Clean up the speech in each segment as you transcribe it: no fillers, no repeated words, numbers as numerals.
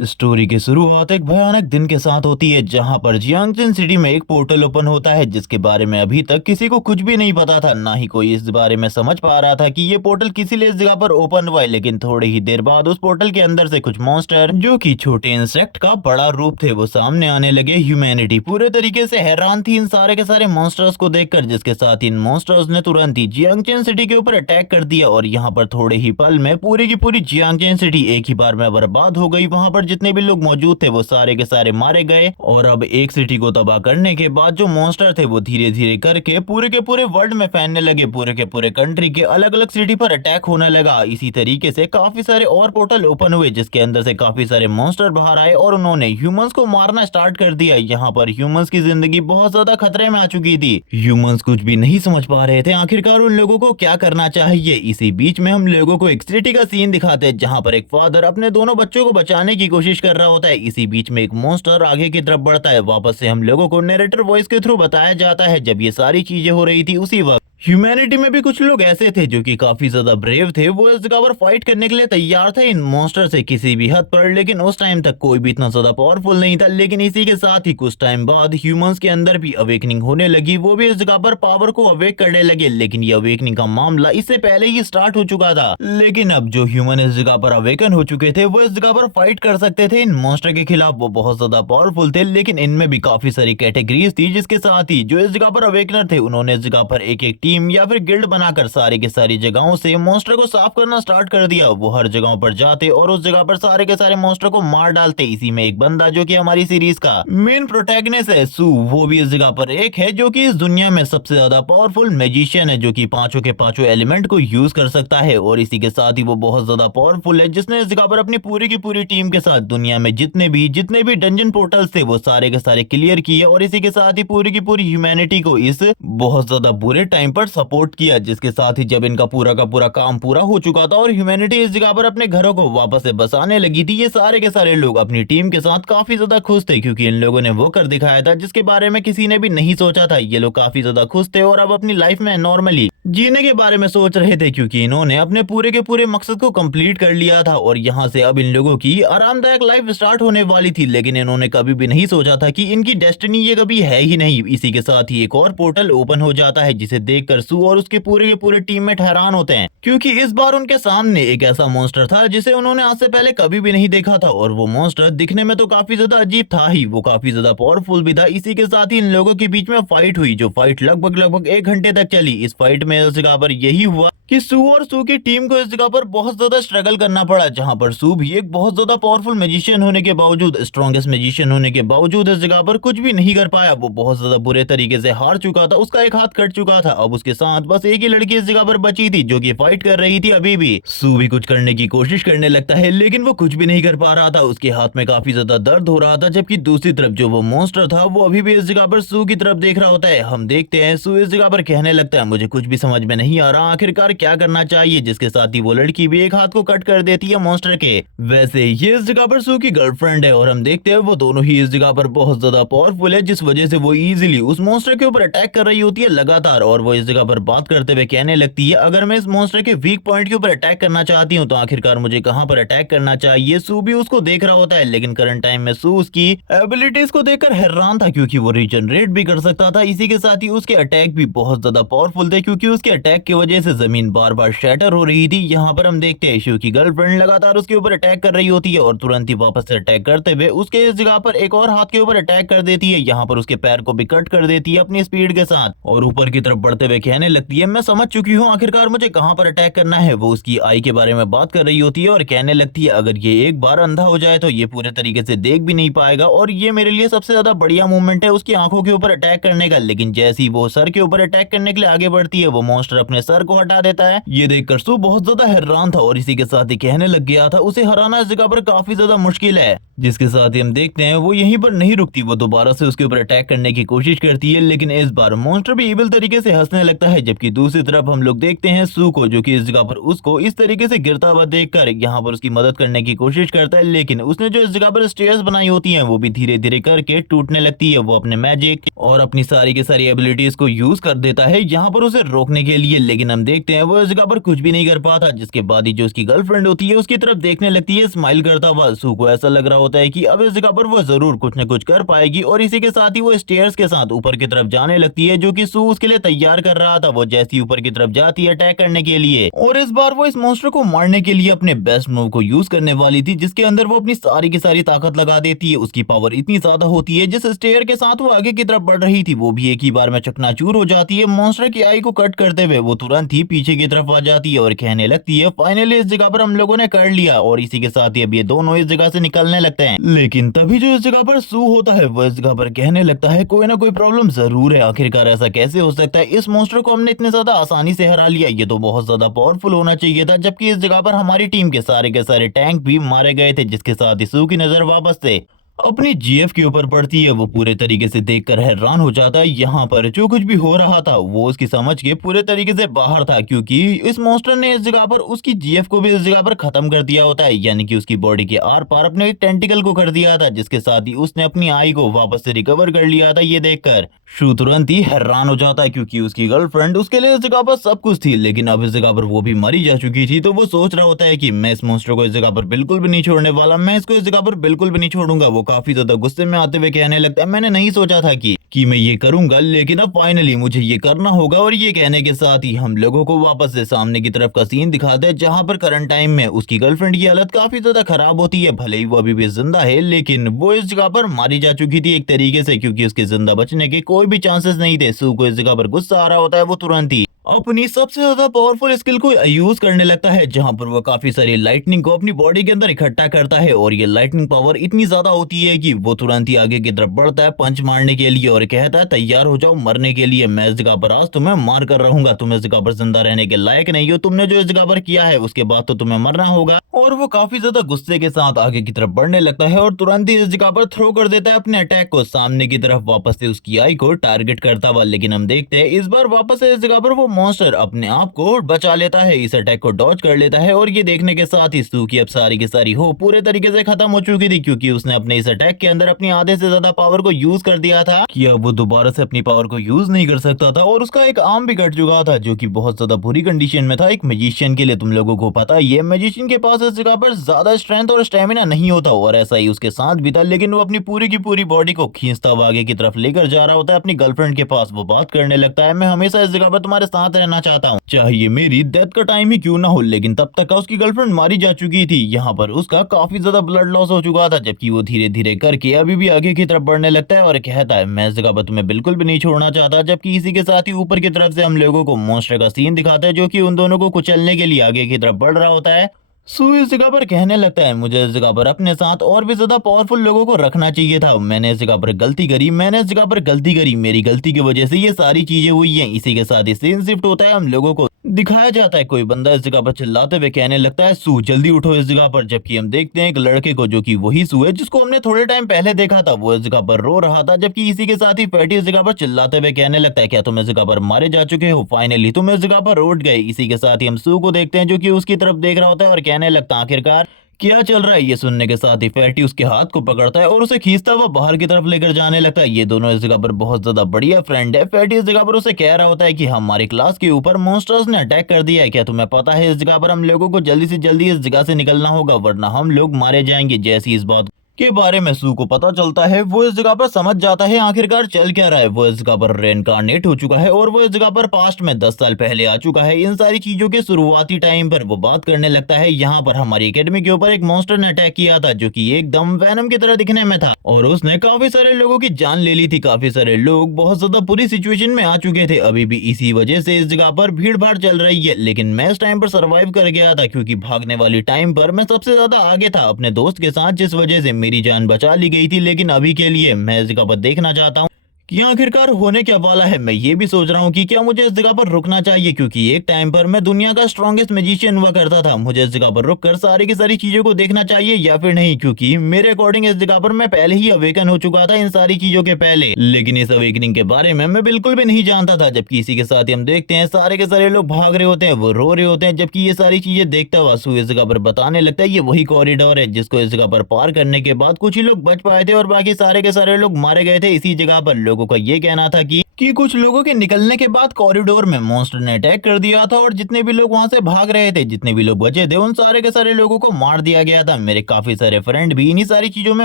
Story की शुरुआत एक भयानक दिन के साथ होती है जहां पर जियांगचन सिटी में एक पोर्टल ओपन होता है जिसके बारे में अभी तक किसी को कुछ भी नहीं पता था। ना ही कोई इस बारे में समझ पा रहा था कि ये पोर्टल किसी लिए इस जगह पर ओपन हुआ है। लेकिन थोड़ी ही देर बाद उस पोर्टल के अंदर से कुछ मॉन्स्टर जो कि छोटे इंसेक्ट का बड़ा रूप थे वो सामने आने लगे। ह्यूमैनिटी पूरे तरीके से हैरान थी इन सारे के सारे मॉन्स्टर्स को देखकर, जिसके साथ इन मॉन्स्टर्स ने तुरंत ही जियांगचन सिटी के ऊपर अटैक कर दिया और यहाँ पर थोड़े ही पल में पूरी की पूरी जियांगचन सिटी एक ही बार में बर्बाद हो गई। वहां पर जितने भी लोग मौजूद थे वो सारे के सारे मारे गए और अब एक सिटी को तबाह करने के बाद जो मॉन्स्टर थे वो धीरे धीरे करके पूरे के पूरे वर्ल्ड में फैलने लगे। पूरे के पूरे कंट्री के अलग अलग सिटी पर अटैक होने लगा। इसी तरीके से काफी सारे और पोर्टल ओपन हुए जिसके अंदर से काफी सारे मॉन्स्टर बाहर आए और उन्होंने ह्यूमंस को मारना स्टार्ट कर दिया। यहाँ पर ह्यूमंस की जिंदगी बहुत ज्यादा खतरे में आ चुकी थी। ह्यूमंस कुछ भी नहीं समझ पा रहे थे आखिरकार उन लोगों को क्या करना चाहिए। इसी बीच में हम लोगों को एक सिटी का सीन दिखाते हैं जहाँ पर एक फादर अपने दोनों बच्चों को बचाने की कोशिश कर रहा होता है। इसी बीच में एक मॉन्स्टर आगे की तरफ बढ़ता है। वापस से हम लोगों को नैरेटर वॉइस के थ्रू बताया जाता है जब ये सारी चीजें हो रही थी उसी वक्त ह्यूमैनिटी में भी कुछ लोग ऐसे थे जो कि काफी ज्यादा ब्रेव थे। वो इस जगह पर फाइट करने के लिए तैयार थे इन मॉन्स्टर से किसी भी हद पर, लेकिन उस टाइम तक कोई भी इतना ज्यादा पावरफुल नहीं था। लेकिन इसी के साथ ही कुछ टाइम बाद ह्यूमंस के अंदर भी अवेकनिंग होने लगी। वो भी इस जगह पर पावर को अवेक करने लगे। लेकिन ये अवेकनिंग का मामला इससे पहले ही स्टार्ट हो चुका था। लेकिन अब जो ह्यूमन इस जगह पर अवेकन हो चुके थे वो इस जगह पर फाइट कर सकते थे इन मॉन्स्टर के खिलाफ। वो बहुत ज्यादा पावरफुल थे, लेकिन इनमें भी काफी सारी कैटेगरीज थी, जिसके साथ ही जो इस जगह पर अवेकनर थे उन्होंने इस जगह पर एक एक टीम या फिर गिल्ड बनाकर सारी की सारी जगहों से मॉन्स्टर को साफ करना स्टार्ट कर दिया। वो हर जगहों पर जाते और उस जगह पर सारे के सारे मॉन्स्टर को मार डालते। इसी में एक बंदा जो कि हमारी सीरीज का मेन प्रोटैगनिस्ट है सू, वो भी इस जगह पर एक है जो कि इस दुनिया में सबसे ज्यादा पावरफुल मैजिशियन है, जो कि पांचों के पांचों एलिमेंट को यूज कर सकता है। और इसी के साथ ही वो बहुत ज्यादा पावरफुल है, जिसने इस जगह पर अपनी पूरी की पूरी टीम के साथ दुनिया में जितने भी डंजन पोर्टल्स थे वो सारे के सारे क्लियर किए। और इसी के साथ ही पूरी की पूरी ह्यूमैनिटी को इस बहुत ज्यादा बुरे टाइम पर सपोर्ट किया, जिसके साथ ही जब इनका पूरा का पूरा काम पूरा हो चुका था और ह्यूमैनिटी इस जगह पर अपने घरों को वापस से बसाने लगी थी, ये सारे के सारे लोग अपनी टीम के साथ काफी ज्यादा खुश थे क्योंकि इन लोगों ने वो कर दिखाया था जिसके बारे में किसी ने भी नहीं सोचा था। ये लोग काफी ज्यादा खुश थे और अब अपनी लाइफ में नॉर्मली जीने के बारे में सोच रहे थे क्योंकि इन्होंने अपने पूरे के पूरे मकसद को कंप्लीट कर लिया था और यहाँ से अब इन लोगों की आरामदायक लाइफ स्टार्ट होने वाली थी। लेकिन इन्होंने कभी भी नहीं सोचा था कि इनकी डेस्टिनी ये कभी है ही नहीं। इसी के साथ ही एक और पोर्टल ओपन हो जाता है जिसे देखकर सू और उसके पूरे टीममेट हैरान होते हैं क्योंकि इस बार उनके सामने एक ऐसा मॉन्स्टर था जिसे उन्होंने आज से पहले कभी भी नहीं देखा था। और वो मॉन्स्टर दिखने में तो काफी ज्यादा अजीब था ही, वो काफी ज्यादा पावरफुल भी था। इसी के साथ ही इन लोगों के बीच में फाइट हुई, जो फाइट लगभग 1 घंटे तक चली। इस फाइट में इस जगह पर यही हुआ कि सू और सू की टीम को इस जगह पर बहुत ज्यादा स्ट्रगल करना पड़ा, जहां पर सू भी एक बहुत ज्यादा पावरफुल मैजिशियन होने के बावजूद, स्ट्रॉन्गेस्ट मैजिशियन होने के बावजूद इस जगह पर कुछ भी नहीं कर पाया। वो बहुत ज्यादा बुरे तरीके से हार चुका था, उसका एक हाथ कट चुका था। अब उसके साथ बस एक ही लड़की इस जगह पर बची थी जो कि फाइट कर रही थी। अभी भी सू भी कुछ करने की कोशिश करने लगता है लेकिन वो कुछ भी नहीं कर पा रहा था। उसके हाथ में काफी ज्यादा दर्द हो रहा था, जबकि दूसरी तरफ जो वो मॉन्स्टर था वो अभी भी इस जगह पर सू की तरफ देख रहा होता है। हम देखते हैं सू इस जगह पर कहने लगता है मुझे कुछ भी समझ में नहीं आ रहा, आखिरकार क्या करना चाहिए, जिसके साथ ही वो लड़की भी एक हाथ को कट कर देती है मॉन्स्टर के। वैसे ये इस जगह पर सू की गर्लफ्रेंड है और हम देखते हैं वो दोनों ही इस जगह पर बहुत ज्यादा पावरफुल है, जिस वजह से वो इजीली उस मॉन्स्टर के ऊपर अटैक कर रही होती है लगातार। और वो इस जगह पर बात करते हुए कहने लगती है अगर मैं इस मॉन्स्टर के वीक पॉइंट के ऊपर अटैक करना चाहती हूँ तो आखिरकार मुझे कहां पर अटैक करना चाहिए। सू भी उसको देख रहा होता है लेकिन करंट टाइम में सू उसकी एबिलिटीज को देखकर हैरान था क्योंकि वो रीजनरेट भी कर सकता था। इसी के साथ ही उसके अटैक भी बहुत ज्यादा पावरफुल थे क्योंकि उसके अटैक की वजह से जमीन बार बार शैटर हो रही थी। यहाँ पर हम देखते हैं शू की गर्लफ्रेंड लगातार उसके ऊपर अटैक कर रही होती है और तुरंत ही वापस से अटैक करते हुए उसके इस जगह पर एक और हाथ के ऊपर अटैक कर देती है। यहाँ पर उसके पैर को भी कट कर देती है अपनी स्पीड के साथ और ऊपर की तरफ बढ़ते हुए कहने लगती है मैं समझ चुकी हूँ आखिरकार मुझे कहाँ पर अटैक करना है। वो उसकी आई के बारे में बात कर रही होती है और कहने लगती है अगर ये एक बार अंधा हो जाए तो ये पूरे तरीके से देख भी नहीं पाएगा और ये मेरे लिए सबसे ज्यादा बढ़िया मूवमेंट है उसकी आंखों के ऊपर अटैक करने का। लेकिन जैसे ही वो सर के ऊपर अटैक करने के लिए आगे बढ़ती है वो मॉन्स्टर अपने सर को हटा देता है। ये देखकर सू बहुत ज्यादा हैरान था और इसी के साथ ही कहने लग गया था उसे हराना इस जगह पर काफी ज्यादा मुश्किल है। जिसके साथ ही हम देखते हैं वो यहीं पर नहीं रुकती, वो दोबारा से उसके ऊपर अटैक करने की कोशिश करती है लेकिन इस बार मॉन्स्टर भी इविल तरीके से हंसने लगता है। जबकि दूसरी तरफ हम लोग देखते हैं सू को जो कि इस जगह पर उसको इस तरीके से गिरता हुआ देखकर यहाँ पर उसकी मदद करने की कोशिश करता है, लेकिन उसने जो इस जगह पर स्टेयर्स बनाई होती हैं वो भी धीरे धीरे करके टूटने लगती है। वो अपने मैजिक और अपनी सारी की सारी एबिलिटीज को यूज कर देता है यहाँ पर उसे रोकने रोकने के लिए, लेकिन हम देखते हैं वो इस जगह पर कुछ भी नहीं कर पाता। जिसके बाद ही जो उसकी गर्लफ्रेंड होती है उसकी तरफ देखने लगती है स्माइल करता हुआ। सू को ऐसा लग रहा होता है कि अब इस जगह पर वो जरूर कुछ न कुछ कर पाएगी और इसी के साथ ही वो स्टेयर्स के साथ ऊपर की तरफ जाने लगती है, जो कि सू उसके लिए तैयार कर रहा था। वो जैसी ऊपर की तरफ जाती है अटैक करने के लिए, और इस बार वो इस मॉन्स्टर को मारने के लिए अपने बेस्ट मूव को यूज करने वाली थी, जिसके अंदर वो अपनी सारी की सारी ताकत लगा देती है। उसकी पावर इतनी ज्यादा होती है जिस स्टेयर के साथ वो आगे की तरफ बढ़ रही थी वो भी एक ही बार में चकनाचूर हो जाती है। मॉन्स्टर की आई को कट करते हुए वो तुरंत ही पीछे की तरफ आ जाती है और कहने लगती है फाइनली इस जगह पर हम लोगों ने कर लिया। और इसी के साथ ही अब ये दोनों इस जगह से निकलने लगते हैं, लेकिन तभी जो इस जगह पर सू होता है वो इस जगह पर कहने लगता है कोई ना कोई प्रॉब्लम जरूर है, आखिरकार ऐसा कैसे हो सकता है, इस मॉन्स्टर को हमने इतने ज्यादा आसानी से हरा लिया, ये तो बहुत ज्यादा पावरफुल होना चाहिए था। जबकि इस जगह पर हमारी टीम के सारे टैंक भी मारे गए थे। जिसके साथ ही सू की नजर वापस से अपनी जीएफ के ऊपर पड़ती है। वो पूरे तरीके से देखकर हैरान हो जाता है। यहाँ पर जो कुछ भी हो रहा था वो उसकी समझ के पूरे तरीके से बाहर था, क्योंकि इस मॉन्स्टर ने इस जगह पर उसकी जीएफ को भी इस जगह पर खत्म कर दिया होता है, यानी कि उसकी बॉडी के आर पार अपने एक टेंटिकल को कर दिया था। जिसके साथ ही उसने अपनी आई को वापस से रिकवर कर लिया था। ये देखकर शू तुरंत ही हैरान हो जाता है, क्योंकि उसकी गर्लफ्रेंड उसके लिए इस जगह पर सब कुछ थी, लेकिन अब इस जगह पर वो भी मरी जा चुकी थी। तो वो सोच रहा होता है कि मैं इस मॉन्स्टर को इस जगह पर बिल्कुल भी नहीं छोड़ने वाला, मैं इसको इस जगह पर बिल्कुल भी नहीं छोड़ूंगा। वो काफी ज्यादा गुस्से में आते हुए कहने लगता है मैंने नहीं सोचा था कि मैं ये करूंगा, लेकिन अब फाइनली मुझे ये करना होगा। और ये कहने के साथ ही हम लोगों को वापस से सामने की तरफ का सीन दिखाते हैं, जहां पर करंट टाइम में उसकी गर्लफ्रेंड की हालत काफी ज्यादा खराब होती है। भले ही वो अभी भी जिंदा है, लेकिन वो इस जगह पर मारी जा चुकी थी एक तरीके से, क्योंकि उसके जिंदा बचने के कोई भी चांसेस नहीं थे। सू को इस जगह पर गुस्सा आ रहा होता है। वो तुरंत ही अपनी सबसे ज्यादा पावरफुल स्किल को यूज करने लगता है, जहां पर वो काफी सारी लाइटनिंग को अपनी बॉडी के अंदर इकट्ठा करता है। और ये लाइटनिंग पावर इतनी ज्यादा होती है कि वो तुरंत ही आगे की तरफ बढ़ता है पंच मारने के लिए और कहता है तैयार हो जाओ मरने के लिए, मैं इस जगह पर आज तुम्हें मार कर रहूंगा, तुम इस जगह पर जिंदा रहने के लायक नहीं हो, तुमने जो इस जगह पर किया है उसके बाद तो तुम्हें मरना होगा। और वो काफी ज्यादा गुस्से के साथ आगे की तरफ बढ़ने लगता है और तुरंत ही इस जगह पर थ्रो कर देता है अपने अटैक को सामने की तरफ, वापस से उसकी आई को टारगेट करता हुआ। लेकिन हम देखते हैं इस बार वापस से इस जगह पर वो मॉन्स्टर अपने आप को बचा लेता है, इस अटैक को डॉज कर लेता है। और ये देखने के साथ ही सू की अब सारी की सारी हो पूरे तरीके से खत्म हो चुकी थी, क्योंकि उसने अपने इस अटैक के अंदर अपनी आधे से ज्यादा पावर को यूज कर दिया था कि अब वो दोबारा से अपनी पावर को यूज नहीं कर सकता था। और उसका एक आर्म भी कट चुका था, जो कि बहुत ज्यादा बुरी कंडीशन में था। एक मैजिशियन के लिए तुम लोगों को पता ही है, मैजिशियन के पास इस जगह पर ज्यादा स्ट्रेंथ और स्टेमिना नहीं होता, और ऐसा ही उसके साथ भी था। लेकिन वो अपनी पूरी की पूरी बॉडी को खींचता हुआ आगे की तरफ लेकर जा रहा होता है अपनी गर्लफ्रेंड के पास। वो बात करने लगता है मैं हमेशा इस जगह पर तुम्हारे साथ रहना चाहता हूँ, चाहिए मेरी डेथ का टाइम ही क्यों ना हो। लेकिन तब तक उसकी गर्लफ्रेंड मारी जा चुकी थी। यहाँ पर उसका काफी ज्यादा ब्लड लॉस हो चुका था, जबकि वो धीरे धीरे करके अभी भी आगे की तरफ बढ़ने लगता है और कहता है मैं इस जगह पर तुम्हें बिल्कुल भी नहीं छोड़ना चाहता। जबकि इसी के साथ ही ऊपर की तरफ से हम लोगों को मॉन्स्टर का सीन दिखाता है, जो कि उन दोनों को कुचलने के लिए आगे की तरफ बढ़ रहा होता है। सू इस जगह पर कहने लगता है मुझे इस जगह पर अपने साथ और भी ज्यादा पावरफुल लोगों को रखना चाहिए था, मैंने इस जगह पर गलती करी, मैंने इस जगह पर गलती करी, मेरी गलती की वजह से ये सारी चीजें हुई हैं। इसी के साथ ही सीन शिफ्ट होता है, हम लोगों को दिखाया जाता है कोई बंदा इस जगह पर चिल्लाते हुए कहने लगता है सू जल्दी उठो इस जगह पर। जबकि हम देखते हैं एक लड़के को, जो कि वही सू है जिसको हमने थोड़े टाइम पहले देखा था, वो इस जगह पर रो रहा था। जबकि इसी के साथ ही फैटी इस जगह पर चिल्लाते हुए कहने लगता है क्या तुम इस जगह पर मारे जा चुके हो, फाइनली तुम इस जगह पर उठ गए। इसी के साथ ही हम सू को देखते हैं, जो कि उसकी तरफ देख रहा होता है और कहने लगता है आखिरकार क्या चल रहा है। ये सुनने के साथ ही फैटी उसके हाथ को पकड़ता है और उसे खींचता हुआ बाहर की तरफ लेकर जाने लगता है। ये दोनों इस जगह पर बहुत ज्यादा बढ़िया फ्रेंड है। फैटी इस जगह पर उसे कह रहा होता है कि हमारी क्लास के ऊपर मॉन्स्टर्स ने अटैक कर दिया है, क्या तुम्हें पता है इस जगह पर हम लोगों को जल्दी से जल्दी इस जगह से निकलना होगा, वरना हम लोग मारे जाएंगे। जैसी इस बात के बारे में सू को पता चलता है, वो इस जगह पर समझ जाता है आखिरकार चल क्या रहा है। वो इस जगह पर रेनकार्नेट हो चुका है और वो इस जगह पर पास्ट में 10 साल पहले आ चुका है। इन सारी चीजों के शुरुआती टाइम पर वो बात करने लगता है, यहाँ पर हमारी एकेडमी के ऊपर एक मॉन्स्टर ने अटैक किया था, जो कि एकदम वैनम की तरह दिखने में था और उसने काफी सारे लोगों की जान ले ली थी। काफी सारे लोग बहुत ज्यादा बुरी सिचुएशन में आ चुके थे। अभी भी इसी वजह से इस जगह पर भीड़ भाड़ चल रही है, लेकिन मैं इस टाइम पर सर्वाइव कर गया था, क्योंकि भागने वाली टाइम पर मैं सबसे ज्यादा आगे था अपने दोस्त के साथ, जिस वजह से मेरी जान बचा ली गई थी। लेकिन अभी के लिए मैं इस जगह पर देखना चाहता हूँ कि आखिरकार होने क्या वाला है। मैं ये भी सोच रहा हूँ कि क्या मुझे इस जगह पर रुकना चाहिए, क्योंकि एक टाइम पर मैं दुनिया का स्ट्रॉन्गेस्ट मैजिशियन हुआ करता था। मुझे इस जगह पर रुककर सारी की सारी चीजों को देखना चाहिए या फिर नहीं, क्योंकि मेरे अकॉर्डिंग इस जगह पर मैं पहले ही अवेकन हो चुका था इन सारी चीजों के पहले, लेकिन इस अवेकनिंग के बारे में मैं बिल्कुल भी नहीं जानता था। जबकि इसी के साथ ही हम देखते हैं सारे के सारे लोग भाग रहे होते हैं, वो रो रहे होते हैं। जबकि ये सारी चीजें देखता हुआ सू इस जगह पर बताने लगता है ये वही कॉरिडोर है जिसको इस जगह पर पार करने के बाद कुछ ही लोग बच पाए थे और बाकी सारे के सारे लोग मारे गए थे। इसी जगह पर लोगों का ये कहना था कि कुछ लोगों के निकलने के बाद कॉरिडोर में मॉन्स्टर ने अटैक कर दिया था और जितने भी लोग वहां से भाग रहे थे, जितने भी लोग बचे थे, उन सारे के सारे लोगों को मार दिया गया था। मेरे काफी सारे फ्रेंड भी इन्हीं सारी चीजों में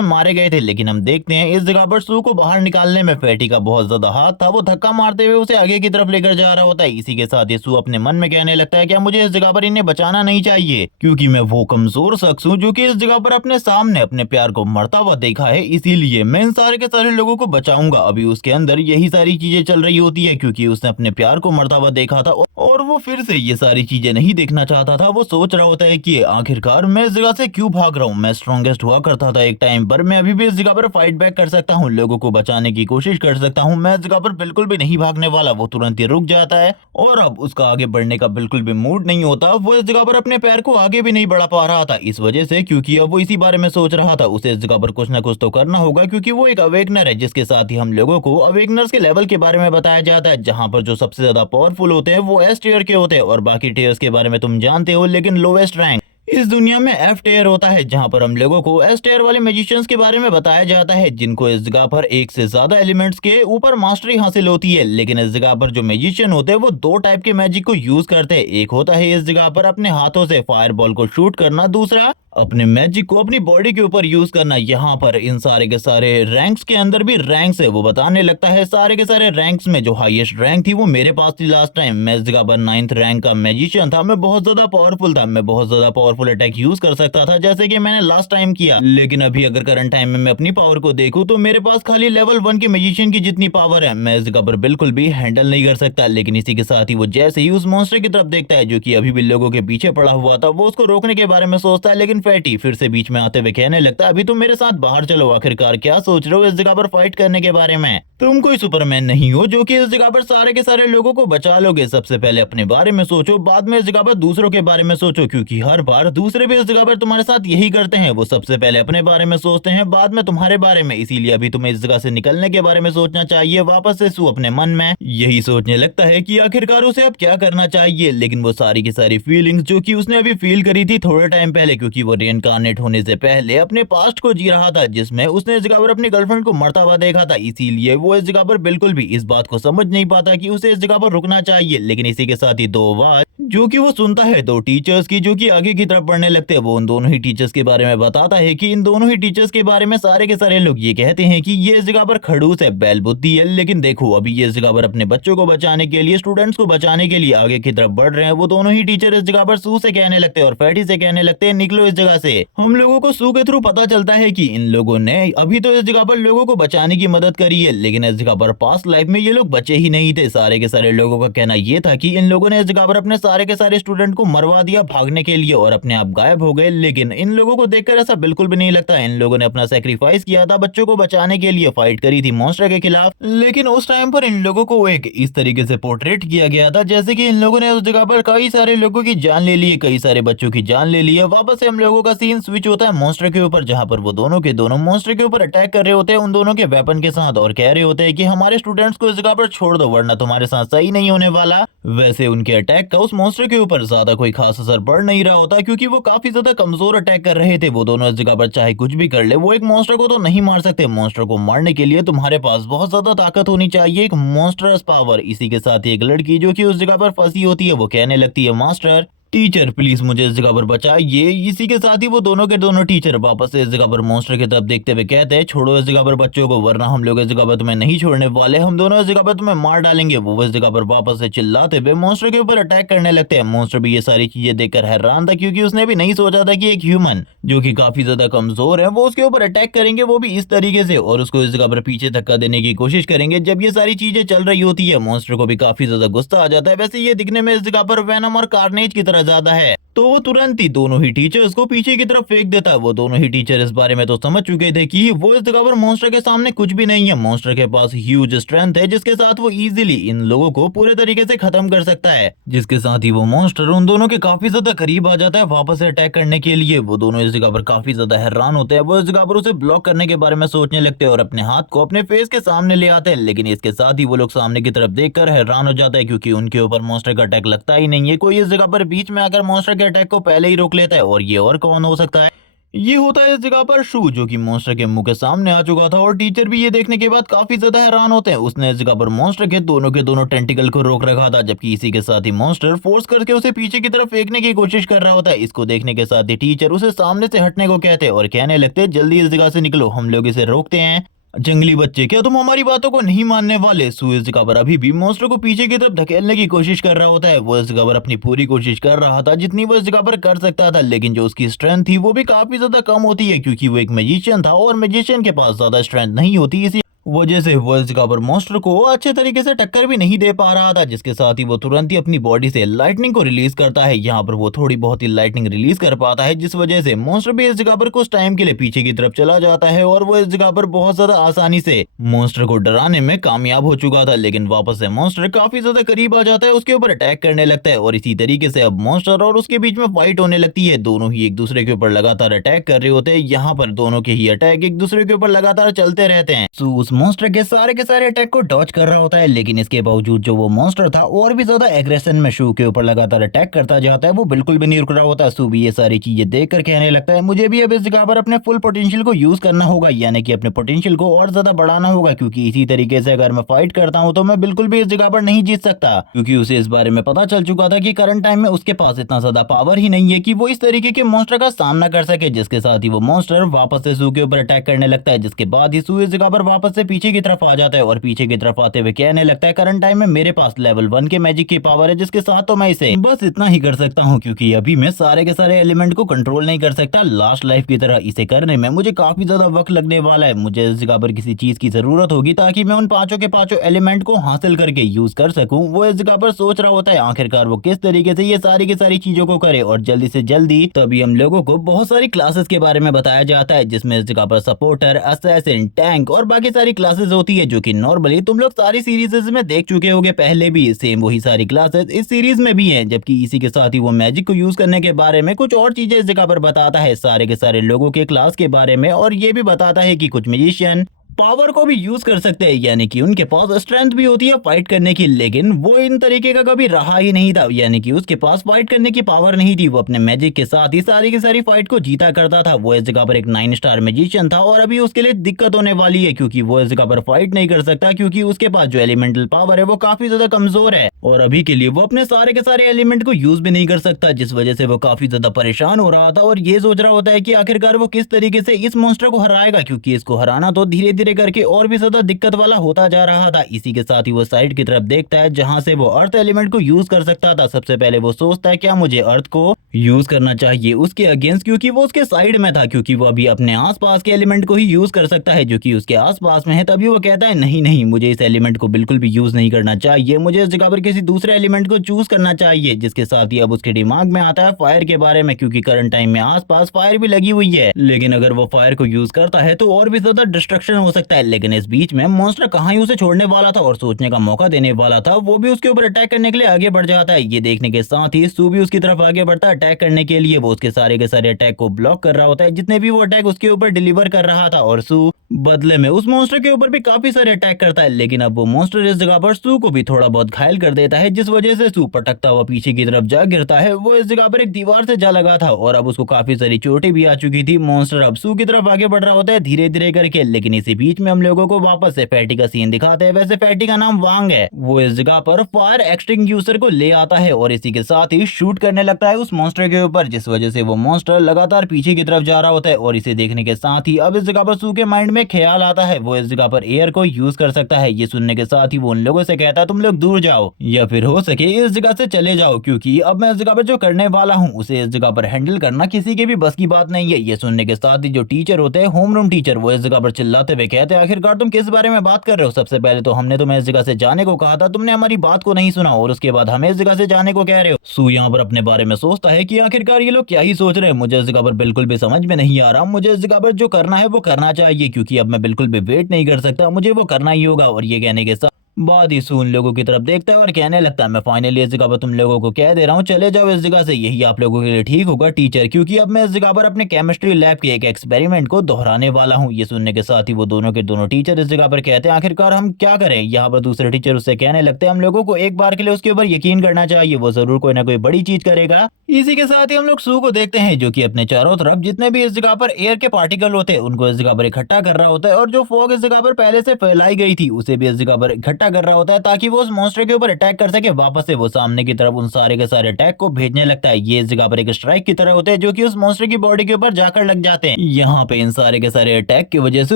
मारे गए थे। लेकिन हम देखते हैं इस जगह पर सू को बाहर निकालने में फैटी का बहुत ज्यादा हाथ था। वो धक्का मारते हुए उसे आगे की तरफ लेकर जा रहा होता है। इसी के साथ ये सू अपने मन में कहने लगता है कि मुझे इस जगह पर इन्हें बचाना नहीं चाहिए, क्योंकि मैं वो कमजोर शख्स हूँ जो कि इस जगह पर अपने सामने अपने प्यार को मरता हुआ देखा है। इसीलिए मैं इन सारे के सारे लोगों को बचाऊंगा। अभी उसके अंदर यही सारी चीजें चल रही होती है, क्योंकि उसने अपने प्यार को मरता हुआ देखा था और वो फिर से ये सारी चीजें नहीं देखना चाहता था। वो सोच रहा होता है कि आखिरकार मैं इस जगह से क्यों भाग रहा हूँ। मैं स्ट्रॉन्गेस्ट हुआ करता था एक टाइम पर, मैं अभी भी इस जगह पर फाइट बैक कर सकता हूँ, लोगों को बचाने की कोशिश कर सकता हूँ। मैं इस जगह पर बिल्कुल भी नहीं भागने वाला। वो तुरंत ही रुक जाता है और अब उसका आगे बढ़ने का बिल्कुल भी मूड नहीं होता। वो इस जगह पर अपने पैर को आगे भी नहीं बढ़ा पा रहा था इस वजह से, क्योंकि अब वो इसी बारे में सोच रहा था। उसे इस जगह पर कुछ ना कुछ तो करना होगा, क्योंकि वो एक अवेकनर है, जिसके साथ ही हम लोगों को अवेकनर्स के लेवल के बारे में बताया जाता है, जहां पर जो सबसे ज्यादा पावरफुल होते हैं वो एस टीयर के होते हैं और बाकी टीयर्स के बारे में तुम जानते हो। लेकिन लोवेस्ट रैंक इस दुनिया में एफ टीयर होता है, जहां पर हम लोगों को एस टीयर वाले मैजिशियंस के बारे में बताया जाता है, जिनको इस जगह पर एक से ज्यादा एलिमेंट्स के ऊपर मास्टरी हासिल होती है। लेकिन इस जगह पर जो मैजिशियन होते हैं वो दो टाइप के मैजिक को यूज करते हैं। एक होता है इस जगह पर अपने हाथों से फायर बॉल को शूट करना, दूसरा अपने मैजिक को अपनी बॉडी के ऊपर यूज करना। यहाँ पर इन सारे के सारे रैंक्स के अंदर भी रैंक्स है। वो बताने लगता है सारे के सारे रैंक्स में जो हाईएस्ट रैंक थी वो मेरे पास थी लास्ट टाइम। मैं इस जगह पर 9th रैंक का मैजिशियन था। मैं बहुत ज्यादा पावरफुल था, मैं बहुत ज्यादा पावरफुल अटैक यूज कर सकता था, जैसे कि मैंने लास्ट टाइम किया। लेकिन अभी अगर करंट टाइम में मैं अपनी पावर को देखूं तो मेरे पास खाली लेवल 1 के मैजिशियन की जितनी पावर है। मैं इस जगह पर बिल्कुल भी हैंडल नहीं कर सकता। लेकिन इसी के साथ ही वो जैसे ही उस मॉन्स्टर की तरफ देखता है जो कि अभी भी लोगों के पीछे पड़ा हुआ था, वो उसको रोकने के बारे में सोचता है। लेकिन फैटी फिर से बीच में आते हुए कहने लगता है, अभी तुम मेरे साथ बाहर चलो। आखिरकार क्या सोच रहे हो इस जगह पर फाइट करने के बारे में? तुम कोई सुपरमैन नहीं हो जो कि इस जगह पर सारे के सारे लोगों को बचा लोगे। सबसे पहले अपने बारे में सोचो, बाद में इस जगह पर दूसरों के बारे में सोचो, क्योंकि हर बार दूसरे भी इस जगह पर तुम्हारे साथ यही करते हैं। वो सबसे पहले अपने बारे में सोचते हैं, बाद में तुम्हारे बारे में। इसीलिए अभी तुम्हें इस जगह से निकलने के बारे में सोचना चाहिए। वापस से सू अपने मन में यही सोचने लगता है कि आखिरकार उसे अब क्या करना चाहिए। लेकिन वो सारी की सारी फीलिंग्स जो कि उसने अभी फील करी थी थोड़े टाइम पहले, क्योंकि वो रीइंकार्नेट होने से पहले अपने पास्ट को जी रहा था, जिसमें उसने इस जगह पर अपनी गर्लफ्रेंड को मरता हुआ देखा था। इसीलिए वो इस जगह पर बिल्कुल भी इस बात को समझ नहीं पाता कि उसे इस जगह पर रुकना चाहिए। लेकिन इसी के साथ ही दो आवाज जो कि वो सुनता है दो टीचर्स की, जो कि आगे की तरफ पढ़ने लगते हैं। वो उन दोनों ही टीचर्स के बारे में बताता है कि इन दोनों ही टीचर्स के बारे में सारे के सारे लोग ये कहते हैं कि ये इस जगह पर खड़ूस है, बैल बुद्धि है। लेकिन देखो अभी ये इस जगह पर अपने बच्चों को बचाने के लिए, स्टूडेंट्स को बचाने के लिए आगे की तरफ बढ़ रहे हैं। वो दोनों ही टीचर इस जगह पर सू से कहने लगते हैं और फैटी से कहने लगते हैं, निकलो इस जगह से। हम लोगों को सू के थ्रू पता चलता है कि इन लोगों ने अभी तो इस जगह पर लोगों को बचाने की मदद करी है, लेकिन इस जगह पर पास्ट लाइफ में ये लोग बचे ही नहीं थे। सारे के सारे लोगों का कहना ये था कि इन लोगों ने इस जगह पर अपने सारे के सारे स्टूडेंट को मरवा दिया भागने के लिए और अपने आप गायब हो गए। लेकिन इन लोगों को देखकर ऐसा बिल्कुल भी नहीं लगता। इन लोगों ने अपना सैक्रिफाइस किया था, बच्चों को बचाने के लिए फाइट करी थी मॉन्स्टर के खिलाफ। लेकिन उस टाइम पर इन लोगों को एक इस तरीके से पोर्ट्रेट किया गया था जैसे कि इन लोगों ने उस जगह पर कई सारे लोगों की जान ले ली है, कई सारे बच्चों की जान ले ली है। वापस से हम लोगों का सीन स्विच होता है मॉन्स्टर के ऊपर, जहां पर वो दोनों के दोनों मॉन्स्टर के ऊपर अटैक कर रहे होते हैं उन दोनों के वेपन के साथ और कह रहे होते हैं कि हमारे स्टूडेंट्स को इस जगह पर छोड़ दो वरना तुम्हारे साथ सही नहीं होने वाला। वैसे उनके अटैक का उस मॉन्स्टर के ऊपर ज्यादा कोई खास असर पड़ नहीं रहा होता, क्योंकि वो काफी ज्यादा कमजोर अटैक कर रहे थे। वो दोनों इस जगह पर चाहे कुछ भी कर ले, वो एक मॉन्स्टर को तो नहीं मार सकते। मॉन्स्टर को मारने के लिए तुम्हारे पास बहुत ज्यादा ताकत होनी चाहिए, एक मॉन्स्टरस पावर। इसी के साथ ही एक लड़की जो कि उस जगह पर फंसी होती है वो कहने लगती है, मास्टर टीचर प्लीज मुझे इस जगह पर बचाइए। इसी के साथ ही वो दोनों के दोनों टीचर वापस से इस जगह पर मॉन्स्टर की तरफ देखते हुए कहते हैं, छोड़ो इस जगह पर बच्चों को वरना हम लोग इस जगह पर तुम्हें नहीं छोड़ने वाले, हम दोनों इस जगह पर तुम्हें मार डालेंगे। वो इस जगह पर वापस से चिल्लाते हुए मॉन्स्टर के ऊपर अटैक करने लगते हैं। मॉन्स्टर भी ये सारी चीजें देखकर हैरान था, क्योंकि उसने भी नहीं सोचा था कि एक ह्यूमन जो कि काफी ज्यादा कमजोर है वो उसके ऊपर अटैक करेंगे, वो भी इस तरीके से, और उसको इस जगह पर पीछे धक्का देने की कोशिश करेंगे। जब ये सारी चीजें चल रही होती है मॉन्स्टर को भी काफी ज्यादा गुस्सा आ जाता है। वैसे ये दिखने में इस जगह पर वेनम और कार्नेज की तरह ज्यादा है, तो वो तुरंत ही दोनों ही टीचर्स को पीछे की तरफ फेंक देता है। वो दोनों ही टीचर इस बारे में तो समझ चुके थे कि वो इस जगह पर मॉन्स्टर के सामने कुछ भी नहीं है। मॉन्स्टर के पास ह्यूज स्ट्रेंथ है, जिसके साथ वो इजीली इन लोगों को पूरे तरीके से खत्म कर सकता है। जिसके साथ ही वो मॉन्स्टर उन दोनों के काफी ज्यादा करीब आ जाता है वापस से अटैक करने के लिए। वो दोनों इस जगह पर काफी ज्यादा हैरान होते हैं। वो इस जगह पर उसे ब्लॉक करने के बारे में सोचने लगते हैं और अपने हाथ को अपने फेस के सामने ले आते हैं। लेकिन इसके साथ ही वो लोग सामने की तरफ देखकर हैरान हो जाता है, क्योंकि उनके ऊपर मॉन्स्टर का अटैक लगता ही नहीं है। कोई इस जगह पर बीच में आकर मॉन्स्टर के अटैक को पहले ही रोक लेता है, और ये और कौन हो सकता है? ये होता है इस जगह पर शू, जो कि मॉन्स्टर के मुंह के सामने आ चुका था और टीचर भी ये देखने के बाद काफी ज्यादा हैरान होते हैं। उसने इस जगह पर मॉन्स्टर के दोनों टेंटिकल को रोक रखा था, जबकि इसी के साथ ही मॉन्स्टर फोर्स करके उसे पीछे की तरफ फेंकने की कोशिश कर रहा होता है। इसको देखने के साथ ही टीचर उसे सामने से हटने को कहते और कहने लगते जल्दी इस जगह से निकलो, हम लोग इसे रोकते हैं। जंगली बच्चे, क्या तुम हमारी बातों को नहीं मानने वाले? सू इस जगह पर अभी भी मॉन्स्टर को पीछे की तरफ धकेलने की कोशिश कर रहा होता है। वो इस जगह पर अपनी पूरी कोशिश कर रहा था जितनी वो इस जगह पर कर सकता था, लेकिन जो उसकी स्ट्रेंथ थी वो भी काफी ज्यादा कम होती है, क्योंकि वो एक मैजिशियन था और मैजिशियन के पास ज्यादा स्ट्रेंथ नहीं होती। इसी वजह से वो इस जगह पर मॉन्स्टर को अच्छे तरीके से टक्कर भी नहीं दे पा रहा था, जिसके साथ ही वो तुरंत ही अपनी बॉडी से लाइटनिंग को रिलीज करता है। यहाँ पर वो थोड़ी बहुत ही लाइटनिंग रिलीज कर पाता है, जिस वजह से मॉन्स्टर भी इस जगह पर कुछ टाइम के लिए पीछे की तरफ चला जाता है और वो इस जगह पर बहुत ज्यादा आसानी से मॉन्स्टर को डराने में कामयाब हो चुका था। लेकिन वापस से मॉन्स्टर काफी ज्यादा करीब आ जाता है, उसके ऊपर अटैक करने लगता है और इसी तरीके से अब मॉन्स्टर और उसके बीच में फाइट होने लगती है। दोनों ही एक दूसरे के ऊपर लगातार अटैक कर रहे होते हैं। यहाँ पर दोनों के ही अटैक एक दूसरे के ऊपर लगातार चलते रहते हैं। तो उस मॉन्स्टर के सारे अटैक को डॉज कर रहा होता है, लेकिन इसके बावजूद जो वो मॉन्स्टर था और भी ज्यादा एग्रेशन में शू के ऊपर लगातार अटैक करता जाता है। वो बिल्कुल भी नहीं रुक रहा होता। शू भी ये सारी चीजें देख कर कहने लगता है मुझे भी अब इस जगह पर अपने फुल पोटेंशियल को यूज करना होगा, यानी कि अपने पोटेंशियल को और ज्यादा बढ़ाना होगा, क्योंकि इसी तरीके से अगर मैं फाइट करता हूँ तो मैं बिल्कुल भी इस जगह पर नहीं जीत सकता, क्योंकि उसे इस बारे में पता चल चुका था कि करंट टाइम में उसके पास इतना ज्यादा पावर ही नहीं है कि वो इस तरीके के मॉन्स्टर का सामना कर सके। जिसके साथ ही वो मॉन्स्टर वापस से शू के ऊपर अटैक करने लगता है, जिसके बाद ही शू इस जगह पर वापस से पीछे की तरफ आ जाता है और पीछे की तरफ आते हुए कहने लगता है करंट टाइम में मेरे पास लेवल 1 के मैजिक की पावर है, जिसके साथ तो मैं इसे बस इतना ही कर सकता हूँ, क्योंकि अभी मैं सारे के सारे एलिमेंट को कंट्रोल नहीं कर सकता। लास्ट लाइफ की तरह इसे करने में मुझे काफी ज्यादा वक्त लगने वाला है। मुझे इस जगह पर किसी चीज की जरूरत होगी ताकि मैं उन पांचों के पांचों एलिमेंट को हासिल करके यूज कर सकूं। वो इस जगह पर सोच रहा होता है आखिरकार वो किस तरीके से ये सारी की सारी चीजों को करे, और जल्दी से जल्दी तभी हम लोगों को बहुत सारी क्लासेस के बारे में बताया जाता है, जिसमें इस जगह पर सपोर्टर, असैसिन, टैंक और बाकी सारी क्लासेस होती है, जो कि नॉर्मली तुम लोग सारी सीरीज में देख चुके होंगे पहले भी। सेम वही सारी क्लासेस इस सीरीज में भी हैं, जबकि इसी के साथ ही वो मैजिक को यूज करने के बारे में कुछ और चीजें इस जगह पर बताता है सारे के सारे लोगों के क्लास के बारे में, और ये भी बताता है कि कुछ मैजिशियन पावर को भी यूज कर सकते हैं, यानी कि उनके पास स्ट्रेंथ भी होती है फाइट करने की, लेकिन वो इन तरीके का कभी रहा ही नहीं था, यानी कि उसके पास फाइट करने की पावर नहीं थी। वो अपने मैजिक के साथ ही सारी की सारी फाइट को जीता करता था। वो इस जगह पर एक 9 स्टार मैजिशियन था और अभी उसके लिए दिक्कत होने वाली है, क्योंकि वो इस जगह पर फाइट नहीं कर सकता, क्योंकि उसके पास जो एलिमेंटल पावर है वो काफी ज्यादा कमजोर है और अभी के लिए वो अपने सारे के सारे एलिमेंट को यूज भी नहीं कर सकता, जिस वजह से वो काफी ज्यादा परेशान हो रहा था और ये सोच रहा होता है कि आखिरकार वो किस तरीके से इस मॉन्स्टर को हराएगा, क्योंकि इसको हराना तो धीरे धीरे करके और भी ज्यादा दिक्कत वाला होता जा रहा था। इसी के साथ ही वो साइड की तरफ देखता है जहां से वो अर्थ एलिमेंट को यूज कर सकता था। सबसे पहले वो सोचता है क्या मुझे अर्थ को यूज करना चाहिए उसके अगेंस्ट, क्योंकि वो उसके साइड में था, क्योंकि वो अभी अपने आसपास के एलिमेंट को ही यूज कर सकता है जो कि उसके आसपास में है। तभी वो कहता है नहीं नहीं, मुझे इस एलिमेंट को बिल्कुल भी यूज नहीं करना चाहिए, मुझे इस जगह पर किसी दूसरे एलिमेंट को चूज करना चाहिए। जिसके साथ ही अब उसके दिमाग में आता है फायर के बारे में, क्योंकि करंट टाइम में आसपास फायर भी लगी हुई है, लेकिन अगर वो फायर को यूज करता है तो और भी ज्यादा डिस्ट्रक्शन हो सकता है। लेकिन इस बीच में मॉन्स्टर कहाँ ही उसे छोड़ने वाला था और सोचने का मौका देने वाला था। वो भी उसके ऊपर अटैक करने के लिए आगे बढ़ जाता है। ये देखने के साथ ही सू भी उसकी तरफ आगे बढ़ता है अटैक करने के लिए। वो उसके सारे के सारे अटैक को ब्लॉक कर रहा होता है, जितने भी वो अटैक उसके ऊपर डिलीवर कर रहा था, और सू बदले में उस मॉन्स्टर के ऊपर भी काफी सारे अटैक करता है। लेकिन अब वो मॉन्स्टर इस जगह पर सू को भी थोड़ा बहुत घायल कर देता है, जिस वजह से सू पटकता हुआ पीछे की तरफ जा गिरता है। वो इस जगह पर एक दीवार से जा लगा था और अब उसको काफी सारी चोटें भी आ चुकी थी। मॉन्स्टर अब सू की तरफ आगे बढ़ रहा होता है धीरे धीरे करके, लेकिन इसी बीच में हम लोगों को वापस से फैटी का सीन दिखाते हैं। वैसे फैटी का नाम वांग है। वो इस जगह पर फायर एक्सटिंग्यूशर को ले आता है और इसी के साथ ही शूट करने लगता है उस मॉन्स्टर के ऊपर, जिस वजह से वो मॉन्स्टर लगातार पीछे की तरफ जा रहा होता है। और इसे देखने के साथ ही अब इस जगह पर सू के माइंड में ख्याल आता है वो इस जगह पर एयर को यूज कर सकता है। ये सुनने के साथ ही वो उन लोगों से कहता है तुम लोग दूर जाओ या फिर हो सके इस जगह से चले जाओ, क्योंकि अब मैं इस जगह पर जो करने वाला हूँ उसे इस जगह पर हैंडल करना किसी के भी बस की बात नहीं है। ये सुनने के साथ ही जो टीचर होते हैं, होम रूम टीचर, वो इस जगह पर चिल्लाते हुए कहते हैं आखिरकार तुम किस बारे में बात कर रहे हो? सबसे पहले तो हमने तुम्हें इस जगह से जाने को कहा था, तुमने हमारी बात को नहीं सुना और उसके बाद हमें इस जगह से जाने को कह रहे हो। सू यहाँ पर अपने बारे में सोचता है कि आखिरकार ये लोग क्या ही सोच रहे हैं, मुझे इस जगह पर बिल्कुल भी समझ में नहीं आ रहा। मुझे इस जगह पर जो करना है वो करना चाहिए, क्योंकि अब मैं बिल्कुल भी वेट नहीं कर सकता, मुझे वो करना ही होगा। और ये कहने के साथ बाद ही सू उन लोगों की तरफ देखता है और कहने लगता है, मैं फाइनली इस जगह पर तुम लोगों को कह दे रहा हूँ, चले जाओ इस जगह से, यही आप लोगों के लिए ठीक होगा टीचर, क्योंकि अब मैं इस जगह पर अपने केमिस्ट्री लैब के एक एक्सपेरिमेंट को दोहराने वाला हूँ। ये सुनने के साथ ही वो दोनों के दोनों टीचर इस जगह पर कहते हैं, आखिरकार हम क्या करें। यहाँ पर दूसरे टीचर उससे कहने लगते हैं, हम लोगों को एक बार के लिए उसके ऊपर यकीन करना चाहिए, वो जरूर कोई ना कोई बड़ी चीज करेगा। इसी के साथ ही हम लोग सू को देखते हैं जो कि अपने चारों तरफ जितने भी इस जगह पर एयर के पार्टिकल होते हैं उनको इस जगह पर इकट्ठा कर रहा होता है, और जो फॉग इस जगह पर पहले से फैलाई गई थी उसे भी इस जगह पर इकट्ठा कर रहा होता है, ताकि वो उस मॉन्स्टर के ऊपर अटैक कर सके। वापस से वो सामने की तरफ उन सारे के सारे अटैक को भेजने लगता है। ये इस जगह पर एक स्ट्राइक की तरह होते हैं जो कि उस मॉन्स्टर की बॉडी के ऊपर जाकर लग जाते हैं। यहाँ पे इन सारे के सारे अटैक की वजह से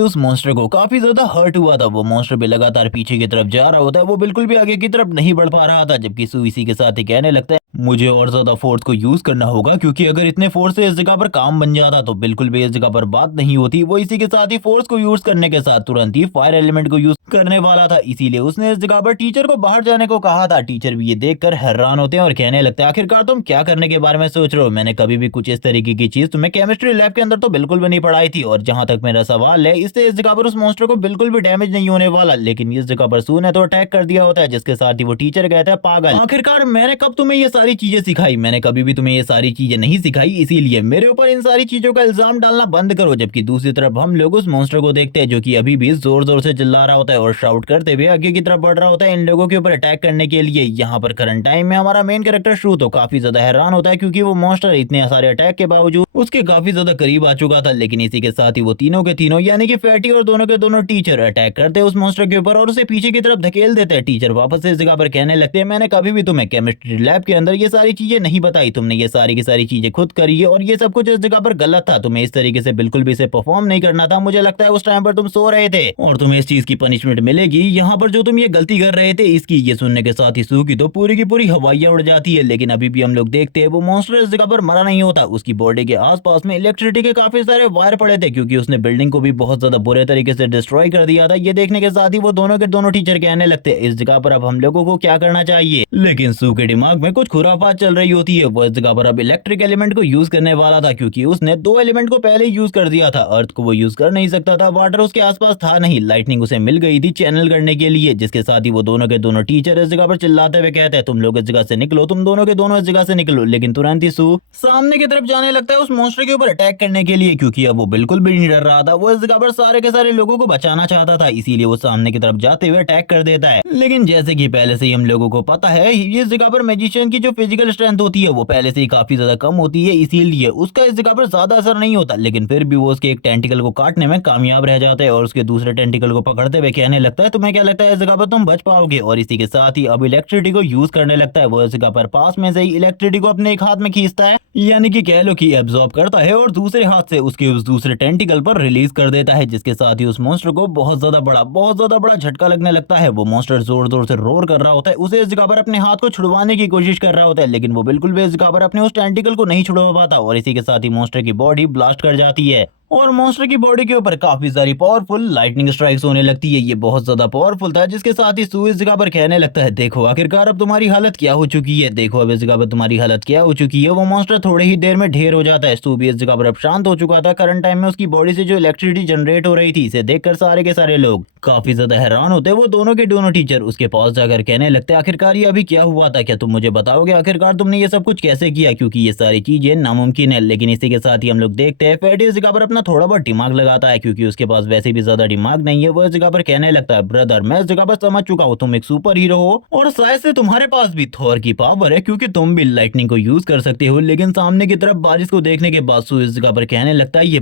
उस मॉन्स्टर को काफी ज्यादा हर्ट हुआ था। वो मॉन्स्टर भी लगातार पीछे की तरफ जा रहा होता है, वो बिल्कुल भी आगे की तरफ नहीं बढ़ पा रहा था, जबकि सू इसी के साथ ही कहने लगता है, मुझे और ज्यादा फोर्स को यूज करना होगा, क्योंकि अगर इतने फोर्स से इस जगह पर काम बन जाता तो बिल्कुल भी इस जगह पर बात नहीं होती। वो इसी के साथ ही फोर्स को यूज करने के साथ तुरंत ही फायर एलिमेंट को यूज करने वाला था, इसीलिए उसने इस जगह पर टीचर को बाहर जाने को कहा था। टीचर भी ये देखकर हैरान होते हैं और कहने लगते हैं, आखिरकार तुम क्या करने के बारे में सोच रहे हो, मैंने कभी भी कुछ इस तरीके की चीज तुम्हें केमिस्ट्री लैब के अंदर तो बिल्कुल भी नहीं पढ़ाई थी, और जहां तक मेरा सवाल है, इससे इस जगह पर उस मॉन्स्टर को बिल्कुल भी डैमेज नहीं होने वाला। लेकिन इस जगह पर सू ने तो अटैक कर दिया होता है, जिसके साथ ही वो टीचर कहता है, पागल, आखिरकार मैंने कब तुम्हें ये सारी चीजें सिखाई, मैंने कभी भी तुम्हें ये सारी चीजें नहीं सिखाई, इसीलिए मेरे ऊपर इन सारी चीजों का इल्जाम डालना बंद करो। जबकि दूसरी तरफ हम लोग उस मॉन्स्टर को देखते हैं जो कि अभी भी जोर जोर से चिल्ला रहा होता है और शाउट करते हुए आगे की तरफ बढ़ रहा होता है इन लोगों के ऊपर अटैक करने के लिए। यहाँ पर करंट टाइम में हमारा मेन कैरेक्टर शू तो काफी ज्यादा हैरान होता है, क्योंकि वो मॉन्स्टर इतने सारे अटैक के बावजूद उसके काफी ज्यादा करीब आ चुका था। लेकिन इसी के साथ ही वो तीनों के तीनों यानी कि फैटी और दोनों के दोनों टीचर अटैक करते हैं उस मॉन्स्टर के ऊपर और उसे पीछे की तरफ धकेल देते हैं। टीचर वापस से इस जगह पर कहने लगते हैं, मैंने कभी भी तुम्हें केमिस्ट्री लैब के अंदर ये सारी चीजें नहीं बताई, तुमने ये सारी की सारी चीजें खुद करी है, और ये सब कुछ इस जगह पर गलत था, तुम्हें इस तरीके से बिल्कुल भी इसे परफॉर्म नहीं करना था। मुझे लगता है उस टाइम पर तुम सो रहे थे और तुम्हें इस चीज की पनिशमेंट मिलेगी यहाँ पर जो तुम ये गलती कर रहे थे इसकी। ये सुनने के साथ ही सू की तो पूरी की पूरी हवाइयां उड़ जाती है। लेकिन अभी भी हम लोग देखते हैं वो मॉन्स्टर इस जगह पर मरा नहीं होता, उसकी बॉडी के आसपास में इलेक्ट्रिसिटी के काफी सारे वायर पड़े थे, क्योंकि उसने बिल्डिंग को भी बहुत ज्यादा बुरे तरीके से डिस्ट्रॉय कर दिया था। ये देखने के साथ ही वो दोनों के दोनों टीचर कहने लगते हैं, इस जगह पर अब हम लोगों को क्या करना चाहिए। लेकिन सू के दिमाग में कुछ खुराफात चल रही होती है। वो इस जगह पर अब इलेक्ट्रिक एलिमेंट को यूज करने वाला था, क्योंकि उसने दो एलिमेंट को पहले यूज कर दिया था। अर्थ को वो यूज कर नहीं सकता था, वाटर उसके आसपास था नहीं, लाइटनिंग उसे मिल गई थी चैनल करने के लिए। जिसके साथ ही वो दोनों के दोनों टीचर इस जगह पर चिल्लाते हुए कहते हैं, तुम लोग इस जगह से निकलो, तुम दोनों के दोनों इस जगह से निकलो। लेकिन तुरंत ही सू सामने की तरफ जाने लगता है उस मॉन्स्टर के ऊपर अटैक करने के लिए, क्योंकि अब वो बिल्कुल भी नहीं डर रहा था। वो इस जगह पर सारे के सारे लोगों को बचाना चाहता था, इसीलिए वो सामने की तरफ जाते हुए अटैक कर देता है। लेकिन जैसे कि पहले से ही हम लोगों को पता है, इस जगह पर मैजिशियन की जो फिजिकल स्ट्रेंथ होती है वो पहले से ही काफी ज्यादा कम होती है, इसीलिए उसका इस जगह पर ज्यादा असर नहीं होता। लेकिन फिर भी वो उसके एक टेंटिकल को काटने में कामयाब रह जाता है और उसके दूसरे टेंटिकल को पकड़ते हुए कहने लगता है, तुम्हें क्या लगता है इस जगह पर तुम बच पाओगे। और इसी के साथ ही अब इलेक्ट्रिसिटी को यूज करने लगता है। वो इस जगह पर पास में से ही इलेक्ट्रिसिटी को अपने एक हाथ में खींचता है, यानी कि कह लो कि एब्जॉर्ब करता है, और दूसरे हाथ से उसके उस दूसरे टेंटिकल पर रिलीज कर देता है। जिसके साथ ही उस मॉन्स्टर को बहुत ज्यादा बड़ा झटका लगने लगता है। वो मॉन्स्टर जोर जोर से रोर कर रहा होता है, उसे इस जगह पर अपने हाथ को छुड़वाने की कोशिश कर रहा होता है, लेकिन वो बिल्कुल भी इस जगह पर अपने उस टेंटिकल को नहीं छुड़वा पाता। और इसी के साथ ही मॉन्स्टर की बॉडी ब्लास्ट कर जाती है और मॉन्स्टर की बॉडी के ऊपर काफी सारी पावरफुल लाइटनिंग स्ट्राइक्स होने लगती है। ये बहुत ज्यादा पावरफुल था। जिसके साथ ही सू इस जगह पर कहने लगता है, देखो आखिरकार अब तुम्हारी हालत क्या हो चुकी है, देखो अब इस जगह पर तुम्हारी हालत क्या हो चुकी है। वो मॉन्स्टर थोड़े ही देर में ढेर हो जाता है। सू भी इस जगह पर अब शांत हो चुका था। करंट टाइम में उसकी बॉडी से जो इलेक्ट्रिसिटी जनरेट हो रही थी, इसे देखकर सारे के सारे लोग काफी ज्यादा हैरान होते। वो दोनों के दोनों टीचर उसके पास जाकर कहने लगते, आखिरकार ये अभी क्या हुआ था, क्या तुम मुझे बताओगे, आखिरकार तुमने ये सब कुछ कैसे किया, क्योंकि ये सारी चीजें नामुमकिन है। लेकिन इसी के साथ ही हम लोग देखते हैं फैटी इस जगह पर अपना थोड़ा बहुत दिमाग लगाता है, क्योंकि उसके पास वैसे भी ज्यादा दिमाग नहीं है। वो इस जगह पर कहने लगता है, ब्रदर मैं इस जगह पर समझ चुका हूँ, तुम एक सुपर हीरो हो और शायद से तुम्हारे पास भी थॉर की पावर है, क्योंकि तुम भी लाइटनिंग को यूज कर सकते हो। लेकिन सामने की तरफ बारिश को देखने के बाद सू इस जगह पर कहने लगता है, ये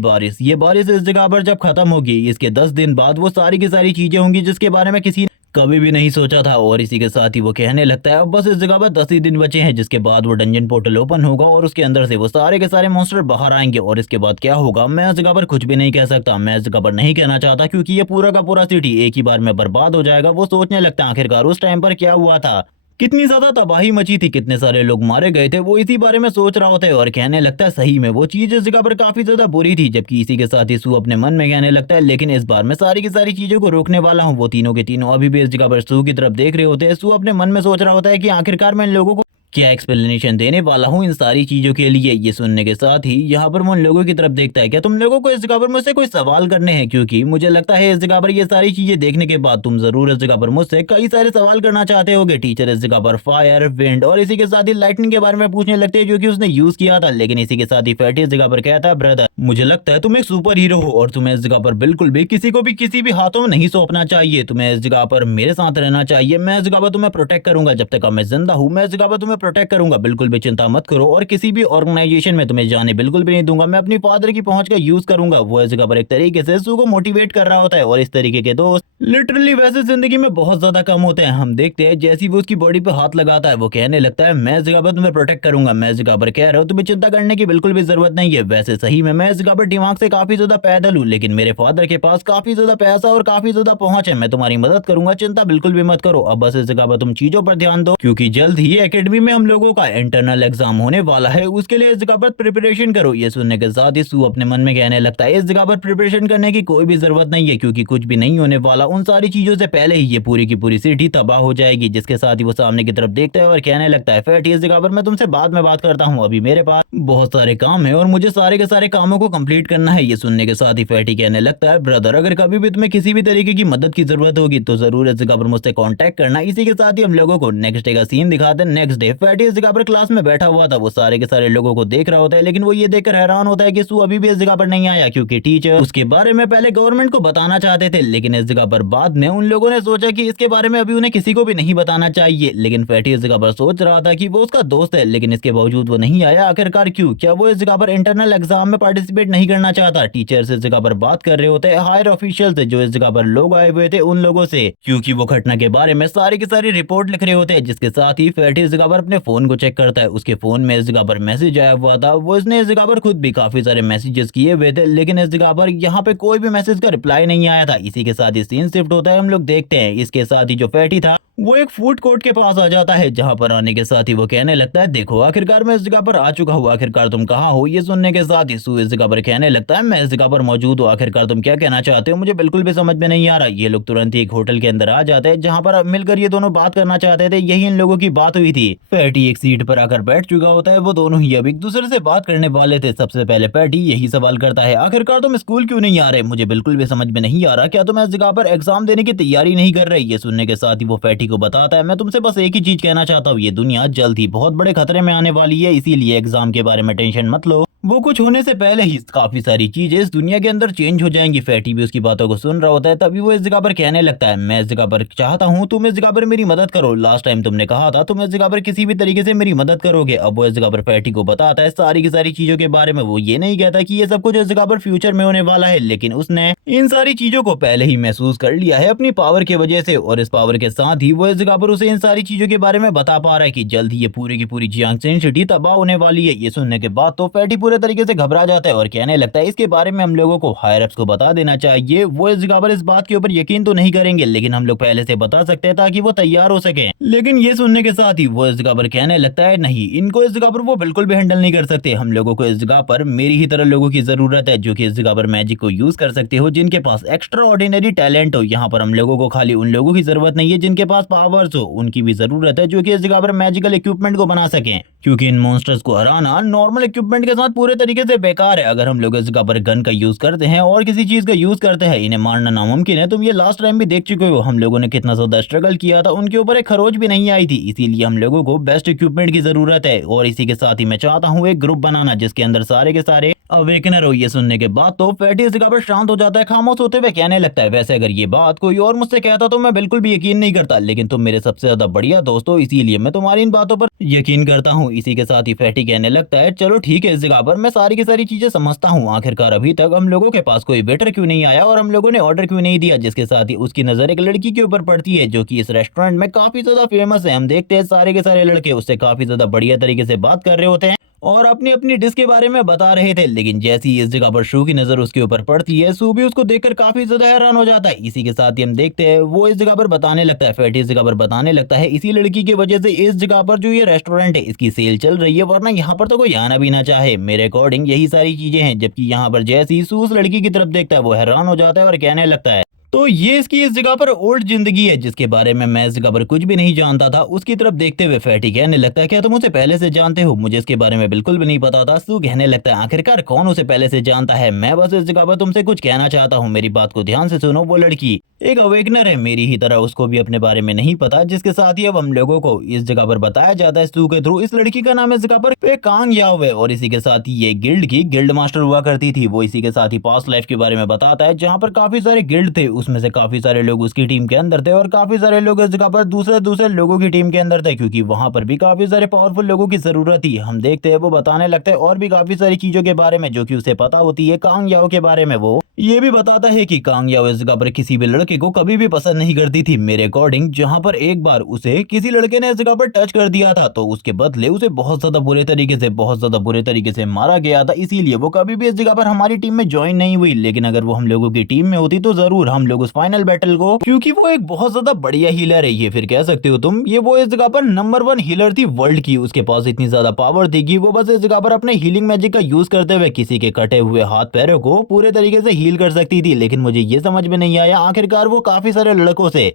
बारिश इस जगह पर जब खत्म होगी, इसके 10 दिन बाद वो सारी की सारी चीजें होंगी जिसके बारे में किसी कभी भी नहीं सोचा था। और इसी के साथ ही वो कहने लगता है, अब बस इस जगह पर 10 ही दिन बचे हैं, जिसके बाद वो डंजन पोर्टल ओपन होगा और उसके अंदर से वो सारे के सारे मॉन्स्टर बाहर आएंगे। और इसके बाद क्या होगा मैं इस जगह पर कुछ भी नहीं कह सकता, मैं इस जगह पर नहीं कहना चाहता, क्योंकि ये पूरा का पूरा सिटी एक ही बार में बर्बाद हो जाएगा। वो सोचने लगता है आखिरकार उस टाइम पर क्या हुआ था, कितनी ज्यादा तबाही मची थी, कितने सारे लोग मारे गए थे। वो इसी बारे में सोच रहा होता है और कहने लगता है, सही में वो चीज इस जगह पर काफी ज्यादा बुरी थी। जबकि इसी के साथ ही सू अपने मन में कहने लगता है, लेकिन इस बार मैं सारी की सारी चीजों को रोकने वाला हूँ। वो तीनों के तीनों अभी भी इस जगह पर सू की तरफ देख रहे होते हैं। सू अपने मन में सोच रहा होता है कि आखिरकार मैं इन लोगों को क्या एक्सप्लेनेशन देने वाला हूँ इन सारी चीजों के लिए। ये सुनने के साथ ही यहाँ पर मैं उन लोगों की तरफ देखता है, क्या तुम लोगों को इस जगह पर मुझसे कोई सवाल करने हैं? क्योंकि मुझे लगता है इस जगह पर ये सारी चीजें देखने के बाद तुम जरूर इस जगह पर मुझसे कई सारे सवाल करना चाहते होगे। टीचर इस जगह पर फायर, विंड और इसी के साथ ही लाइटनिंग के बारे में पूछने लगते हैं जो कि उसने यूज किया था। लेकिन इसी के साथ ही फैटी इस जगह पर कहता है, ब्रदर मुझे लगता है तुम एक सुपर हीरो हो और तुम्हें इस जगह पर बिल्कुल भी किसी को भी किसी भी हाथों में नहीं सौंपना चाहिए। तुम्हें इस जगह पर मेरे साथ रहना चाहिए। मैं इस जगह पर तुम्हें प्रोटेक्ट करूंगा जब तक मैं जिंदा हूँ। मैं इस जगह पर तुम्हें प्रोटेक्ट करूंगा, बिल्कुल भी चिंता मत करो। और किसी भी ऑर्गेनाइजेशन में तुम्हें जाने बिल्कुल भी नहीं दूंगा। मैं अपनी फादर की पहुंच का यूज करूंगा। वो इस जगह पर एक तरीके से सू को मोटिवेट कर रहा होता है और इस तरीके के दोस्त लिटरली वैसे जिंदगी में बहुत ज्यादा कम होते हैं। हम देखते हैं जैसी वो उसकी बॉडी पे हाथ लगाता है वो कहने लगता है, मैं इस जगह पर तुम्हें प्रोटेक्ट करूंगा। मैं इस जगह पर कह रहा हूँ तुम्हें चिंता करने की बिल्कुल भी जरूरत नहीं है। वैसे सही में मैं इस जगह पर दिमाग से काफी ज्यादा पैदल हूँ, लेकिन मेरे फादर के पास काफी ज्यादा पैसा और काफी ज्यादा पहुंच है। मैं तुम्हारी मदद करूंगा, चिंता बिल्कुल भी मत करो। अब बस इस जगह पर तुम चीजों पर ध्यान दो क्योंकि जल्द ही एकेडमी में हम लोगों का इंटरनल एग्जाम होने वाला है। उसके लिए इस जगह पर प्रिपरेशन करो। ये सुनने के साथ ही सू अपने मन में कहने लगता है, इस जगह पर प्रिपरेशन करने की कोई भी जरूरत नहीं है क्योंकि कुछ भी नहीं होने वाला। उन सारी चीजों से पहले ही ये पूरी की पूरी सिटी तबाह हो जाएगी। जिसके साथ ही वो सामने की तरफ देखता है और कहने लगता है, फैट इस जगह पर मैं तुमसे बाद में बात करता हूँ, अभी मेरे पास बहुत सारे काम है और मुझे सारे के सारे कामों को कंप्लीट करना है। ये सुनने के साथ ही फैटी कहने लगता है, ब्रदर अगर कभी भी तुम्हें किसी भी तरीके की मदद की जरूरत होगी तो जरूर इस जगह पर मुझसे कांटेक्ट करना। इसी के साथ ही हम लोगों को नेक्स्ट डे का सीन दिखाते हैं। नेक्स्ट डे फैटी इस जगह पर क्लास में बैठा हुआ था। वो सारे के सारे लोगों को देख रहा होता है, लेकिन वो ये देखकर हैरान होता है कि सू अभी भी इस जगह पर नहीं आया क्योंकि टीचर उसके बारे में पहले गवर्नमेंट को बताना चाहते थे। लेकिन इस जगह पर बाद में उन लोगों ने सोचा कि इसके बारे में अभी उन्हें किसी को भी नहीं बताना चाहिए। लेकिन फैटी इस जगह पर सोच रहा था कि वो उसका दोस्त है, लेकिन इसके बावजूद वो नहीं आया। आखिरकार क्यों? क्या वो इस जगह पर इंटरनल एग्जाम में पार्टिसिपेट नहीं करना चाहता? टीचर्स इस जगह पर बात कर रहे होते हैं हायर ऑफिशियल से, जो इस जगह पर लोग आए हुए थे उन लोगों से, क्योंकि वो घटना के बारे में सारी की सारी रिपोर्ट लिख रहे होते हैं। जिसके साथ ही फैटी इस जगह पर अपने फोन को चेक करता है। उसके फोन में इस जगह पर मैसेज आया हुआ था। वो इसने इस जगह पर खुद भी काफी सारे मैसेजेस किए हुए थे, लेकिन इस जगह पर यहाँ पे कोई भी मैसेज का रिप्लाई नहीं आया था। इसी के साथ ही सीन शिफ्ट होता है। हम लोग देखते हैं इसके साथ ही जो फैटी था वो एक फूड कोर्ट के पास आ जाता है, जहां पर आने के साथ ही वो कहने लगता है, देखो आखिरकार मैं इस जगह पर आ चुका हूँ। आखिरकार तुम कहाँ हो? ये सुनने के साथ ही सू इस जगह पर कहने लगता है, मैं इस जगह पर मौजूद हूँ। आखिरकार तुम क्या कहना चाहते हो? मुझे बिल्कुल भी समझ में नहीं आ रहा। ये लोग तुरंत ही एक होटल के अंदर आ जाते हैं जहाँ पर मिलकर ये दोनों बात करना चाहते थे। यही इन लोगों की बात हुई थी। फैटी एक सीट पर आकर बैठ चुका होता है। वो दोनों ही अब एक दूसरे से बात करने वाले थे। सबसे पहले फैटी यही सवाल करता है, आखिरकार तुम स्कूल क्यों नहीं आ रहे? मुझे बिल्कुल भी समझ में नहीं आ रहा। क्या तुम इस जगह पर एग्जाम देने की तैयारी नहीं कर रहे? ये सुनने के साथ ही वो फैटी को बताता है, मैं तुमसे बस एक ही चीज कहना चाहता हूँ, ये दुनिया जल्द ही बहुत बड़े खतरे में आने वाली है, इसीलिए एग्जाम के बारे में टेंशन मत लो। वो कुछ होने से पहले ही काफी सारी चीजें इस दुनिया के अंदर चेंज हो जाएंगी। फैटी भी उसकी बातों को सुन रहा होता है। तभी वो इस जगह पर कहने लगता है, मैं इस जगह पर चाहता हूँ तुम इस जगह पर मेरी मदद करो। लास्ट टाइम तुमने कहा था तुम इस जगह पर किसी भी तरीके से मेरी मदद करोगे। अब वो इस जगह पर फैटी को बताता है सारी की सारी चीजों के बारे में। वो ये नहीं कहता कि ये सब कुछ इस जगह पर फ्यूचर में होने वाला है, लेकिन उसने इन सारी चीजों को पहले ही महसूस कर लिया है अपनी पावर की वजह से। और इस पावर के साथ ही वो इस जगह पर उसे इन सारी चीजों के बारे में बता पा रहा है कि जल्द ही ये पूरी की पूरी जियांगचेन सिटी तबाह होने वाली है। ये सुनने के बाद तो फैटी पूरे तरीके से घबरा जाता है और कहने लगता है, इसके बारे में हम लोगों को हायर अप्स को बता देना चाहिए। वो इस जगह पर इस बात के ऊपर यकीन तो नहीं करेंगे, लेकिन हम लोग पहले से बता सकते हैं ताकि वो तैयार हो सके। लेकिन ये सुनने के साथ ही वो इस जगह पर कहने लगता है, नहीं, इनको इस जगह पर वो बिल्कुल भी हैंडल नहीं कर सकते। हम लोगों को इस जगह पर मेरी ही तरह लोगों की जरूरत है जो कि इस जगह पर मैजिक को यूज कर सकते हो, जिनके पास एक्स्ट्रा ऑर्डिनरी टैलेंट हो। यहाँ पर हम लोगों को खाली उन लोगों की जरूरत नहीं है जिनके पास पावर्स हो, उनकी भी जरूरत है जो कि इस जगह पर मैजिकल इक्विपमेंट को बना सके, क्योंकि इन मॉन्स्टर्स को हराना नॉर्मल इक्विपमेंट के साथ पूरे तरीके से बेकार है। अगर हम लोग इस जगह पर गन का यूज करते हैं और किसी चीज का यूज करते हैं, इन्हें मारना नामुमकिन है। तुम ये लास्ट टाइम भी देख चुके हो हम लोगों ने कितना ज्यादा स्ट्रगल किया था, उनके ऊपर एक खरोच भी नहीं आई थी। इसीलिए हम लोगों को बेस्ट इक्विपमेंट की जरूरत है। और इसी के साथ ही मैं चाहता हूँ एक ग्रुप बनाना जिसके अंदर सारे के सारे अवेकनर हो। ये सुनने के बाद तो फैटी इस जगह पर शांत हो जाता है, खामोश होते हुए कहने लगता है, वैसे अगर ये बात कोई और मुझसे कहता तो मैं बिल्कुल भी यकीन नहीं करता, लेकिन तुम मेरे सबसे ज्यादा बढ़िया दोस्त हो, इसीलिए मैं तुम्हारी इन बातों पर यकीन करता हूँ। इसी के साथ ही फैटी कहने लगता है, चलो ठीक है, इस जगह पर मैं सारी की सारी चीजें समझता हूँ। आखिरकार अभी तक हम लोगों के पास कोई वेटर क्यों नहीं आया और हम लोगों ने ऑर्डर क्यों नहीं दिया? जिसके साथ ही उसकी नजर एक लड़की के ऊपर पड़ती है जो कि इस रेस्टोरेंट में काफी ज्यादा फेमस है। हम देखते हैं सारे के सारे लड़के उससे काफी ज्यादा बढ़िया तरीके से बात कर रहे होते हैं और अपनी अपनी डिश के बारे में बता रहे थे। लेकिन जैसी ही इस जगह पर शू की नजर उसके ऊपर पड़ती है, शू भी उसको देखकर काफी ज्यादा हैरान हो जाता है। इसी के साथ ही हम देखते हैं वो इस जगह पर बताने लगता है, फैटी इस जगह पर बताने लगता है, इसी लड़की की वजह से इस जगह पर जो ये रेस्टोरेंट है इसकी सेल चल रही है, वरना यहाँ पर तो कोई आना भी ना चाहे। मेरे अकॉर्डिंग यही सारी चीजें हैं। जबकि यहाँ पर जैसी शू उस लड़की की तरफ देखता है वो हैरान हो जाता है और कहने लगता है, तो ये इसकी इस जगह पर ओल्ड जिंदगी है जिसके बारे में मैं इस जगह पर कुछ भी नहीं जानता था। उसकी तरफ देखते हुए फैटी कहने लगता है, क्या तुम उसे पहले से जानते हो? मुझे इसके बारे में बिल्कुल भी नहीं पता था। सू कहने लगता है, आखिरकार कौन उसे पहले से जानता है? मैं बस इस जगह पर तुमसे कुछ कहना चाहता हूँ, मेरी बात को ध्यान से सुनो। वो लड़की एक अवेकनर है मेरी ही तरह, उसको भी अपने बारे में नहीं पता, जिसके साथ ही अब हम लोगों को इस जगह पर बताया जाता है सू के थ्रू। इस लड़की का नाम इस जगह पर पे कांग याओ है और इसी के साथ ही ये गिल्ड की गिल्ड मास्टर हुआ करती थी। वो इसी के साथ ही पास्ट लाइफ के बारे में बताता है जहाँ पर काफी सारे गिल्ड थे, उसमें से काफी सारे लोग उसकी टीम के अंदर थे और काफी सारे लोग इस जगह पर दूसरे दूसरे लोगों की टीम के अंदर थे, क्योंकि वहां पर भी काफी सारे पावरफुल लोगों की जरूरत थी। हम देखते हैं वो बताने लगता है और भी काफी सारी चीजों के बारे में जो कि उसे पता होती है कांग याओ के बारे में। वो ये भी बताता है कि कांग याओ इस जगह पर किसी भी लड़के को कभी भी पसंद नहीं करती थी मेरे अकॉर्डिंग। जहां पर एक बार उसे किसी लड़के ने इस जगह पर टच कर दिया था तो उसके बदले उसे बहुत ज्यादा बुरे तरीके से मारा गया था, इसीलिए वो कभी भी इस जगह पर हमारी टीम में ज्वाइन नहीं हुई। लेकिन अगर वो हम लोगों की टीम में होती तो जरूर हम लोग उस फाइनल बैटल को, क्योंकि वो एक बहुत ज्यादा बढ़िया हीलर है, ये फिर कह सकते हो तुम, ये वो इस जगह पर नंबर 1 हीलर थी वर्ल्ड की। उसके पास इतनी ज्यादा पावर थी कि वो बस इस जगह पर अपने हीलिंग मैजिक का यूज करते हुए किसी के कटे हुए हाथ पैरों को पूरे तरीके से हील कर सकती थी। लेकिन मुझे ये समझ में नहीं आया आखिरकार वो काफी सारे लड़कों से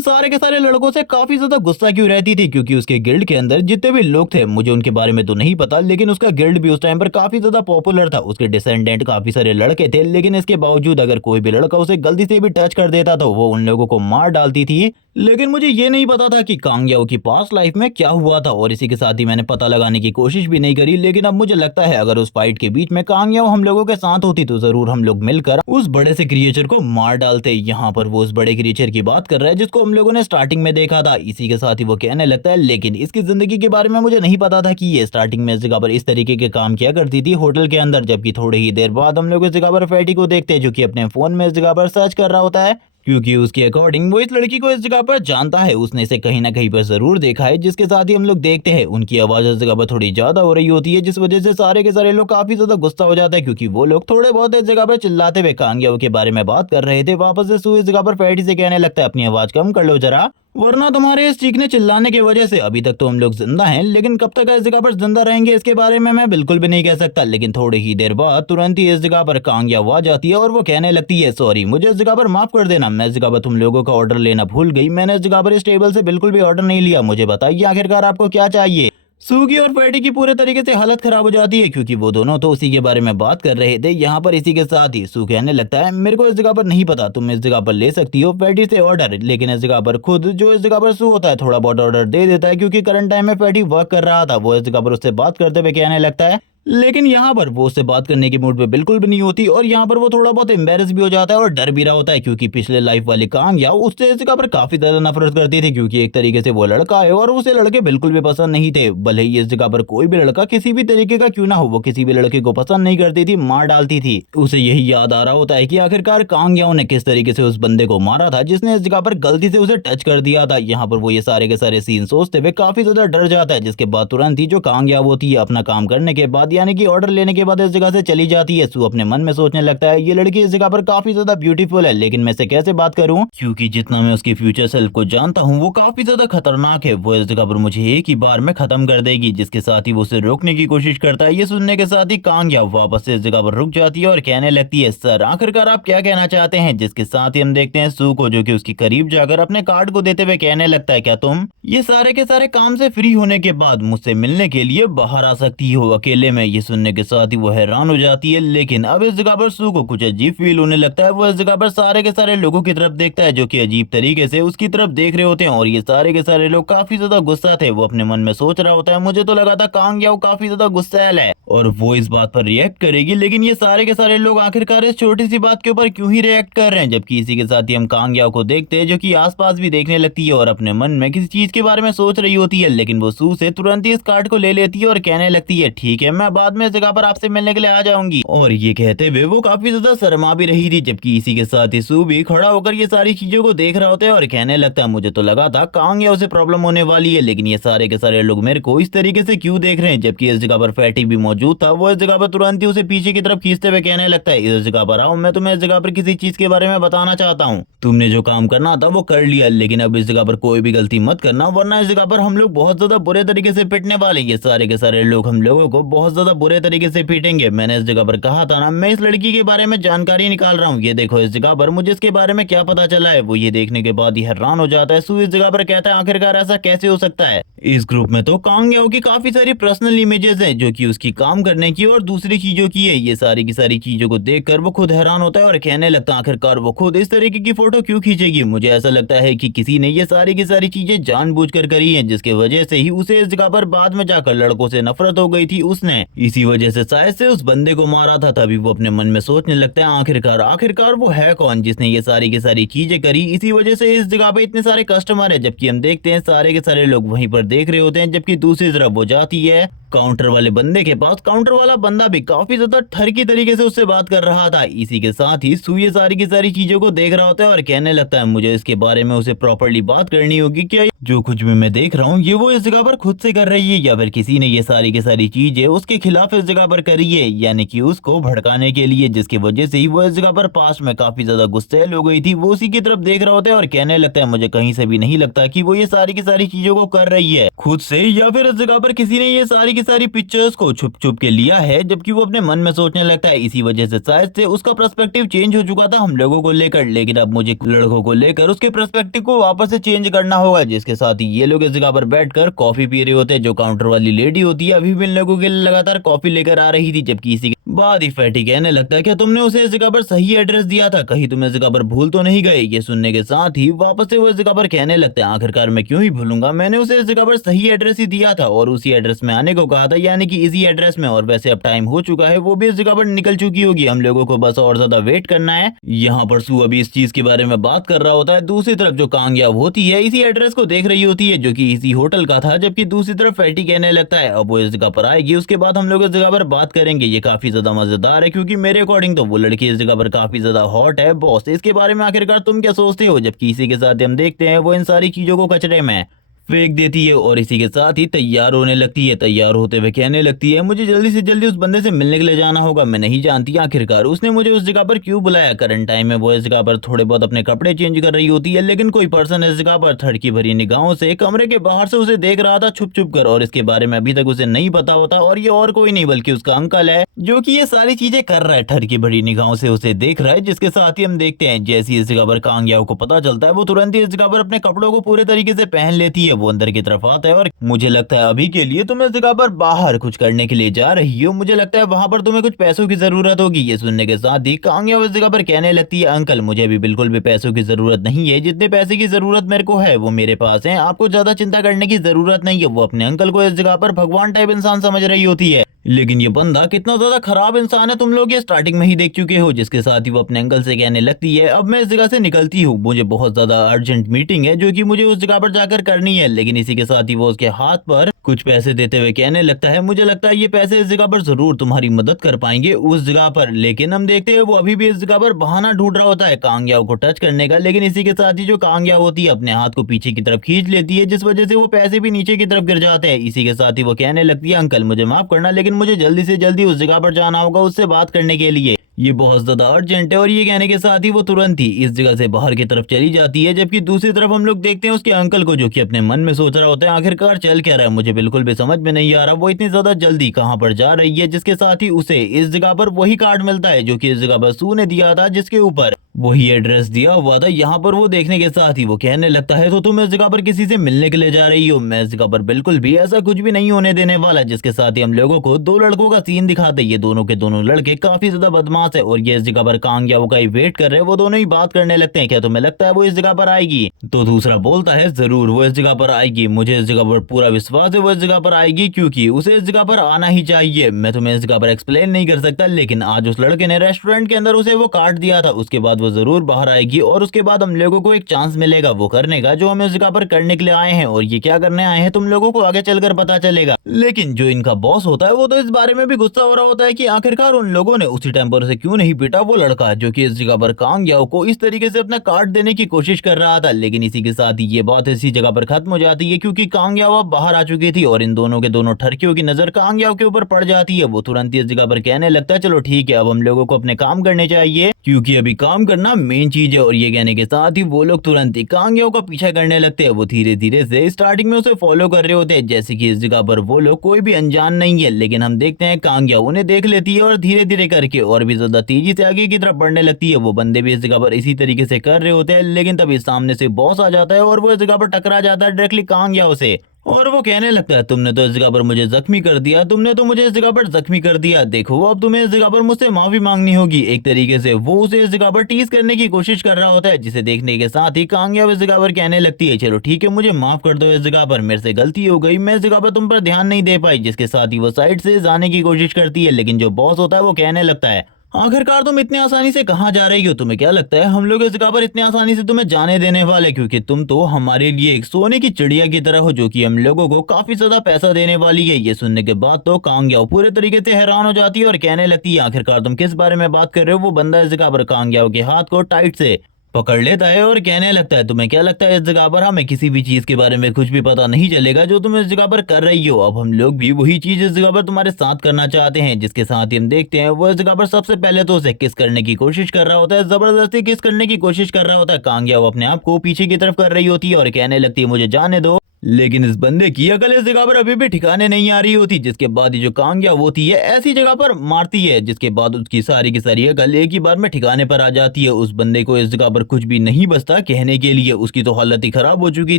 सारे के सारे लड़कों से काफी ज्यादा गुस्सा क्यों रहती थी, क्योंकि उसके गिल्ड के अंदर जितने भी लोग थे, मुझे उनके बारे में तो नहीं पता, लेकिन उसका गिल्ड भी उस टाइम पर काफी ज्यादा पॉपुलर था। उसके डिसेंडेंट काफी सारे लड़के थे, लेकिन इसके बावजूद अगर कोई भी लड़का उसे गलती से भी टच कर देता तो वो उन लोगों को मार डालती थी। लेकिन मुझे ये नहीं पता था कि कांग याओ की पास्ट लाइफ में क्या हुआ था और इसी के साथ ही मैंने पता लगाने की कोशिश भी नहीं करी। लेकिन अब मुझे लगता है अगर उस फाइट के बीच में कांग याओ हम लोगों के साथ होती तो जरूर हम लोग मिलकर उस बड़े से क्रिएचर को मार डालते। यहाँ पर वो उस बड़े क्रिएचर की बात कर रहा है जिसको हम लोगों ने स्टार्टिंग में देखा था। इसी के साथ ही वो कहने लगता है, लेकिन इसकी जिंदगी के बारे में मुझे नहीं पता था कि ये स्टार्टिंग में इस जगह पर इस तरीके के काम किया करती थी होटल के अंदर। जबकि थोड़ी ही देर बाद हम लोग इस जगह पर फैटी को देखते हैं जो कि अपने फोन में इस जगह पर सर्च कर रहा होता है, क्योंकि उसके अकॉर्डिंग वो इस लड़की को इस जगह पर जानता है, उसने इसे कहीं ना कहीं पर जरूर देखा है। जिसके साथ ही हम लोग देखते हैं उनकी आवाज इस जगह पर थोड़ी ज्यादा हो रही होती है, जिस वजह से सारे के सारे लोग काफी ज्यादा गुस्सा हो जाते हैं, क्योंकि वो लोग थोड़े बहुत इस जगह पर चिल्लाते हुए कांग याओ के बारे में बात कर रहे थे। वापस से सू इस जगह पर फैटी से कहने लगता है, अपनी आवाज कम कर लो जरा, वरना तुम्हारे इस चीखने चिल्लाने की वजह से अभी तक तो हम लोग जिंदा हैं, लेकिन कब तक इस जगह पर जिंदा रहेंगे इसके बारे में मैं बिल्कुल भी नहीं कह सकता। लेकिन थोड़ी ही देर बाद तुरंत ही इस जगह पर कांग याओ आ जाती है और वो कहने लगती है, सॉरी मुझे इस जगह पर माफ कर देना, मैं इस जगह पर तुम लोगों का ऑर्डर लेना भूल गई। मैंने इस जगह पर इस टेबल से बिल्कुल भी ऑर्डर नहीं लिया। मुझे बताइए आखिरकार आपको क्या चाहिए? सूगी और फैटी की पूरे तरीके से हालत खराब हो जाती है, क्योंकि वो दोनों तो उसी के बारे में बात कर रहे थे। यहाँ पर इसी के साथ ही सू कहने लगता है, मेरे को इस जगह पर नहीं पता, तुम इस जगह पर ले सकती हो फैटी से ऑर्डर। लेकिन इस जगह पर खुद जो इस जगह पर सू होता है थोड़ा बहुत ऑर्डर दे देता है, क्योंकि करंट टाइम में फैटी वर्क कर रहा था। वो इस जगह पर उससे बात करते हुए कहने लगता है, लेकिन यहाँ पर वो उससे बात करने की मूड पे बिल्कुल भी नहीं होती और यहाँ पर वो थोड़ा बहुत एम्बेरस भी हो जाता है और डर भी रहा होता है, क्योंकि पिछले लाइफ वाली कांग याओ उससे इस जगह पर काफी ज्यादा नफरत करती थी, क्योंकि एक तरीके से वो लड़का है और उसे लड़के बिल्कुल भी पसंद नहीं थे। भले ही इस जगह पर कोई भी लड़का किसी भी तरीके का क्यों ना हो, वो किसी भी लड़के को पसंद नहीं करती थी, मार डालती थी। उसे यही याद आ रहा होता है कि आखिरकार कांग याओ ने किस तरीके से उस बंदे को मारा था जिसने इस जगह पर गलती से उसे टच कर दिया था। यहाँ पर वो ये सारे के सारे सीन सोचते हुए काफी ज्यादा डर जाता है, जिसके बाद तुरंत ही जो कांग याओ होती है अपना काम करने के बाद यानी कि ऑर्डर लेने के बाद इस जगह से चली जाती है। सू अपने मन में सोचने लगता है, ये लड़की इस जगह पर काफी ज्यादा ब्यूटीफुल है, लेकिन मैं इसे कैसे बात करूं, क्योंकि जितना मैं उसकी फ्यूचर सेल्फ को जानता हूं वो काफी ज्यादा खतरनाक है। वो इस जगह पर मुझे एक ही बार में खत्म कर देगी। जिसके साथ ही वो उसे रोकने की कोशिश करता है। ये सुनने के साथ ही कांग याओ वापस से इस जगह पर रुक जाती है और कहने लगती है, सर आखिरकार आप क्या कहना चाहते हैं? जिसके साथ ही हम देखते हैं सू को जो कि उसकी करीब जाकर अपने कार्ड को देते हुए कहने लगता है, क्या तुम ये सारे के सारे काम से फ्री होने के बाद मुझसे मिलने के लिए बाहर आ सकती हो अकेले में? ये सुनने के साथ ही वो हैरान हो जाती है। लेकिन अब इस जगह पर सू को कुछ अजीब फील होने लगता है। वो इस जगह पर सारे के सारे लोगों की तरफ देखता है जो कि अजीब तरीके से उसकी तरफ देख रहे होते हैं और ये सारे के सारे लोग काफी ज्यादा गुस्सा थे। वो अपने मन में सोच रहा होता है, मुझे तो लगा था कांग याओ काफी ज्यादा गुस्सैल है और वो इस बात पर रिएक्ट करेगी, लेकिन ये सारे के सारे लोग आखिरकार इस छोटी सी बात के ऊपर क्यों ही रिएक्ट कर रहे हैं? जबकि इसी के साथ ही हम कांग याओ को देखते हैं जो कि आसपास भी देखने लगती है और अपने मन में किसी चीज के बारे में सोच रही होती है। लेकिन वो सू से तुरंत ही इस कार्ड को ले लेती है और कहने लगती है, ठीक है मैं बाद में इस जगह पर आपसे मिलने के लिए आ जाऊंगी। और ये कहते हुए वो काफी ज्यादा शर्मा भी रही थी। जबकि इसी के साथ ही सू भी खड़ा होकर ये सारी चीजों को देख रहा होता है और कहने लगता है, मुझे तो लगा था कांग याओ से प्रॉब्लम होने वाली है, लेकिन ये सारे के सारे लोग मेरे को इस तरीके से क्यों देख रहे हैं? जबकि इस जगह पर फैटी भी मौजूद था। वो इस जगह पर तुरंत ही उसे पीछे की तरफ खींचते हुए कहने लगता है, इस जगह पर आओ, मैं तुम्हें इस जगह पर किसी चीज के बारे में बताना चाहता हूँ। तुमने जो काम करना था वो कर लिया, लेकिन अब इस जगह पर कोई भी गलती मत करना, वरना इस जगह पर हम लोग बहुत ज्यादा बुरे तरीके से पिटने वाले। ये सारे के सारे लोग हम लोगों को बहुत ज्यादा बुरे तरीके से पीटेंगे। मैंने इस जगह पर कहा था ना, मैं इस लड़की के बारे में जानकारी निकाल रहा हूँ। ये देखो इस जगह पर मुझे इसके बारे में क्या पता चला है। वो ये देखने के बाद ही हैरान हो जाता है। सू इस जगह पर कहता है आखिरकार ऐसा कैसे हो सकता है। इस ग्रुप में तो कांग याओ की काफी सारी पर्सनल इमेजेस हैं जो कि उसकी काम करने की और दूसरी चीजों की है। ये सारी की सारी चीजों को देखकर वो खुद हैरान होता है और कहने लगता है आखिरकार वो खुद इस तरीके की फोटो क्यों खींचेगी। मुझे ऐसा लगता है कि किसी ने ये सारी की सारी चीजें जानबूझकर करी हैं, जिसके वजह से ही उसे इस जगह पर बाद में जाकर लड़कों से नफरत हो गई थी। उसने इसी वजह से शायद से उस बंदे को मारा था। तभी वो अपने मन में सोचने लगता है आखिरकार आखिरकार वो है कौन जिसने ये सारी की सारी चीजें करी। इसी वजह से इस जगह पे इतने सारे कस्टमर है, जबकि हम देखते हैं सारे के सारे लोग वहीं पर देख रहे होते हैं। जबकि दूसरी तरफ वो जाती है काउंटर वाले बंदे के पास। काउंटर वाला बंदा भी काफी ज्यादा ठरकी तरीके से उससे बात कर रहा था। इसी के साथ ही सू ये सारी की सारी चीजों को देख रहा होता है और कहने लगता है मुझे इसके बारे में उसे प्रॉपर्ली बात करनी होगी। क्या जो कुछ भी मैं देख रहा हूँ ये वो इस जगह पर खुद से कर रही है या फिर किसी ने ये सारी की सारी चीजें उसके खिलाफ इस जगह पर करी है, यानी कि उसको भड़काने के लिए, जिसकी वजह से ही वो इस जगह पर पास में काफी ज्यादा गुस्सैल हो गई थी। वो उसी की तरफ देख रहा होता है और कहने लगता है मुझे कहीं से भी नहीं लगता कि वो ये सारी की सारी चीजों को कर रही है खुद से, या फिर इस जगह पर किसी ने ये सारी की सारी पिक्चर्स को छुप छुप के लिया है। जबकि वो अपने मन में सोचने लगता है इसी वजह से शायद से उसका पर्सपेक्टिव चेंज हो चुका था हम लोगों को लेकर, लेकिन अब मुझे लड़कों को लेकर उसके पर्सपेक्टिव को वापस से चेंज करना होगा। जिसके साथ ही ये लोग इस जगह पर बैठकर कॉफी पी रहे होते हैं। जो काउंटर वाली लेडी होती है अभी भी इन लोगों के लिए लगातार कॉफी लेकर आ रही थी। जबकि इसी के बाद ही फैटी कहने लगता है क्या तुमने उसे इस जगह पर सही एड्रेस दिया था, कहीं तुम इस जगह पर भूल तो नहीं गए। ये सुनने के साथ ही वापस से वो इस जगह पर कहने लगते हैं आखिरकार मैं क्यों ही भूलूंगा, मैंने उसे इस जगह पर सही एड्रेस ही दिया था और उसी एड्रेस में आने को कहा था, यानी कि इसी एड्रेस में। और वैसे अब टाइम हो चुका है, वो भी इस जगह पर निकल चुकी होगी, हम लोगों को बस और ज्यादा वेट करना है। यहाँ पर सू अभी इस चीज के बारे में बात कर रहा होता है। दूसरी तरफ जो कांग याओ होती है इसी एड्रेस को देख रही होती है जो कि इसी होटल का था। जबकि दूसरी तरफ फैटी कहने लगता है अब वो इस जगह पर आएगी, उसके बाद हम लोग इस जगह पर बात करेंगे। ये काफी ज्यादा मजेदार है क्योंकि मेरे अकॉर्डिंग तो वो लड़की इस जगह पर काफी ज्यादा हॉट है। बॉस इसके बारे में आखिरकार तुम क्या सोचते हो। जबकि इसी के साथ हम देखते हैं वो इन सारी चीजों को कचरे में फेंक देती है और इसी के साथ ही तैयार होने लगती है। तैयार होते हुए कहने लगती है मुझे जल्दी से जल्दी उस बंदे से मिलने के लिए जाना होगा। मैं नहीं जानती आखिरकार उसने मुझे उस जगह पर क्यों बुलाया। करंट टाइम में वो इस जगह पर थोड़े बहुत अपने कपड़े चेंज कर रही होती है, लेकिन कोई पर्सन इस जगह पर थड़की भरी निगाहों से कमरे के बाहर से उसे देख रहा था छुप छुप कर, और इसके बारे में अभी तक उसे नहीं पता होता। और ये और कोई नहीं बल्कि उसका अंकल है जो कि ये सारी चीजें कर रहा है, ठरकी भरी निगाहों से उसे देख रहा है। जिसके साथ ही हम देखते हैं जैसे इस जगह पर कांग याओ को पता चलता है वो तुरंत ही इस जगह पर अपने कपड़ों को पूरे तरीके से पहन लेती है। वो अंदर की तरफ है और मुझे लगता है अभी के लिए तुम इस जगह पर बाहर कुछ करने के लिए जा रही हो, मुझे लगता है वहां पर तुम्हें कुछ पैसों की जरूरत होगी। ये सुनने के साथ ही कांग याओ इस जगह पर कहने लगती है अंकल मुझे अभी बिल्कुल भी पैसों की जरूरत नहीं है, जितने पैसे की जरूरत मेरे को है वो मेरे पास है, आपको ज्यादा चिंता करने की जरूरत नहीं है। वो अपने अंकल को इस जगह पर भगवान टाइप इंसान समझ रही होती है, लेकिन ये बंदा कितना ज्यादा खराब इंसान है तुम लोग ये स्टार्टिंग में ही देख चुके हो। जिसके साथ ही वो अपने अंकल से कहने लगती है अब मैं इस जगह से निकलती हूँ, मुझे बहुत ज्यादा अर्जेंट मीटिंग है जो कि मुझे उस जगह पर जाकर करनी है। लेकिन इसी के साथ ही वो उसके हाथ पर कुछ पैसे देते हुए कहने लगता है मुझे लगता है ये पैसे इस जगह पर जरूर तुम्हारी मदद कर पाएंगे उस जगह पर। लेकिन हम देखते हैं वो अभी भी इस जगह पर बहाना ढूंढ रहा होता है कांग याओ को टच करने का। लेकिन इसी के साथ ही जो कांग याओ होती है अपने हाथ को पीछे की तरफ खींच लेती है, जिस वजह से वो पैसे भी नीचे की तरफ गिर जाते हैं। इसी के साथ ही वो कहने लगती है अंकल मुझे माफ करना, लेकिन मुझे जल्दी से जल्दी उस जगह पर जाना होगा उससे बात करने के लिए, ये बहुत ज्यादा अर्जेंट है। और ये कहने के साथ ही वो तुरंत ही इस जगह से बाहर की तरफ चली जाती है। जबकि दूसरी तरफ हम लोग देखते हैं उसके अंकल को जो कि अपने मन में सोच रहा होता है आखिरकार चल क्या रहा है, मुझे बिल्कुल भी समझ में नहीं आ रहा वो इतनी ज्यादा जल्दी कहां पर जा रही है। जिसके साथ ही उसे इस जगह पर वही कार्ड मिलता है जो कि इस जगह पर सू ने दिया था, जिसके ऊपर वही एड्रेस दिया हुआ था। यहाँ पर वो देखने के साथ ही वो कहने लगता है तो तुम इस जगह पर किसी से मिलने के लिए जा रही हो, मैं इस जगह पर बिल्कुल भी ऐसा कुछ भी नहीं होने देने वाला। जिसके साथ ही हम लोगों को दो लड़कों का सीन दिखाते, ये दोनों के दोनों लड़के काफी ज्यादा बदमाश है और ये इस जगह पर कांग याओ का ही वेट कर रहे हैं। वो दोनों ही बात करने लगते हैं क्या तुम्हें लगता है वो इस जगह पर आएगी। तो दूसरा बोलता है जरूर वो इस जगह पर आएगी, मुझे इस जगह पर पूरा विश्वास है वो इस जगह पर आएगी क्योंकि उसे इस जगह पर आना ही चाहिए। मैं तुम्हें इस जगह पर एक्सप्लेन नहीं कर सकता, लेकिन आज उस लड़के ने रेस्टोरेंट के अंदर उसे वो कार्ड दिया था, उसके बाद वो जरूर बाहर आएगी और उसके बाद हम लोगों को एक चांस मिलेगा वो करने का जो हम इस जगह पर करने के लिए आए हैं। और ये क्या करने आए हैं तुम लोगों को आगे चलकर पता चलेगा। लेकिन जो इनका बॉस होता है वो तो इस बारे में भी गुस्सा हो रहा होता है कि आखिरकार उन लोगों ने उसी टाइम पर उसे क्यों नहीं पीटा वो लड़का, जो कि इस जगह पर कांग याओ को इस तरीके से अपना काट देने की कोशिश कर रहा था। लेकिन इसी के साथ ही ये बात इसी जगह पर खत्म हो जाती है, क्योंकि कांग याओ अब बाहर आ चुकी थी और इन दोनों के दोनों ठरकियों की नजर कांग याओ के ऊपर पड़ जाती है। वो तुरंत इस जगह पर कहने लगता है, चलो ठीक है, अब हम लोगों को अपने काम करने चाहिए, क्योंकि अभी काम करना मेन चीज है। और ये कहने के साथ ही वो लोग तुरंत ही कांग याओ का पीछा करने लगते हैं। वो धीरे धीरे से स्टार्टिंग में उसे फॉलो कर रहे होते हैं, जैसे कि इस जगह पर वो लोग कोई भी अनजान नहीं है। लेकिन हम देखते हैं कांग याओ उन्हें देख लेती है और धीरे धीरे करके और भी ज्यादा तेजी से आगे की तरफ बढ़ने लगती है। वो बंदे भी इस जगह पर इसी तरीके से कर रहे होते हैं, लेकिन तभी सामने से बॉस आ जाता है और वो इस जगह पर टकरा जाता है डायरेक्टली कांग याओ से। और वो कहने लगता है, तुमने तो इस जगह पर मुझे जख्मी कर दिया, तुमने तो मुझे इस जगह पर जख्मी कर दिया, देखो अब तुम्हें इस जगह पर मुझसे माफी मांगनी होगी। एक तरीके से वो उसे इस जगह पर टीज करने की कोशिश कर रहा होता है, जिसे देखने के साथ ही कांग याओ इस जगह पर कहने लगती है, चलो ठीक है, मुझे माफ कर दो, इस जगह पर मेरे से गलती हो गई, मैं इस जगह पर तुम पर ध्यान नहीं दे पाई। जिसके साथ ही वो साइड से जाने की कोशिश करती है, लेकिन जो बॉस होता है वो कहने लगता है, आखिरकार तुम इतनी आसानी से कहाँ जा रही हो, तुम्हें क्या लगता है हम लोग इस जगह पर इतनी आसानी से तुम्हें जाने देने वाले, क्योंकि तुम तो हमारे लिए एक सोने की चिड़िया की तरह हो, जो कि हम लोगों को काफी ज्यादा पैसा देने वाली है। ये सुनने के बाद तो कांग याओ पूरे तरीके से हैरान हो जाती है और कहने लगती है, आखिरकार तुम किस बारे में बात कर रहे हो। वो बंदा इस जगह पर कांग याओ के हाथ को टाइट से पकड़ लेता है और कहने लगता है, तुम्हें क्या लगता है इस जगह पर हमें किसी भी चीज के बारे में कुछ भी पता नहीं चलेगा जो तुम इस जगह पर कर रही हो। अब हम लोग भी वही चीज इस जगह पर तुम्हारे साथ करना चाहते हैं। जिसके साथ ही हम देखते हैं वो इस जगह पर सबसे पहले तो उसे किस करने की कोशिश कर रहा होता है, जबरदस्ती किस करने की कोशिश कर रहा होता है। कांग याओ अपने आप को पीछे की तरफ कर रही होती है और कहने लगती है, मुझे जाने दो। लेकिन इस बंदे की अकल इस जगह पर अभी भी ठिकाने नहीं आ रही होती। जिसके बाद ही जो कांग याओ होती है ऐसी जगह पर मारती है, जिसके बाद उसकी सारी की सारी अकल एक ही बार में ठिकाने पर आ जाती है। उस बंदे को इस जगह पर कुछ भी नहीं बचता कहने के लिए, उसकी तो हालत ही खराब हो चुकी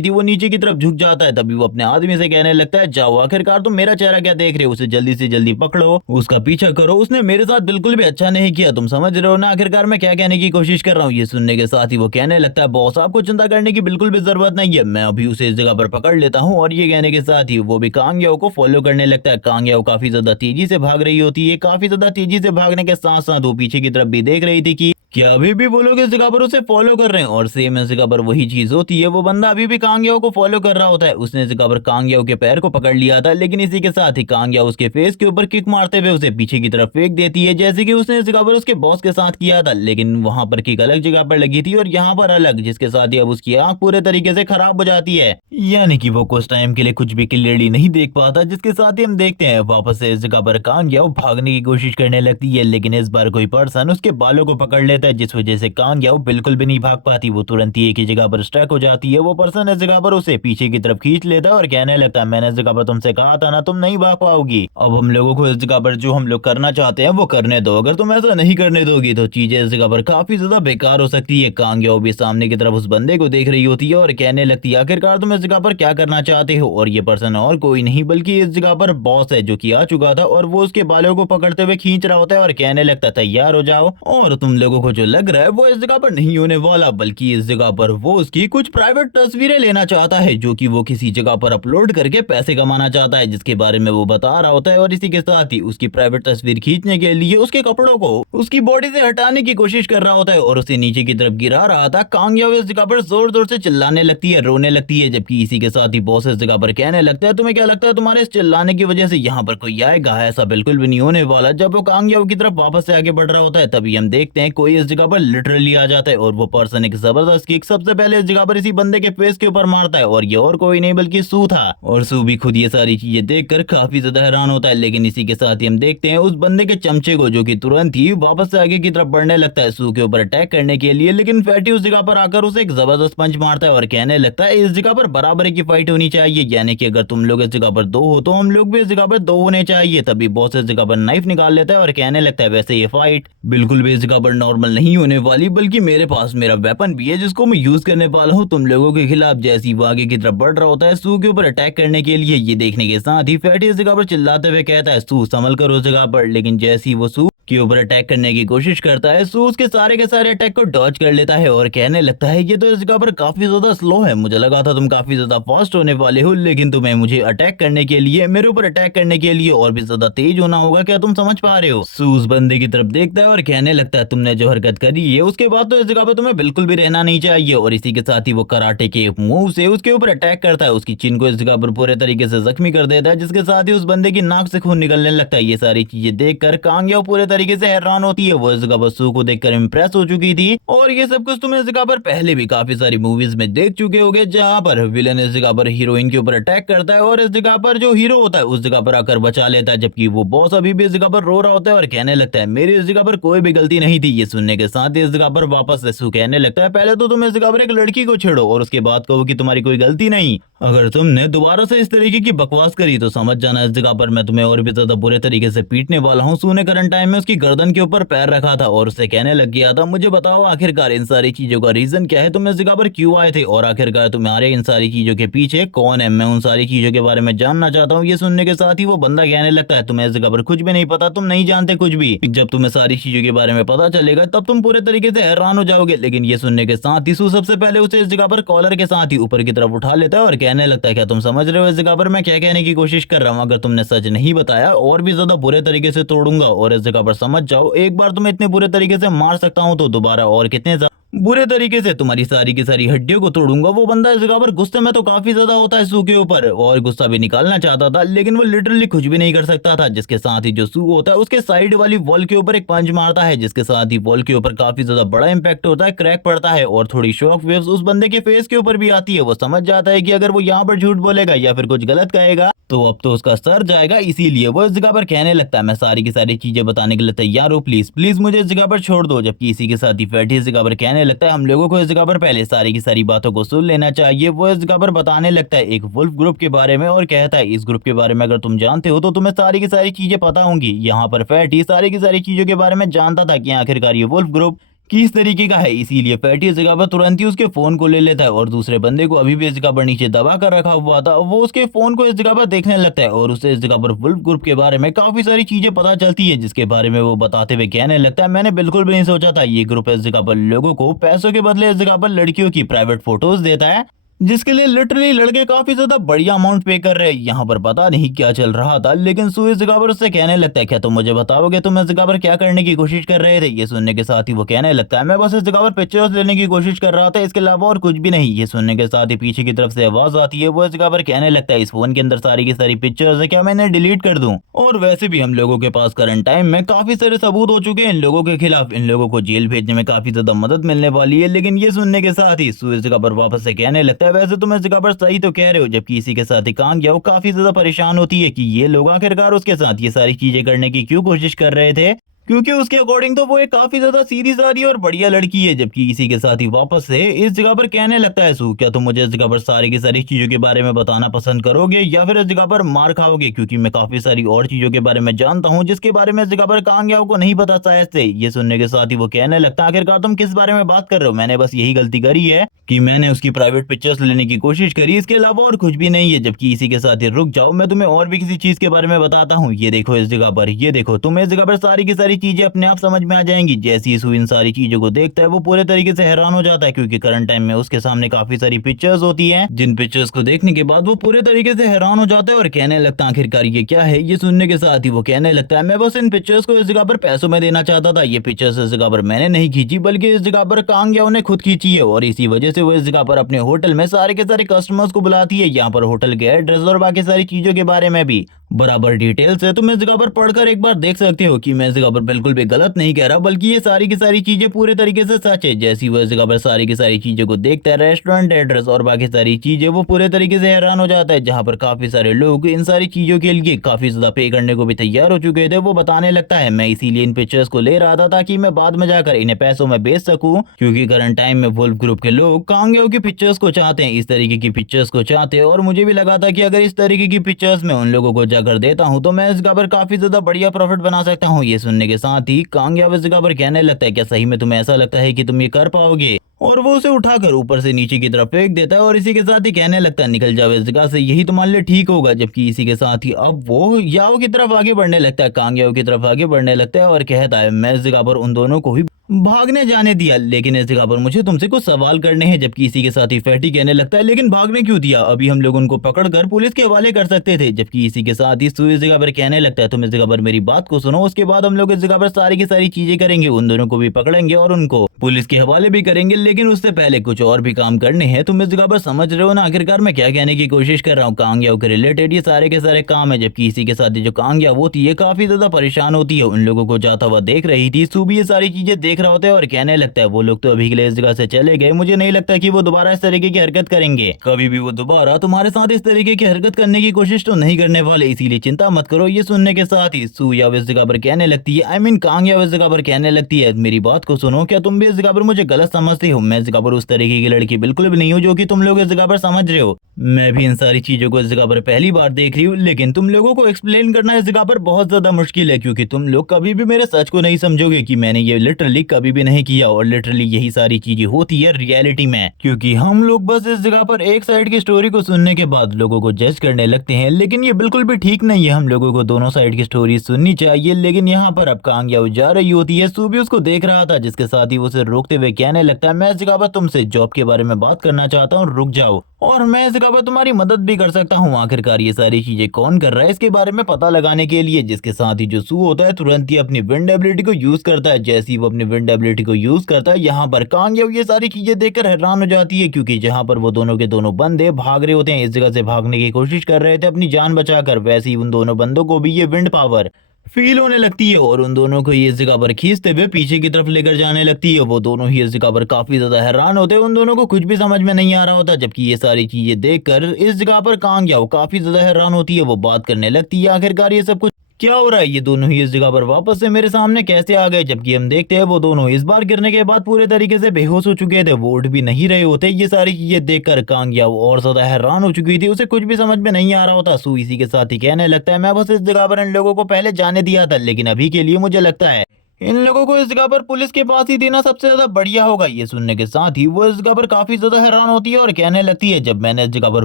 थी। वो नीचे की तरफ झुक जाता है, तभी वो अपने आदमी से कहने लगता है, जाओ, आखिरकार तुम मेरा चेहरा क्या देख रहे हो, उसे जल्दी से जल्दी पकड़ो, उसका पीछा करो, उसने मेरे साथ बिल्कुल भी अच्छा नहीं किया, तुम समझ रहे हो ना आखिरकार मैं क्या कहने की कोशिश कर रहा हूँ। ये सुनने के साथ ही वो कहने लगता है, बॉस आपको चिंता करने की बिल्कुल भी जरूरत नहीं है, मैं अभी उसे इस जगह पर पकड़ लेता हूँ। और ये कहने के साथ ही वो भी कांग याओ को फॉलो करने लगता है। कांग याओ काफी ज्यादा तेजी से भाग रही होती है, काफी ज्यादा तेजी से भागने के साथ साथ वो पीछे की तरफ भी देख रही थी कि क्या अभी भी वो लोग इस जगह पर उसे फॉलो कर रहे हैं। और सेम इस जगह पर वही चीज होती है, वो बंदा अभी भी कांग याओ को फॉलो कर रहा होता है। उसने इस जगह पर कांग याओ के पैर को पकड़ लिया था, लेकिन इसी के साथ ही कांग याओ उसके फेस के ऊपर किक मारते हुए उसे पीछे की तरफ फेंक देती है, जैसे कि उसने इस जगह पर उसके बॉस के साथ किया था। लेकिन वहां पर किक अलग जगह पर लगी थी और यहाँ पर अलग, जिसके साथ ही अब उसकी आंख पूरे तरीके से खराब हो जाती है, यानी कि वो कुछ टाइम के लिए कुछ भी क्लियरली नहीं देख पाता। जिसके साथ ही हम देखते हैं वापस से इस जगह पर कांग याओ भागने की कोशिश करने लगती है, लेकिन इस बार कोई पर्सन उसके बालों को पकड़ लेता है, जिस वजह से कांग याओ बिल्कुल भी नहीं भाग पाती। वो तुरंत ही एक ही जगह पर स्टक हो जाती है। वो पर्सन इस जगह पर उसे पीछे की तरफ खींच लेता है और कहने लगता है, मैंने इस जगह पर तुमसे कहा था ना, तुम नहीं भाग पाओगी। अब हम लोगों को इस जगह पर जो हम लोग करना चाहते हैं वो करने दो, अगर तुम ऐसा नहीं करने दोगी तो चीजें इस जगह पर काफी ज्यादा बेकार हो सकती है। कांग याओ भी सामने की तरफ उस बंदे को देख रही होती है और कहने लगती है, आखिरकार तुम इस जगह पर क्या करना चाहते हो। और ये पर्सन और कोई नहीं बल्कि इस जगह पर बॉस है, जो कि आ चुका था और वो उसके बालों को पकड़ते हुए खींच रहा होता है और कहने लगता है, तैयार हो जाओ। और तुम लोगों को जो लग रहा है वो इस जगह पर नहीं होने वाला, बल्कि इस जगह पर वो उसकी कुछ प्राइवेट तस्वीरें लेना चाहता है, जो कि वो किसी जगह पर अपलोड करके पैसे कमाना चाहता है, जिसके बारे में वो बता रहा होता है। और इसी के साथ ही उसकी प्राइवेट तस्वीर खींचने के लिए उसके कपड़ों को उसकी बॉडी से हटाने की कोशिश कर रहा होता है और उसे नीचे की तरफ गिरा रहा था। कांग याओ इस जगह पर जोर जोर से चिल्लाने लगती है, रोने लगती है, जबकि इसी के साथ ही बॉस इस जगह पर कहने लगता है, तुम्हें क्या लगता है तुम्हारे इस चिल्लाने की वजह से यहाँ पर कोई आएगा, ऐसा बिल्कुल भी नहीं होने वाला। जब वो कांग याओ की तरफ वापस से आगे बढ़ रहा होता है, तभी हम देखते हैं कोई इस जगह पर लिटरली आ जाता है और वो पर्सन एक जबरदस्त किक सबसे पहले इस जगह पर इसी बंदे के फेस के ऊपर मारता है। और ये और कोई नहीं बल्कि सू था। और सू भी खुद ये सारी चीजें देखकर काफी ज्यादा हैरान होता है। लेकिन इसी के साथ ही हम देखते हैं उस बंदे के चमचे को, जो कि तुरंत ही वापस से आगे की तरफ बढ़ने लगता है सू के ऊपर अटैक करने के लिए। लेकिन फैटी उस जगह पर आकर उसे एक जबरदस्त पंच मारता है और कहने लगता है, इस जगह पर बराबरी की फाइट होनी चाहिए, यानी कि अगर तुम लोग इस जगह पर 2 हो तो हम लोग भी इस जगह पर 2 होने चाहिए। तभी बॉस इस जगह पर नाइफ निकाल लेता है और कहने लगता है, वैसे ये फाइट बिल्कुल भी इस जगह पर नॉर्मल नहीं होने वाली, बल्कि मेरे पास मेरा वेपन भी है जिसको मैं यूज करने वाला हूँ तुम लोगों के खिलाफ। जैसी वो आगे की तरफ बढ़ रहा होता है सू के ऊपर अटैक करने के लिए, ये देखने के साथ ही फैटी इस जगह पर चिल्लाते हुए कहता है, सू संभल कर उस जगह पर। लेकिन जैसी वो सू के ऊपर अटैक करने की कोशिश करता है, सू उसके सारे के सारे अटैक को डॉज कर लेता है और कहने लगता है, ये तो इस जगह पर काफी ज्यादा स्लो है, मुझे लगा था तुम काफी ज्यादा फास्ट होने वाले हो, लेकिन तुम्हें मुझे अटैक करने के लिए, मेरे ऊपर अटैक करने के लिए और भी ज्यादा तेज होना होगा, क्या तुम समझ पा रहे हो। सू उस बंदे की तरफ देखता है और कहने लगता है, तुमने जो हरकत करी है उसके बाद तो इस जगह पर तुम्हें बिल्कुल भी रहना नहीं चाहिए। और इसी के साथ ही वो कराटे के मूव से उसके ऊपर अटैक करता है, उसकी चिन को इस जगह पर पूरे तरीके से जख्मी कर देता है, जिसके साथ ही उस बंदे की नाक से खून निकलने लगता है। ये सारी चीजें देखकर कांग याओ पूरे तरीके से हैरान होती है। वो इस जगह पर सू को देखकर इम्प्रेस हो चुकी थी और ये सब कुछ तुम इस जगह पर पहले भी काफी सारी मूवीज में देख चुके होगे, जहाँ पर विलन इस जगह पर हीरोइन के ऊपर अटैक करता है और इस जगह पर जो हीरो होता है उस जगह पर आकर बचा लेता है, जबकि वो बॉस अभी भी इस जगह पर रो रहा होता है और कहने लगता है मेरी इस जगह पर कोई भी गलती नहीं थी। ये सुनने के साथ ही इस जगह पर वापस से सू कहने लगता है पहले तो तुम इस जगह पर एक लड़की को छेड़ो और उसके बाद कहो कि तुम्हारी कोई गलती नहीं। अगर तुमने दोबारा से इस तरीके की बकवास करी तो समझ जाना इस जगह पर मैं तुम्हें और भी ज्यादा बुरे तरीके से पीटने वाला हूँ। सू ने करंट टाइम में उसकी गर्दन के ऊपर पैर रखा था और उससे कहने लग गया था मुझे बताओ आखिरकार इन सारी चीजों का रीजन क्या है, तुम इस जगह पर क्यों आए थे और आखिरकार तुम्हारे इन सारी चीजों के पीछे कौन है, मैं उन सारी चीजों के बारे में जानना चाहता हूँ। ये सुनने के साथ ही वो बंदा कहने लगता है तुम्हें इस जगह पर कुछ भी नहीं पता, तुम नहीं जानते कुछ भी, जब तुम्हें सारी चीजों के बारे में पता चलेगा तब तुम पूरे तरीके से हैरान हो जाओगे। लेकिन ये सुनने के साथ ही सू सबसे पहले उसे इस जगह पर कॉलर के साथ ही ऊपर की तरफ उठा लेता है और कहने लगता है क्या तुम समझ रहे हो इस जगह पर मैं क्या कहने की कोशिश कर रहा हूँ, अगर तुमने सच नहीं बताया और भी ज्यादा बुरे तरीके से तोड़ूंगा और इस जगह पर समझ जाओ एक बार तुम्हें इतने बुरे तरीके से मार सकता हूँ तो दोबारा और कितने बुरे तरीके से तुम्हारी सारी की सारी हड्डियों को तोड़ूंगा। वो बंदा इस जगह पर गुस्से में तो काफी ज्यादा होता है सू के ऊपर और गुस्सा भी निकालना चाहता था लेकिन वो लिटरली कुछ भी नहीं कर सकता था, जिसके साथ ही जो सू होता है उसके साइड वाली वॉल के ऊपर एक पंच मारता है जिसके साथ ही वॉल के ऊपर काफी ज्यादा बड़ा इंपैक्ट होता है, क्रैक पड़ता है और थोड़ी शॉक वेव्स उस बंदे के फेस के ऊपर भी आती है। वो समझ जाता है कि अगर वो यहाँ पर झूठ बोलेगा या फिर कुछ गलत कहेगा तो अब तो उसका सर जाएगा, इसीलिए वो इस जगह पर कहने लगता है मैं सारी की सारी चीजें बताने के लिए तैयार हूँ, प्लीज प्लीज मुझे इस जगह पर छोड़ दो। जबकि इसी के साथ ही फैटी इस जगह पर कहने लगता है हम लोगों को इस जगह पर पहले सारी की सारी बातों को सुन लेना चाहिए। वो इस जगह पर बताने लगता है एक वुल्फ ग्रुप के बारे में और कहता है इस ग्रुप के बारे में अगर तुम जानते हो तो तुम्हें सारी की सारी चीजें पता होंगी। यहाँ पर फैटी सारी की सारी चीजों के बारे में जानता था कि आखिरकार ये वुल्फ ग्रुप किस तरीके का है, इसीलिए फैटी इस जगह पर तुरंत ही उसके फोन को ले लेता है और दूसरे बंदे को अभी भी इस जगह पर नीचे दबा कर रखा हुआ था वो उसके फोन को इस जगह पर देखने लगता है और उसे इस जगह पर वुल्फ ग्रुप के बारे में काफी सारी चीजें पता चलती है, जिसके बारे में वो बताते हुए कहने लगता है मैंने बिल्कुल भी नहीं सोचा था ये ग्रुप इस जगह पर लोगों को पैसों के बदले इस जगह पर लड़कियों की प्राइवेट फोटोज देता है, जिसके लिए लिटरली लड़के काफी ज्यादा बढ़िया अमाउंट पे कर रहे हैं। यहाँ पर पता नहीं क्या चल रहा था लेकिन सू इस जगह पर उससे कहने लगता है क्या तुम मुझे बताओगे तुम इस जगह पर क्या करने की कोशिश कर रहे थे। ये सुनने के साथ ही वो कहने लगता है मैं बस इस जगह पर पिक्चर्स लेने की कोशिश कर रहा था, इसके अलावा और कुछ भी नहीं। ये सुनने के साथ ही पीछे की तरफ से आवाज आती है, वो इस जगह पर कहने लगता है इस फोन के अंदर सारी की सारी पिक्चर्स है, क्या मैं इन्हें डिलीट कर दूं, और वैसे भी हम लोगों के पास करंट टाइम में काफी सारे सबूत हो चुके हैं इन लोगों के खिलाफ, इन लोगों को जेल भेजने में काफी ज्यादा मदद मिलने वाली है। लेकिन ये सुनने के साथ ही सू इस जगह पर वापस से कहने लगता है वैसे तुम इस जगह पर सही तो कह रहे हो। जबकि इसी के साथ ही कांग याओ काफी ज्यादा परेशान होती है कि ये लोग आखिरकार उसके साथ ये सारी चीजें करने की क्यों कोशिश कर रहे थे, क्योंकि उसके अकॉर्डिंग तो वो एक काफी ज्यादा सीधी सादी और बढ़िया लड़की है। जबकि इसी के साथ ही वापस से इस जगह पर कहने लगता है सू क्या तुम मुझे इस जगह पर सारी की सारी चीजों के बारे में बताना पसंद करोगे या फिर इस जगह पर मार खाओगे, क्योंकि मैं काफी सारी और चीजों के बारे में जानता हूँ जिसके बारे में इस जगह पर कांग याओ को नहीं पता शायद से। ये सुनने के साथ ही वो कहने लगता है आखिरकार तुम किस बारे में बात कर रहे हो, मैंने बस यही गलती करी है कि मैंने उसकी प्राइवेट पिक्चर्स लेने की कोशिश करी, इसके अलावा और कुछ भी नहीं है। जबकि इसी के साथ ही रुक जाओ मैं तुम्हें और भी किसी चीज के बारे में बताता हूँ, ये देखो इस जगह पर, ये देखो तुम्हें इस जगह पर सारी की सारी चीजें अपने आप समझ में आ जाएंगी। जैसे ही सू इन सारी चीजों को देखता है वो पूरे तरीके से हैरान हो जाता है, क्योंकि करंट टाइम में उसके सामने काफी सारी पिक्चर्स होती हैं, जिन पिक्चर्स को देखने के बाद वो पूरे तरीके से हैरान हो जाता है और कहने लगता है आखिरकार ये क्या है। ये सुनने के साथ ही वो कहने लगता है मैं बस इन पिक्चर्स को इस जगह पर पैसों में देना चाहता था, ये पिक्चर्स इस जगह पर मैंने नहीं खींची बल्कि इस जगह पर कांग याओ ने खुद खींची है, और इसी वजह से वो इस जगह पर अपने होटल में सारे के सारे कस्टमर्स को बुलाती है, यहाँ पर होटल के एड्रेस और बाकी सारी चीजों के बारे में भी बराबर डिटेल्स है। तुम इस जगह पर पढ़कर एक बार देख सकते हो कि मैं इस जगह पर बिल्कुल भी गलत नहीं कह रहा, बल्कि ये सारी की सारी चीजें पूरे तरीके से सच है। जैसी वो इस जगह पर सारी की सारी चीजों को देखता है, रेस्टोरेंट एड्रेस और बाकी सारी चीजें, वो पूरे तरीके से हैरान हो जाता है, जहाँ पर काफी सारे लोग इन सारी चीजों के लिए काफी ज्यादा पे करने को भी तैयार हो चुके थे। वो बताने लगता है मैं इसीलिए इन पिक्चर्स को ले रहा था ताकि मैं बाद में जाकर इन्हें पैसों में बेच सकूं, क्योंकि करंट टाइम में वुल्फ ग्रुप के लोग कांग याओ की पिक्चर्स को चाहते हैं, इस तरीके की पिक्चर्स को चाहते हैं, और मुझे भी लगा था कि अगर इस तरीके की पिक्चर्स में उन लोगों को जाकर देता हूँ तो मैं इस जगह पर काफी ज्यादा बढ़िया प्रॉफिट बना सकता हूँ। ये सुनने के साथ ही कांग याओ इस जगह पर कहने लगता है क्या सही में तुम्हें ऐसा लगता है कि तुम ये कर पाओगे, और वो उसे उठाकर ऊपर से नीचे की तरफ फेंक देता है और इसी के साथ ही कहने लगता है निकल जाओ इस जगह से, यही तुम्हारे लिए ठीक होगा। जबकि इसी के साथ ही अब वो याओ की तरफ आगे बढ़ने लगता है, कांग याओ की तरफ आगे बढ़ने लगता है और कहता है मैं इस जगह पर उन दोनों को ही भागने जाने दिया, लेकिन इस जगह पर मुझे तुमसे कुछ सवाल करने हैं। जबकि इसी के साथ ही फैटी कहने लगता है, लेकिन भागने क्यों दिया, अभी हम लोग उनको पकड़कर पुलिस के हवाले कर सकते थे। जबकि इसी के साथ ही सू इस जगह पर कहने लगता है, तुम इस जगह पर मेरी बात को सुनो, उसके बाद हम लोग इस जगह पर सारी की सारी चीजें करेंगे, उन दोनों को भी पकड़ेंगे और उनको पुलिस के हवाले भी करेंगे। लेकिन उससे पहले कुछ और भी काम करने हैं। तुम इस जगह पर समझ रहे हो ना आखिरकार मैं क्या कहने की कोशिश कर रहा हूँ। कांग याओ के रिलेटेड ये सारे के सारे काम है। जबकि इसी के साथ ही जो कांग याओ होती है काफी ज्यादा परेशान होती है, उन लोगों को जाता हुआ देख रही थी। सू भी ये सारी चीजें देख रहा होता है और कहने लगता है, वो लोग तो अभी के लिए इस जगह से चले गए, मुझे नहीं लगता कि वो दोबारा इस तरीके की हरकत करेंगे। कभी भी वो दोबारा तुम्हारे साथ इस तरीके की हरकत करने की कोशिश तो नहीं करने वाले, इसीलिए चिंता मत करो। ये सुनने के साथ ही सू याओ इस जगह पर कहने लगती है, कांग याओ इस जगह पर कहने लगती है, मेरी बात को सुनो, क्या तुम भी इस जगह पर मुझे गलत समझते हो? मैं इस जगह पर उस तरीके की लड़की बिल्कुल भी नहीं हूँ जो कि तुम लोग इस जगह पर समझ रहे हो। मैं भी इन सारी चीजों को इस जगह पर पहली बार देख रही हूँ, लेकिन तुम लोगों को एक्सप्लेन करना इस जगह पर बहुत ज्यादा मुश्किल है, क्योंकि तुम लोग कभी भी मेरे सच को नहीं समझोगे कि मैंने ये लिटरली कभी भी नहीं किया। और लिटरली यही सारी चीजें होती है रियलिटी में, क्योंकि हम लोग बस इस जगह पर एक साइड की स्टोरी को सुनने के बाद लोगों को जज करने लगते हैं, लेकिन ये बिल्कुल भी ठीक नहीं है। हम लोगों को दोनों साइड की स्टोरी सुननी चाहिए। लेकिन यहाँ पर अब कांग याओ जा रही होती है, सू भी उसको देख रहा था, जिसके साथ ही उसे रोकते हुए कहने लगता है, मैं इस जगह पर तुमसे जॉब के बारे में बात करना चाहता हूँ, रुक जाओ, और मैं इस जगह पर तुम्हारी मदद भी कर सकता हूँ। आखिरकार ये सारी चीजें कौन कर रहा है इसके बारे में पता लगाने के लिए। जिसके साथ ही जो सू होता है तुरंत ही अपनी विंड एबिलिटी को यूज करता है। जैसे ही वो अपनी विंड एबिलिटी को यूज करता है, यहाँ पर कांग याओ ये सारी चीजें देखकर हैरान हो जाती है, क्योंकि जहाँ पर वो दोनों के दोनों बंदे भाग रहे होते हैं, इस जगह से भागने की कोशिश कर रहे थे अपनी जान बचाकर, वैसे ही उन दोनों बंदों को भी ये विंड पावर फील होने लगती है और उन दोनों को ये इस जगह पर खींचते हुए पीछे की तरफ लेकर जाने लगती है। वो दोनों ही इस जगह पर काफी ज्यादा हैरान होते हैं, उन दोनों को कुछ भी समझ में नहीं आ रहा होता। जबकि ये सारी चीजें देखकर इस जगह पर कांग याओ काफी ज्यादा हैरान होती है, वो बात करने लगती है, आखिरकार ये सब कुछ क्या हो रहा है, ये दोनों ही इस जगह पर वापस से मेरे सामने कैसे आ गए? जबकि हम देखते हैं वो दोनों इस बार गिरने के बाद पूरे तरीके से बेहोश हो चुके थे, वो उठ भी नहीं रहे होते। ये सारी चीजें देखकर कांग याओ और ज्यादा हैरान हो चुकी थी, उसे कुछ भी समझ में नहीं आ रहा होता। सू इसी के साथ ही कहने लगता है, मैं बस इस जगह पर इन लोगों को पहले जाने दिया था, लेकिन अभी के लिए मुझे लगता है इन लोगों को इस जगह पर पुलिस के पास ही देना सबसे ज्यादा बढ़िया होगा। ये सुनने के साथ ही वो इस जगह पर काफी ज्यादा हैरान होती है और कहने लगती है, जब मैंने इस जगह पर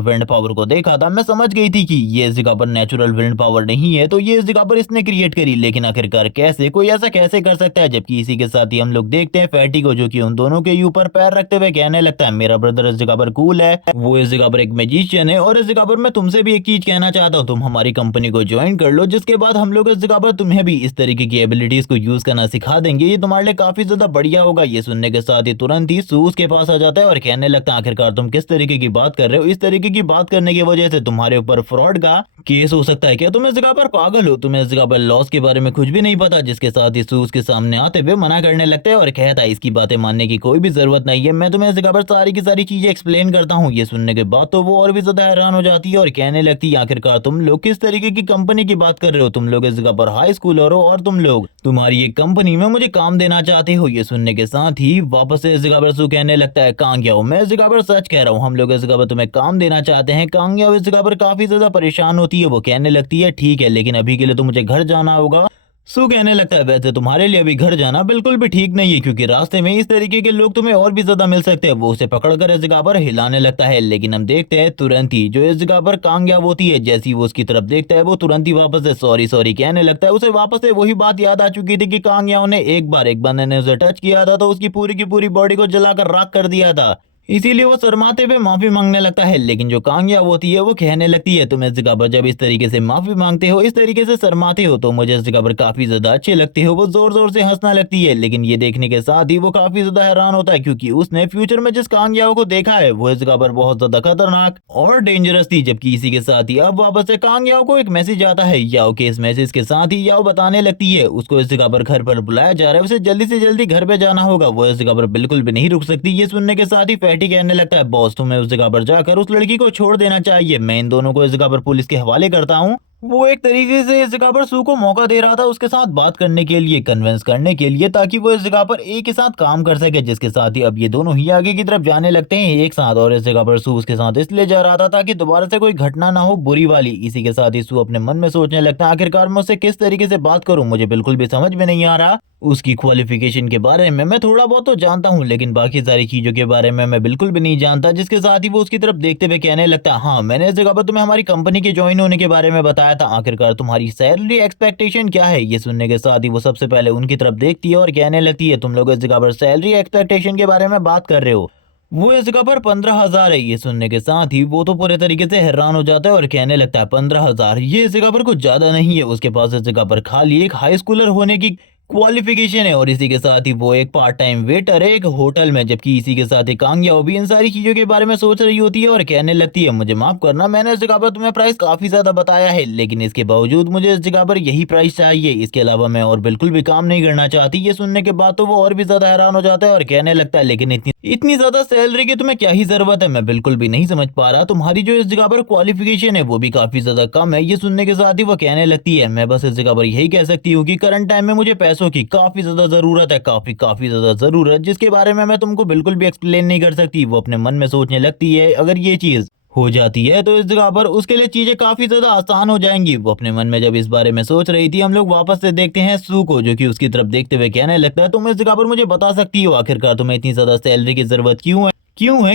विंड पावर को देखा था, मैं समझ गई थी कि ये इस जगह पर नेचुरल विंड पावर नहीं है, तो ये इस जगह पर इसने क्रिएट करी। लेकिन आखिरकार कैसे कोई ऐसा कैसे कर सकता है? जबकि इसी के साथ ही हम लोग देखते हैं फैटी को, जो कि उन दोनों के ऊपर पैर रखते हुए कहने लगता है, मेरा ब्रदर इस जगह पर कूल है, वो इस जगह पर एक मैजिशियन है, और इस जगह पर मैं तुमसे भी एक चीज कहना चाहता हूँ, तुम हमारी कंपनी को ज्वाइन कर लो, जिसके बाद हम लोग इस जगह पर तुम्हें भी इस तरीके की एबिलिटीज को यूज करना सिखा देंगे, ये तुम्हारे लिए काफी ज्यादा बढ़िया होगा। ये सुनने के साथ ही तुरंत ही सूज के पास आ जाता है और कहने लगता है, आखिरकार तुम किस तरीके की बात कर रहे हो? इस तरीके की बात करने की वजह से तुम्हारे ऊपर फ्रॉड का केस हो सकता है। क्या तुम इस जगह पर पागल हो? तुम्हें इस जगह पर लॉस के बारे में कुछ भी नहीं पता? जिसके साथ ही सूज के सामने आते हुए मना करने लगता है और कहता है, इसकी बातें मानने की कोई भी जरूरत नहीं है, मैं तुम्हें इस जगह पर सारी की सारी चीजें एक्सप्लेन करता हूँ। ये सुनने के बाद तो वो और भी ज्यादा हैरान हो जाती है और कहने लगती है, आखिरकार तुम लोग किस तरीके की कंपनी की बात कर रहे हो? तुम लोग इस जगह पर हाई स्कूल हो और तुम लोग तुम्हारी एक कंपनी में मुझे काम देना चाहते हो। ये सुनने के साथ ही वापस से इस जगह पर सू कहने लगता है, कांग याओ मैं इस जगह पर सच कह रहा हूँ, हम लोग इस जगह पर तुम्हें काम देना चाहते हैं। कांग याओ इस जगह पर काफी ज्यादा परेशान होती है, वो कहने लगती है, ठीक है, लेकिन अभी के लिए तो मुझे घर जाना होगा। सू कहने लगता है, वैसे तुम्हारे लिए अभी घर जाना बिल्कुल भी ठीक नहीं है, क्योंकि रास्ते में इस तरीके के लोग तुम्हें और भी ज्यादा मिल सकते हैं। वो उसे पकड़कर इस जगह पर हिलाने लगता है, लेकिन हम देखते हैं तुरंत ही जो इस जगह पर कांग याओ होती है, जैसी वो उसकी तरफ देखता है, वो तुरंत ही वापस से सॉरी सॉरी कहने लगता है। उसे वापस से वही बात याद आ चुकी थी कि कांग याओ ने एक बार एक बंदे ने उसे टच किया था, तो उसकी पूरी की पूरी बॉडी को जलाकर राख कर दिया था। इसीलिए वो शर्माते हुए माफी मांगने लगता है। लेकिन जो कांग याओ होती है वो कहने लगती है, तुम इस जगह पर जब इस तरीके से माफी मांगते हो, इस तरीके से शर्माते हो, तो मुझे इस जगह पर काफी ज्यादा अच्छे लगते हो। वो जोर जोर से हंसना लगती है, लेकिन ये देखने के साथ ही वो काफी ज्यादा हैरान होता है, क्योंकि उसने फ्यूचर में जिस कांग याओ को देखा है वो इस जगह पर बहुत ज्यादा खतरनाक और डेंजरस थी। जबकि इसी के साथ ही अब वापस से कांग याओ को एक मैसेज आता है। याओ के इस मैसेज के साथ ही याओ बताने लगती है उसको इस जगह पर घर पर बुलाया जा रहा है, उसे जल्दी से जल्दी घर पे जाना होगा, वो इस जगह पर बिल्कुल भी नहीं रुक सकती। ये सुनने के साथ ही फैटी कहने लगता है, बॉस तुम्हें उस जगह पर जाकर उस लड़की को छोड़ देना चाहिए, मैं इन दोनों को इस जगह पर पुलिस के हवाले करता हूँ। वो एक तरीके से इस जगह पर सू को मौका दे रहा था उसके साथ बात करने के लिए, कन्विंस करने के लिए, ताकि वो इस जगह पर एक ही साथ काम कर सके। जिसके साथ ही अब ये दोनों ही आगे की तरफ जाने लगते हैं एक साथ, और इस जगह पर सू उसके साथ इसलिए जा रहा था ताकि दोबारा से कोई घटना ना हो बुरी वाली। इसी के साथ ही सू अपने मन में सोचने लगता है, आखिरकार मैं उससे किस तरीके से बात करूं, मुझे बिल्कुल भी समझ में नहीं आ रहा। उसकी क्वालिफिकेशन के बारे में मैं थोड़ा बहुत तो जानता हूँ, लेकिन बाकी सारी चीजों के बारे में मैं बिल्कुल भी नहीं जानता। जिसके साथ ही वो उसकी तरफ देखते हुए कहने लगता है, हाँ मैंने इस जगह पर तुम्हें हमारी कंपनी के ज्वाइन होने के बारे में बताया था, आखिरकार तुम्हारी सैलरी एक्सपेक्टेशन क्या है? ये सुनने के साथ ही वो सबसे पहले उनकी तरफ देखती है और कहने लगती है, तुम लोग इस जगह पर सैलरी एक्सपेक्टेशन के बारे में बात कर रहे हो, वो इस जगह पर 15,000 है। ये सुनने के साथ ही वो तो पूरे तरीके से हैरान हो जाता है और कहने लगता है 15,000 ये इस जगह पर कुछ ज्यादा नहीं है। उसके पास इस जगह पर खाली एक हाई स्कूलर होने की क्वालिफिकेशन है और इसी के साथ ही वो एक पार्ट टाइम वेटर है एक होटल में। जबकि इसी के साथ ही कांग्याओ भी इन सारी चीजों के बारे में सोच रही होती है और कहने लगती है, मुझे माफ करना, मैंने इस जगह पर तुम्हें प्राइस काफी ज्यादा बताया है, लेकिन इसके बावजूद मुझे इस जगह पर यही प्राइस चाहिए, इसके अलावा मैं और बिल्कुल भी काम नहीं करना चाहती। ये सुनने के बाद तो वो और भी ज्यादा हैरान हो जाता है और कहने लगता है, लेकिन इतनी इतनी ज्यादा सैलरी की तुम्हें क्या ही जरूरत है? मैं बिल्कुल भी नहीं समझ पा रहा, तुम्हारी जो इस जगह पर क्वालिफिकेशन है वो भी काफी ज्यादा कम है। ये सुनने के साथ ही वो कहने लगती है, मैं बस इस जगह पर यही कह सकती हूँ कि करंट टाइम में मुझे पैसों की काफी ज्यादा जरूरत है, काफी ज्यादा जरूरत, जिसके बारे में मैं तुमको बिल्कुल भी एक्सप्लेन नहीं कर सकती। वो अपने मन में सोचने लगती है, अगर ये चीज हो जाती है तो इस जगह पर उसके लिए चीजें काफी ज्यादा आसान हो जाएंगी। वो अपने मन में जब इस बारे में सोच रही थी, हम लोग वापस से देखते हैं सू को, जो कि उसकी तरफ देखते हुए कहने लगता है, तुम इस जगह पर मुझे बता सकती हो आखिरकार तुम्हें इतनी ज्यादा सैलरी की जरूरत क्यों है?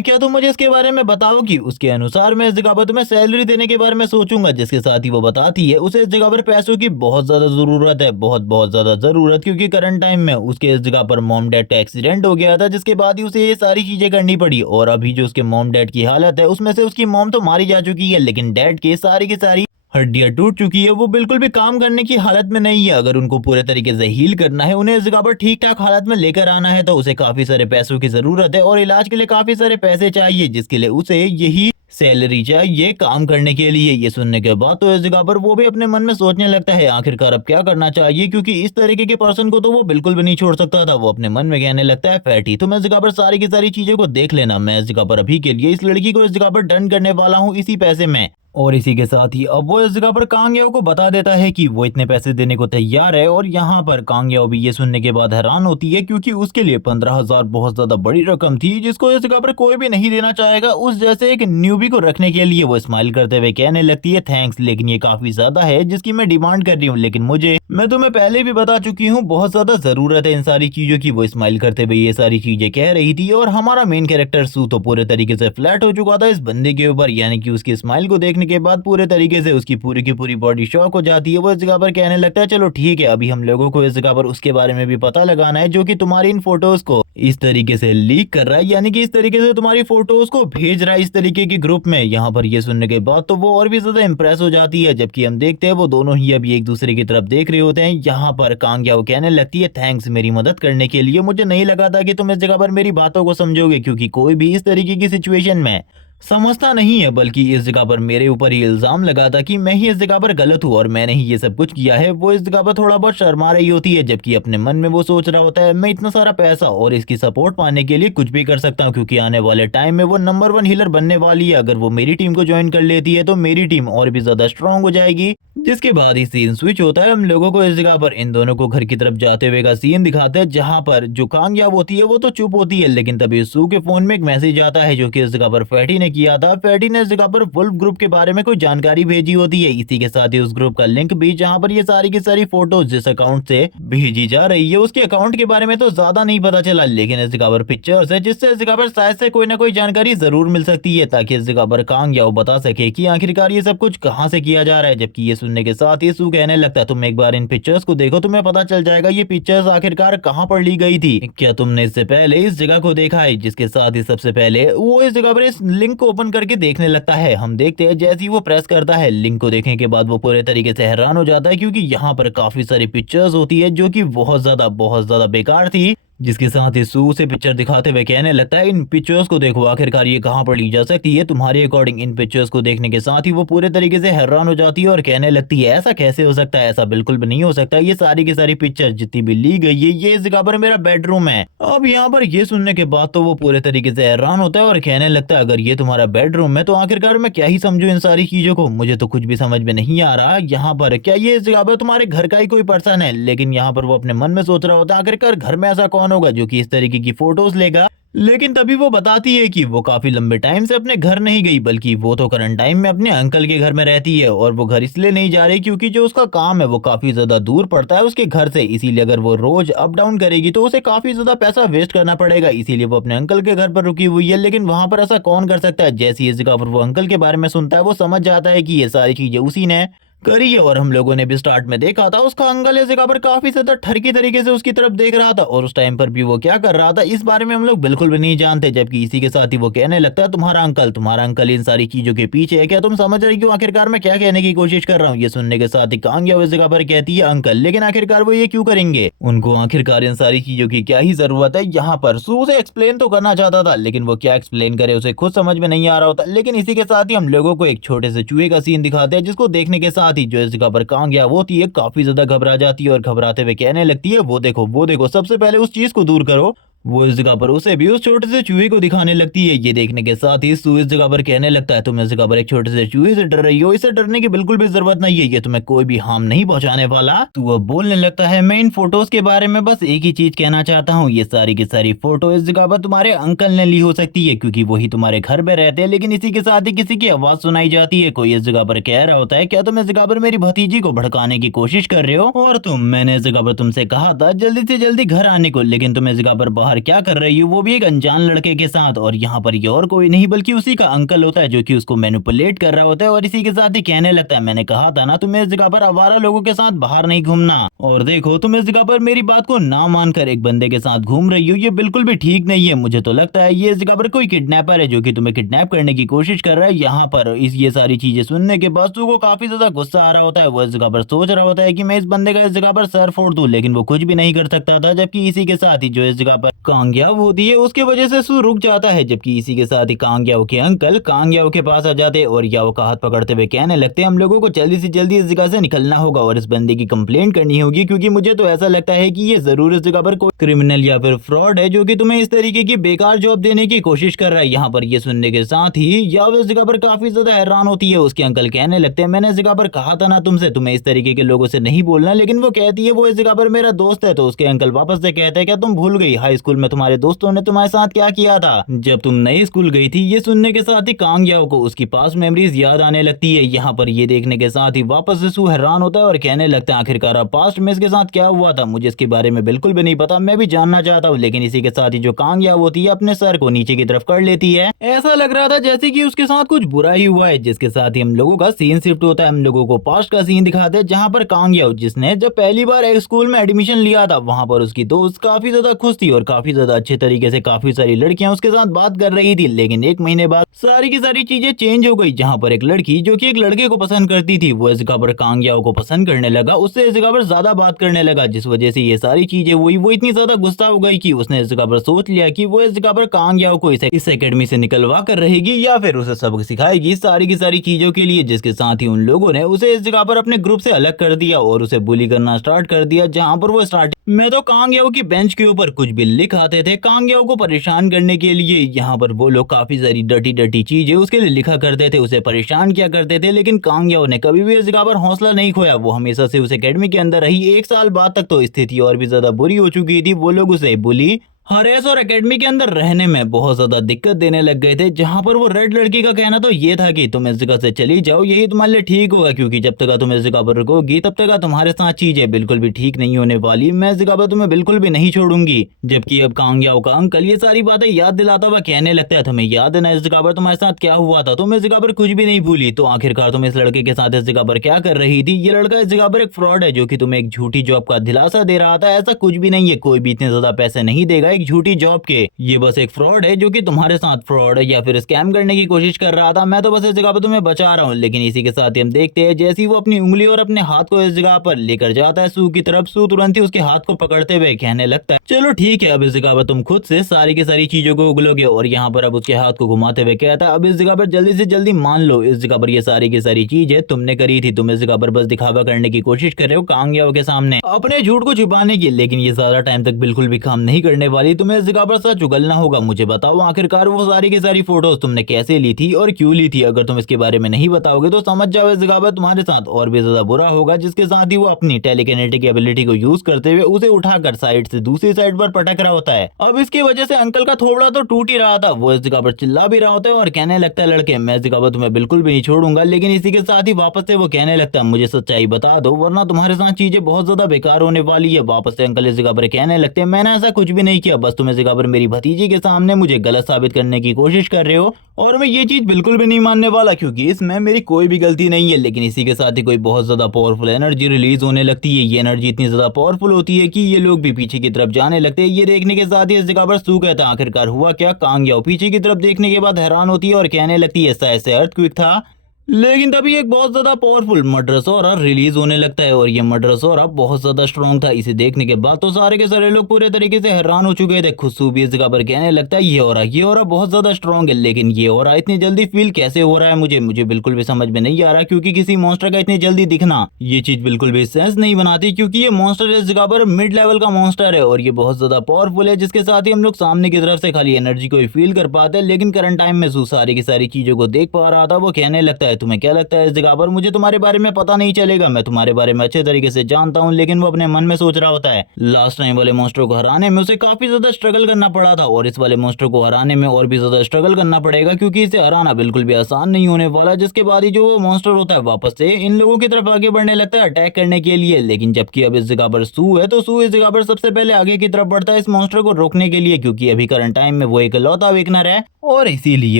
क्या तुम मुझे इसके बारे में बताओगी? उसके अनुसार मैं इस जगह पर तुम्हें सैलरी देने के बारे में सोचूंगा। जिसके साथ ही वो बताती है, उसे इस जगह पर पैसों की बहुत ज्यादा जरूरत है, बहुत ज्यादा जरूरत, क्योंकि करंट टाइम में उसके इस जगह पर मॉम डैड का एक्सीडेंट हो गया था, जिसके बाद ही उसे ये सारी चीजें करनी पड़ी। और अभी जो उसके मॉम डैड की हालत है, उसमें से उसकी मॉम तो मारी जा चुकी है, लेकिन डैड की सारी हड्डियां टूट चुकी है, वो बिल्कुल भी काम करने की हालत में नहीं है। अगर उनको पूरे तरीके से हील करना है, उन्हें इस जगह पर ठीक ठाक हालत में लेकर आना है, तो उसे काफी सारे पैसों की जरूरत है और इलाज के लिए काफी सारे पैसे चाहिए, जिसके लिए उसे यही सैलरी चाहिए काम करने के लिए। ये सुनने के बाद तो इस जगह पर वो भी अपने मन में सोचने लगता है, आखिरकार अब क्या करना चाहिए, क्योंकि इस तरीके के पर्सन को तो वो बिल्कुल भी नहीं छोड़ सकता था। वो अपने मन में कहने लगता है, फैटी तो मैं इस जगह पर सारी की सारी चीजों को देख लेना, मैं इस जगह पर अभी के लिए इस लड़की को इस जगह पर डन करने वाला हूँ इसी पैसे में। और इसी के साथ ही अब वो इस जगह पर कांगयाओ को बता देता है कि वो इतने पैसे देने को तैयार है। और यहाँ पर कांगयाओ भी ये सुनने के बाद हैरान होती है, क्योंकि उसके लिए 15,000 बहुत ज्यादा बड़ी रकम थी, जिसको इस जगह पर कोई भी नहीं देना चाहेगा। उस जैसे एक न्यूबी को रखने के लिए वो स्माइल करते हुए कहने लगती है, थैंक्स, लेकिन ये काफी ज्यादा है जिसकी मैं डिमांड कर रही हूँ, लेकिन मैं तुम्हें पहले भी बता चुकी हूँ, बहुत ज्यादा जरूरत है इन सारी चीजों की। वो स्माइल करते हुए ये सारी चीजें कह रही थी और हमारा मेन कैरेक्टर सू तो पूरे तरीके से फ्लैट हो चुका था इस बंदे के ऊपर, यानी कि उसकी स्माइल को देखने के बाद पूरे तरीके से उसकी पूरी की पूरी बॉडी शॉक हो जाती है। वो इस जगह पर कहने लगता है, चलो ठीक है, अभी हम लोगों को इस जगह पर उसके बारे में भी पता लगाना है, जो कि तुम्हारी इन फोटोज को इस तरीके से लीक कर रहा है, यानी कि इस तरीके से तुम्हारी फोटोज को भेज रहा है इस तरीके की ग्रुप में। यहाँ पर ये सुनने के बाद तो वो और भी ज्यादा इंप्रेस हो जाती है, जबकि हम देखते हैं वो दोनों ही अभी एक दूसरे की तरफ देख रहे होते हैं। यहाँ पर कांगयाओ कहने लगती है, थैंक्स मेरी मदद करने के लिए, मुझे नहीं लगा था कि तुम इस जगह पर मेरी बातों को समझोगे, क्योंकि कोई भी इस तरीके की सिचुएशन में समझता नहीं है, बल्कि इस जगह पर मेरे ऊपर ही इल्जाम लगाता कि मैं ही इस जगह पर गलत हूँ और मैंने ही ये सब कुछ किया है। वो इस जगह पर थोड़ा बहुत शर्मा रही होती है, जबकि अपने मन में वो सोच रहा होता है, मैं इतना सारा पैसा और इसकी सपोर्ट पाने के लिए कुछ भी कर सकता हूँ, क्योंकि आने वाले टाइम में वो नंबर 1 हीलर बनने वाली है। अगर वो मेरी टीम को ज्वाइन कर लेती है तो मेरी टीम और भी ज्यादा स्ट्रांग हो जाएगी। जिसके बाद ही सीन स्विच होता है, हम लोगों को इस जगह पर इन दोनों को घर की तरफ जाते हुए का सीन दिखाते हैं, जहां पर जो कांगयाब होती है वो तो चुप होती है, लेकिन तभी सू के फोन में एक मैसेज आता है, जो कि इस जगह पर फैटी ने किया था। फैटी ने इस जगह पर वुल्फ ग्रुप के बारे में कोई जानकारी भेजी होती है, इसी के साथ ही उस ग्रुप का लिंक भी, जहां पर ये सारी की सारी फोटोज जिस अकाउंट से भेजी जा रही है उसके अकाउंट के बारे में तो ज्यादा नहीं पता चला, लेकिन इस जगह पर पिक्चर्स है, जिससे इस जगह पर शायद से कोई ना कोई जानकारी जरूर मिल सकती है, ताकि इस जगह पर कांगयाओ बता सके कि आखिरकार ये सब कुछ कहाँ से किया जा रहा है। जबकि ये सुनने के साथ ही सू कहने लगता है, तुम एक बार इन पिक्चर्स को देखो, तुम्हें पता चल जाएगा ये पिक्चर्स आखिरकार कहाँ पर ली गई थी। क्या तुमने इससे पहले इस जगह को देखा है? जिसके साथ ही सबसे पहले वो इस जगह पर इस लिंक को ओपन करके देखने लगता है। हम देखते हैं जैसे ही वो प्रेस करता है, लिंक को देखने के बाद वो पूरे तरीके से हैरान हो जाता है, क्योंकि यहाँ पर काफी सारी पिक्चर्स होती है जो कि बहुत ज्यादा बेकार थी। जिसके साथ ही सू से पिक्चर दिखाते हुए कहने लगता है, इन पिक्चर्स को देखो, आखिरकार ये कहाँ पर ली जा सकती है तुम्हारे अकॉर्डिंग। इन पिक्चर्स को देखने के साथ ही वो पूरे तरीके से हैरान हो जाती है और कहने लगती है, ऐसा कैसे हो सकता है, ऐसा बिल्कुल भी नहीं हो सकता, ये सारी की सारी पिक्चर जितनी भी ली गई है ये इस जगह पर मेरा बेडरूम है। अब यहाँ पर ये सुनने के बाद तो वो पूरे तरीके से हैरान होता है और कहने लगता है, अगर ये तुम्हारा बेडरूम है तो आखिरकार मैं क्या ही समझू इन सारी चीजों को, मुझे तो कुछ भी समझ में नहीं आ रहा। यहाँ पर क्या ये इस जगह पर तुम्हारे घर का ही कोई पर्सन है? लेकिन यहाँ पर वो अपने मन में सोच रहा होता है, आखिरकार घर में ऐसा कौन होगा जो कि इस तरीके की फोटोज लेगा। लेकिन तभी वो बताती है कि वो काफी लंबे टाइम से अपने घर नहीं गई, बल्कि वो तो करंट टाइम में अपने अंकल के घर में रहती है, और वो घर इसलिए नहीं जा रही क्योंकि जो उसका काम है वो काफी ज्यादा दूर पड़ता है उसके घर से, इसीलिए अगर वो रोज अप डाउन करेगी तो उसे काफी ज्यादा पैसा वेस्ट करना पड़ेगा, इसीलिए वो अपने अंकल के घर पर रुकी हुई है। लेकिन वहां पर ऐसा कौन कर सकता है? जैसी इस जगह पर वो अंकल के बारे में सुनता है, वो समझ जाता है कि ये सारी चीजें उसी ने करी है। और हम लोगों ने भी स्टार्ट में देखा था उसका अंकल इस जगह पर काफी ज्यादा ठरकी तरीके से उसकी तरफ देख रहा था, और उस टाइम पर भी वो क्या कर रहा था इस बारे में हम लोग बिल्कुल भी नहीं जानते। जबकि इसी के साथ ही वो कहने लगता है तुम्हारा अंकल इन सारी चीजों के पीछे है, क्या तुम समझ रही हो आखिरकार मैं क्या कहने की कोशिश कर रहा हूँ। ये सुनने के साथ ही कांग्या इस जगह पर कहती है अंकल, लेकिन आखिरकार वो ये क्यों करेंगे, उनको आखिरकार इन सारी चीजों की क्या ही जरूरत है। यहाँ पर सू उसे एक्सप्लेन तो करना चाहता था, लेकिन वो क्या एक्सप्लेन करे उसे खुद समझ में नहीं आ रहा होता। लेकिन इसी के साथ ही हम लोगों को एक छोटे से चूहे का सीन दिखाते हैं, जिसको देखने के साथ ही जो इस जगह पर कांग्या वो होती है काफी ज्यादा घबरा जाती है और घबराते हुए कहने लगती है वो देखो सबसे पहले उस चीज को दूर करो। वो इस जगह पर उसे भी उस छोटे से चूहे को दिखाने लगती है। ये देखने के साथ ही सू इस जगह पर कहने लगता है तुम इस जगह पर एक छोटे से चूहे से डर रही हो, इसे डरने की बिल्कुल भी जरूरत नहीं है, ये तुम्हें कोई भी हार्म नहीं पहुंचाने वाला। तू अब बोलने लगता है मैं इन फोटोज के बारे में बस एक ही चीज कहना चाहता हूँ, ये सारी की सारी फोटो इस जगह पर तुम्हारे अंकल ने ली हो सकती है, क्योंकि वही तुम्हारे घर में रहते हैं। लेकिन इसी के साथ ही किसी की आवाज सुनाई जाती है, कोई इस जगह पर कह रहा होता है क्या तुम इस जगह पर मेरी भतीजी को भड़काने की कोशिश कर रहे हो, और मैंने इस जगह पर तुमसे कहा था जल्दी से जल्दी घर आने को, लेकिन तुम इस जगह पर बाहर क्या कर रही हो, वो भी एक अनजान लड़के के साथ। और यहाँ पर ये और कोई नहीं बल्कि उसी का अंकल होता है जो कि उसको मैनिपुलेट कर रहा होता है। और इसी के साथ ही कहने लगता है मैंने कहा था ना तुम्हें इस जगह पर आवारा लोगों के साथ बाहर नहीं घूमना, और देखो तुम इस जगह पर मेरी बात को ना मानकर एक बंदे के साथ घूम रही हो, ये बिल्कुल भी ठीक नहीं है। मुझे तो लगता है ये इस जगह पर कोई किडनैपर है जो कि तुम्हें किडनैप करने की कोशिश कर रहा है। यहाँ पर ये सारी चीजें सुनने के बाद को काफी ज्यादा गुस्सा आ रहा होता है। वो इस जगह पर सोच रहा होता है कि मैं इस बंदे का इस जगह पर सर फोड़ दूं, लेकिन वो कुछ भी नहीं कर सकता था। जबकि इसी के साथ ही जो इस जगह पर कांग्याओ होती है उसके वजह से सू रुक जाता है। जबकि इसी के साथ ही कांग्याओ के अंकल कांग्याओ के पास आ जाते और याओ का हाथ पकड़ते हुए कहने लगते हैं हम लोगों को जल्दी से जल्दी इस जगह से निकलना होगा और इस बंदे की कंप्लेंट करनी होगी, क्योंकि मुझे तो ऐसा लगता है कि ये जरूर इस जगह पर कोई क्रिमिनल या फिर फ्रॉड है जो कि तुम्हें इस तरीके की बेकार जॉब देने की कोशिश कर रहा है। यहाँ पर ये सुनने के साथ ही याओ इस जगह पर काफी ज्यादा हैरान होती है। उसके अंकल कहने लगते हैं मैंने इस जगह पर कहा था ना तुमसे तुम्हें इस तरीके के लोगों से नहीं बोलना, लेकिन वो कहती है वो इस जगह पर मेरा दोस्त है। तो उसके अंकल वापस से कहते हैं क्या तुम भूल गई हाई स्कूल में तुम्हारे दोस्तों ने तुम्हारे साथ क्या किया था जब तुम नई स्कूल गई थी। ये सुनने के साथ ही कांग्याओ को उसकी पास मेमोरीज याद आने लगती है। यहाँ पर ये देखने के साथ ही वापस से सू हैरान होता है और कहने लगता है आखिरकार अब पास्ट में इसके साथ क्या हुआ था, मुझे इसके बारे में बिल्कुल भी नहीं पता, मैं भी जानना चाहता हूँ। लेकिन इसी के साथ ही जो कांग्याओ होती है अपने सर को नीचे की तरफ कर लेती है। ऐसा लग रहा था जैसे कि उसके साथ कुछ बुरा ही हुआ है। जिसके साथ ही हम लोगों का सीन शिफ्ट होता है, हम लोगों को पास्ट का सीन दिखाते हैं जहाँ पर कांग्याओ जिसने जब पहली बार एक स्कूल में एडमिशन लिया था वहां पर उसकी दोस्त काफी ज्यादा खुश थी और काफी ज्यादा अच्छे तरीके से काफी सारी लड़कियां उसके साथ बात कर रही थी। लेकिन एक महीने बाद सारी की सारी चीजें चेंज हो गई, जहाँ पर एक लड़की जो कि एक लड़के को पसंद करती थी वो इस जगह पर कांग्याओ को पसंद करने लगा, उससे इस जगह पर ज्यादा बात करने लगा, जिस वजह से ये सारी चीजें हुई। वो इतनी ज्यादा गुस्सा हो गई कि उसने इस जगह पर सोच लिया कि वो इस जगह पर कांग्याओ को इस एकेडमी से निकलवा कर रहेगी या फिर उसे सबक सिखाएगी सारी की सारी चीजों के लिए। जिसके साथ ही उन लोगों ने उसे इस जगह पर अपने ग्रुप से अलग कर दिया और उसे बुली करना स्टार्ट कर दिया, जहाँ पर वो स्टार्टिंग में तो कांग्याओ की बेंच के ऊपर कुछ भी लिख आते थे कांग्याओ को परेशान करने के लिए। यहाँ पर वो लोग काफी सारी डर्टी डर्टी चीजें उसके लिए लिखा करते थे, उसे परेशान किया करते थे। लेकिन कांग्याओ ने कभी भी इस जगह पर हौसला नहीं खोया, वो हमेशा से उस एकेडमी के अंदर रही। एक साल बाद तक तो स्थिति और भी ज्यादा बुरी हो चुकी थी, वो लोग उसे बुली हरेस और एकेडमी के अंदर रहने में बहुत ज्यादा दिक्कत देने लग गए थे। जहां पर वो रेड लड़की का कहना तो ये था कि तुम इस जगह से चली जाओ, यही तुम्हारे लिए ठीक होगा, क्योंकि जब तक तुम इस जगह पर रुकोगी तब तक तुम्हारे साथ चीजें बिल्कुल भी ठीक नहीं होने वाली, मैं इस जगह पर तुम्हें बिल्कुल भी नहीं छोड़ूंगी। जबकि अब कांग्याओ का अंकल ये सारी बातें याद दिलाता हुआ कहने लगता है तुम्हें याद है ना इस जगह पर तुम्हारे साथ क्या हुआ था, तुम इस जगह पर कुछ भी नहीं भूली, तो आखिरकार तुम इस लड़के के साथ इस जगह पर क्या कर रही थी। ये लड़का इस जगह पर एक फ्रॉड है जो कि तुम्हें एक झूठी जॉब का दिलासा दे रहा था, ऐसा कुछ भी नहीं है, कोई भी इतने ज्यादा पैसे नहीं देगा एक झूठी जॉब के, ये बस एक फ्रॉड है जो कि तुम्हारे साथ फ्रॉड है या फिर स्कैम करने की कोशिश कर रहा था, मैं तो बस इस जगह पर तुम्हें बचा रहा हूँ। लेकिन इसी के साथ ही हम देखते हैं जैसे ही वो अपनी उंगली और अपने हाथ को इस जगह पर लेकर जाता है सू की तरफ, सू तुरंत ही उसके हाथ को पकड़ते हुए कहने लगता है चलो ठीक है अब इस जगह पर तुम खुद से सारी की सारी चीजों को उगलोगे। और यहाँ पर अब उसके हाथ को घुमाते हुए कहता है अब इस जगह पर जल्दी से जल्दी मान लो इस जगह पर ये सारी की सारी चीजें तुमने करी थी, तुम इस जगह पर बस दिखावा करने की कोशिश कर रहे हो कांग्याओ के सामने अपने झूठ को छुपाने की, लेकिन ये ज्यादा टाइम तक बिल्कुल भी काम नहीं करने वाली, तुम्हें इस जगह पर सच उगलना होगा। मुझे बताओ आखिरकार वो सारी की सारी फोटोज तुमने कैसे ली थी और क्यों ली थी, अगर तुम इसके बारे में नहीं बताओगे तो समझ जाओ इस जगह पर तुम्हारे साथ और भी ज्यादा बुरा होगा। जिसके साथ ही वो अपनी टेलीकिनेटिक एबिलिटी को यूज करते हुए उसे उठाकर साइड से दूसरी साइड पर पटक रहा होता है। अब इसकी वजह से अंकल का थोबड़ा तो टूट ही रहा था, वो इस जगह पर चिल्ला भी रहा होता है और कहने लगता है लड़के मैं इस जगह पर तुम्हें बिल्कुल भी नहीं छोड़ूंगा। लेकिन इसी के साथ ही वापस से वो कहने लगता है मुझे सच्चाई बता दो वरना तुम्हारे साथ चीजें बहुत ज्यादा बेकार होने वाली है। वापस से अंकल इस जगह पर कहने लगते हैं मैंने ऐसा कुछ भी नहीं किया, किया, बस तुम इस जगह पर मेरी भतीजी के सामने मुझे गलत साबित करने की कोशिश कर रहे हो और मैं ये चीज बिल्कुल भी नहीं मानने वाला क्योंकि इसमें मेरी कोई भी गलती नहीं है। लेकिन इसी के साथ ही कोई बहुत ज्यादा पावरफुल एनर्जी रिलीज होने लगती है। ये एनर्जी इतनी ज्यादा पावरफुल होती है कि ये लोग भी पीछे की तरफ जाने लगते हैं। ये देखने के साथ ही इस जगह पर सू कहता है आखिरकार हुआ क्या। कांग याओ पीछे की तरफ देखने के बाद हैरान होती है और कहने लगती है शायद से अर्थक्वेक था। लेकिन तभी एक बहुत ज्यादा पावरफुल मड्रासोरा रिलीज होने लगता है और ये मड्रासोरा बहुत ज्यादा स्ट्रॉन्ग था। इसे देखने के बाद तो सारे के सारे लोग पूरे तरीके से हैरान हो चुके थे। खुशबू भी इस जगह पर कहने लगता है ये ऑरा बहुत ज्यादा स्ट्रॉन्ग है, लेकिन ये ऑरा इतनी जल्दी फील कैसे हो रहा है मुझे बिल्कुल भी समझ में नहीं आ रहा क्योंकि किसी मॉन्स्टर का इतनी जल्दी दिखना ये चीज बिल्कुल भी सेंस नहीं बनाती क्योंकि ये मॉन्स्टर इस जगह पर मिड लेवल का मॉन्स्टर है और ये बहुत ज्यादा पावरफुल है, जिसके साथ ही हम लोग सामने की तरफ से खाली एनर्जी को ही फील कर पाते हैं। लेकिन करंट टाइम में सू सारी की सारी चीजों को देख पा रहा था। वो कहने लगता है तुम्हें क्या लगता है इस जगह पर मुझे तुम्हारे बारे में पता नहीं चलेगा, मैं तुम्हारे बारे में अच्छे तरीके से जानता हूं। लेकिन वो अपने मन में सोच रहा होता है लास्ट टाइम वाले मॉन्स्टर को हराने में उसे काफी ज्यादा स्ट्रगल करना पड़ा था और इस वाले मॉन्स्टर को हराने में और भी ज्यादा स्ट्रगल करना पड़ेगा क्योंकि इसे हराना बिल्कुल भी आसान नहीं होने वाला। जिसके बाद ही जो वो मॉन्स्टर होता है वापस से इन लोगों की तरफ आगे बढ़ने लगता है अटैक करने के लिए। लेकिन जबकि अब इस जगह पर सू है तो सू इस जगह पर सबसे पहले आगे की तरफ बढ़ता है इस मॉन्स्टर को रोकने के लिए क्योंकि अभी करंट टाइम में वो एक लौता वेकनर है और इसीलिए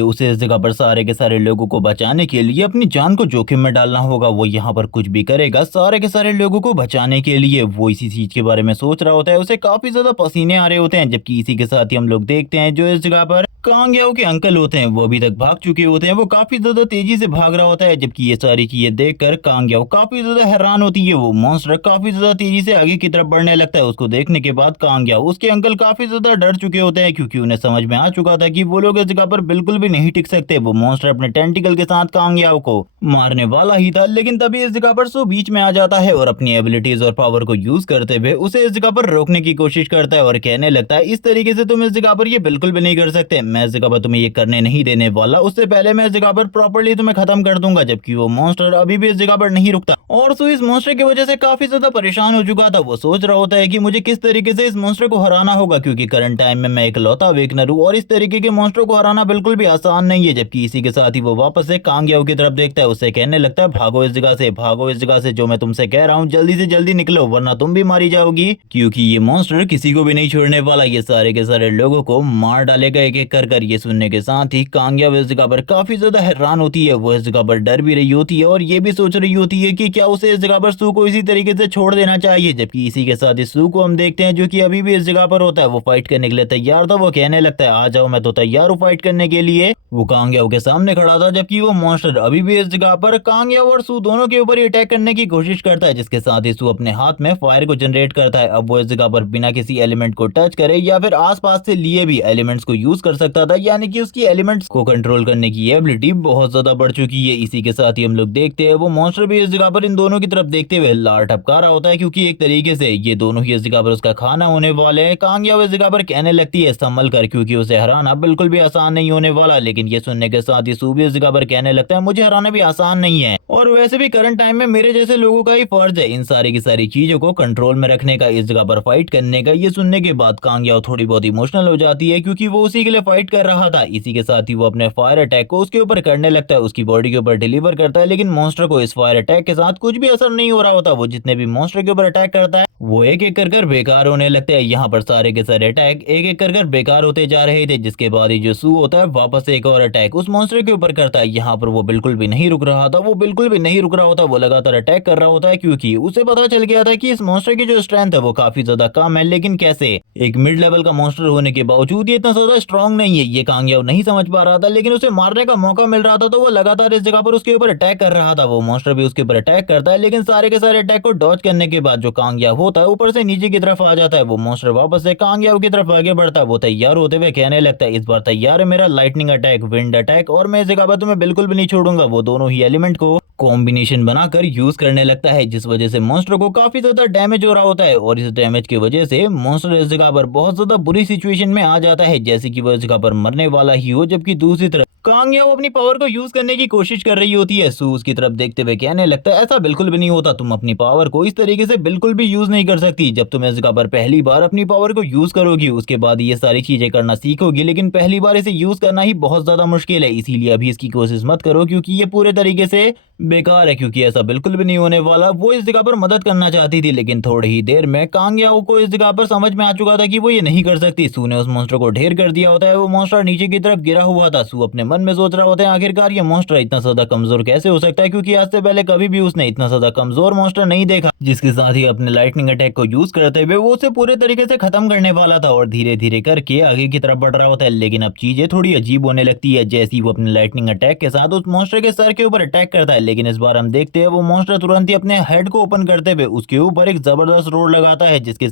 उसे इस जगह पर सारे के सारे लोगों को बचाने के लिए अपनी जान को जोखिम में डालना होगा। वो यहाँ पर कुछ भी करेगा सारे के सारे लोगों को बचाने के लिए। वो इसी चीज के बारे में सोच रहा होता है, उसे काफी ज्यादा पसीने आ रहे होते हैं। जबकि इसी के साथ ही हम लोग देखते हैं जो इस जगह पर कांग याओ के अंकल होते हैं वो अभी तक भाग चुके होते हैं। वो काफी ज्यादा तेजी से भाग रहा होता है। जबकि ये सारी चीजें देखकर कांग याओ काफी ज्यादा हैरान होती है। वो मॉन्स्टर काफी ज्यादा तेजी से आगे की तरफ बढ़ने लगता है। उसको देखने के बाद कांग याओ उसके अंकल काफी ज्यादा डर चुके होते हैं क्योंकि उन्हें समझ में आ चुका था कि वो लोग इस जगह पर बिल्कुल भी नहीं टिक सकते। वो मॉन्स्टर अपने टेंटिकल के साथ कांग याओ को मारने वाला ही था। लेकिन तभी इस जगह पर सू बीच में आ जाता है और अपनी एबिलिटीज और पावर को यूज करते हुए उसे इस जगह पर रोकने की कोशिश करता है और कहने लगता है इस तरीके से तुम इस जगह पर ये बिल्कुल भी नहीं कर सकते, मैं इस जगह पर तुम्हें ये करने नहीं देने वाला। उससे पहले मैं इस जगह पर प्रॉपर्ली तुम्हें खत्म कर दूंगा। जबकि वो मॉन्स्टर अभी भी इस जगह पर नहीं रुकता और सू इस मॉन्स्टर की वजह से काफी ज्यादा परेशान हो चुका था। वो सोच रहा होता है कि मुझे किस तरीके से इस मॉन्स्टर को हराना होगा क्योंकि करंट टाइम में मैं एक लौता वेकनर हूँ और इस तरीके के मॉन्स्टर को हराना बिल्कुल भी आसान नहीं है। जबकि इसी के साथ ही वो वापस से कांग याओ की तरफ देखता है, उससे कहने लगता है भागो इस जगह से, भागो इस जगह से, जो मैं तुमसे कह रहा हूँ जल्दी से जल्दी निकलो वरना तुम भी मारी जाओगी क्योंकि ये मॉन्स्टर किसी को भी नहीं छोड़ने वाला। ये सारे के सारे लोगों को मार डालेगा एक एक कर। ये सुनने के साथ ही कांग याओ इस जगह पर काफी ज्यादा हैरान होती है। वो इस जगह पर डर भी रही होती है और ये भी सोच रही होती है कि क्या उसे इस जगह पर सू को इसी तरीके से छोड़ देना चाहिए। जबकि इसी के साथ इस सू को हम देखते हैं जो कि अभी भी इस जगह पर होता है। वो फाइट करने के लिए तैयार था। वो कहने लगता है आ जाओ मैं तो तैयार हूँ फाइट करने के लिए। वो कांग याओ के सामने खड़ा था जबकि वो मॉन्स्टर अभी भी इस जगह पर कांग याओ और सू दोनों के ऊपर अटैक करने की कोशिश करता है। जिसके साथ ही सू अपने हाथ में फायर को जनरेट करता है। अब वो इस जगह पर बिना किसी एलिमेंट को टच करे या फिर आसपास से लिए भी एलिमेंट्स को यूज कर सकता था, यानी कि उसकी एलिमेंट्स को कंट्रोल करने की एबिलिटी बहुत ज्यादा बढ़ चुकी है। इसी के साथ ही हम लोग देखते हैं वो मॉन्स्टर भी इस जगह पर इन दोनों की तरफ देखते हुए लार टपका रहा होता है क्योंकि एक तरीके से ये दोनों ही इस जगह पर उसका खाना होने वाले हैं। कांग याओ इस जगह पर कहने लगती है संभल कर क्योंकि उसे हराना बिल्कुल भी आसान नहीं होने वाला। लेकिन ये सुनने के साथ ही सू भी इस जगह पर कहने लगता है मुझे हराना भी आसान नहीं है और वैसे भी करंट टाइम में मेरे जैसे लोगों का ही फर्ज है इन सारी की सारी चीजों को कंट्रोल में रखने का, इस जगह पर फाइट करने का। ये सुनने के बाद कांग याओ थोड़ी बहुत इमोशनल हो जाती है क्योंकि वो उसी के लिए फाइट कर रहा था। इसी के साथ ही वो अपने फायर अटैक को उसके ऊपर करने लगता है, उसकी बॉडी के ऊपर डिलीवर करता है। लेकिन मॉन्स्टर को इस फायर अटैक के साथ कुछ भी असर नहीं हो रहा होता। वो जितने भी मॉन्स्टर के ऊपर अटैक करता है वो एक एक कर बेकार होने लगते हैं। यहाँ पर सारे के सारे अटैक एक एक कर बेकार होते जा रहे थे। जिसके बाद ही जो सू होता है वापस एक और अटैक उस मॉन्स्टर के ऊपर करता है। यहाँ पर वो बिल्कुल भी नहीं रुक रहा था, वो बिल्कुल भी नहीं रुक रहा होता। वो लगातार अटैक कर रहा होता है क्योंकि उसे पता चल गया था कि इस मॉन्स्टर की जो स्ट्रेंथ है वो काफी ज्यादा कम है। लेकिन कैसे एक मिड लेवल का मॉन्स्टर होने के बावजूद ये इतना ज्यादा स्ट्रॉन्ग नहीं है, ये कांग याओ नहीं समझ पा रहा था। लेकिन उसे मारने का मौका मिल रहा था तो वो लगातार इस जगह पर उसके ऊपर अटैक कर रहा था। वो मॉन्स्टर भी उसके ऊपर अटैक करता है लेकिन सारे के सारे अटैक को डॉज करने के बाद जो कांग याओ होता है ऊपर से नीचे की तरफ आ जाता है। वो मॉन्स्टर वापस से कांग याओ की तरफ आगे बढ़ता है। वो तैयार होते हुए कहने लगता है इस बार तैयार है मेरा लाइटनिंग अटैक, विंड अटैक, और मैं इस जगह पर तुम्हें बिल्कुल भी नहीं छोड़ूंगा। वो दोनों ही एलिमेंट को कॉम्बिनेशन बनाकर यूज करने लगता है जिस वजह से मॉन्स्टर को काफी ज्यादा डैमेज हो रहा होता है और इस डैमेज की वजह से मॉन्स्टर इस जगह पर बहुत ज्यादा बुरी सिचुएशन में आ जाता है जैसे कि वो इस जगह पर मरने वाला ही हो। जबकि दूसरी तरफ कांग याओ अपनी पावर को यूज करने की कोशिश कर रही होती है। सू उसकी तरफ देखते हुए कहने लगता है ऐसा बिल्कुल भी नहीं होता, तुम अपनी पावर को इस तरीके से बिल्कुल भी यूज नहीं कर सकती। जब तुम इस जगह पर पहली बार अपनी पावर को यूज करोगी उसके बाद ये सारी चीजें करना सीखोगी, लेकिन पहली बार इसे यूज करना ही बहुत ज्यादा मुश्किल है। इसीलिए अभी इसकी कोशिश मत करो क्योंकि ये पूरे तरीके से बेकार है क्योंकि ऐसा बिल्कुल भी नहीं होने वाला। वो इस जगह पर मदद करना चाहती थी लेकिन थोड़ी ही देर में कांग याओ को इस जगह पर समझ में आ चुका था कि वो ये नहीं कर सकती। सू ने उस मॉन्स्टर को ढेर कर दिया होता है। वो मॉन्स्टर नीचे की तरफ गिरा हुआ था। सू अपने मन में सोच रहा होता है आखिरकार ये मॉन्स्टर इतना ज्यादा कमजोर कैसे हो सकता है, क्योंकि आज से पहले कभी भी उसने इतना ज्यादा कमजोर मॉन्स्टर नहीं देखा। जिसके साथ ही अपने लाइटनिंग अटैक को यूज करते हुए वो उसे पूरे तरीके से खत्म करने वाला था और धीरे धीरे करके आगे की तरफ बढ़ रहा होता है। लेकिन अब चीजें थोड़ी अजीब होने लगती है जैसे ही वो अपने लाइटनिंग अटैक के साथ उस मॉन्स्टर के सर के ऊपर अटैक करता है। लेकिन इस बार हम देखते हैं वो मॉन्स्टर तुरंत ही अपने हेड को ओपन करते हुए उसके ऊपर एक जबरदस्त रोड लगाता है, जिसके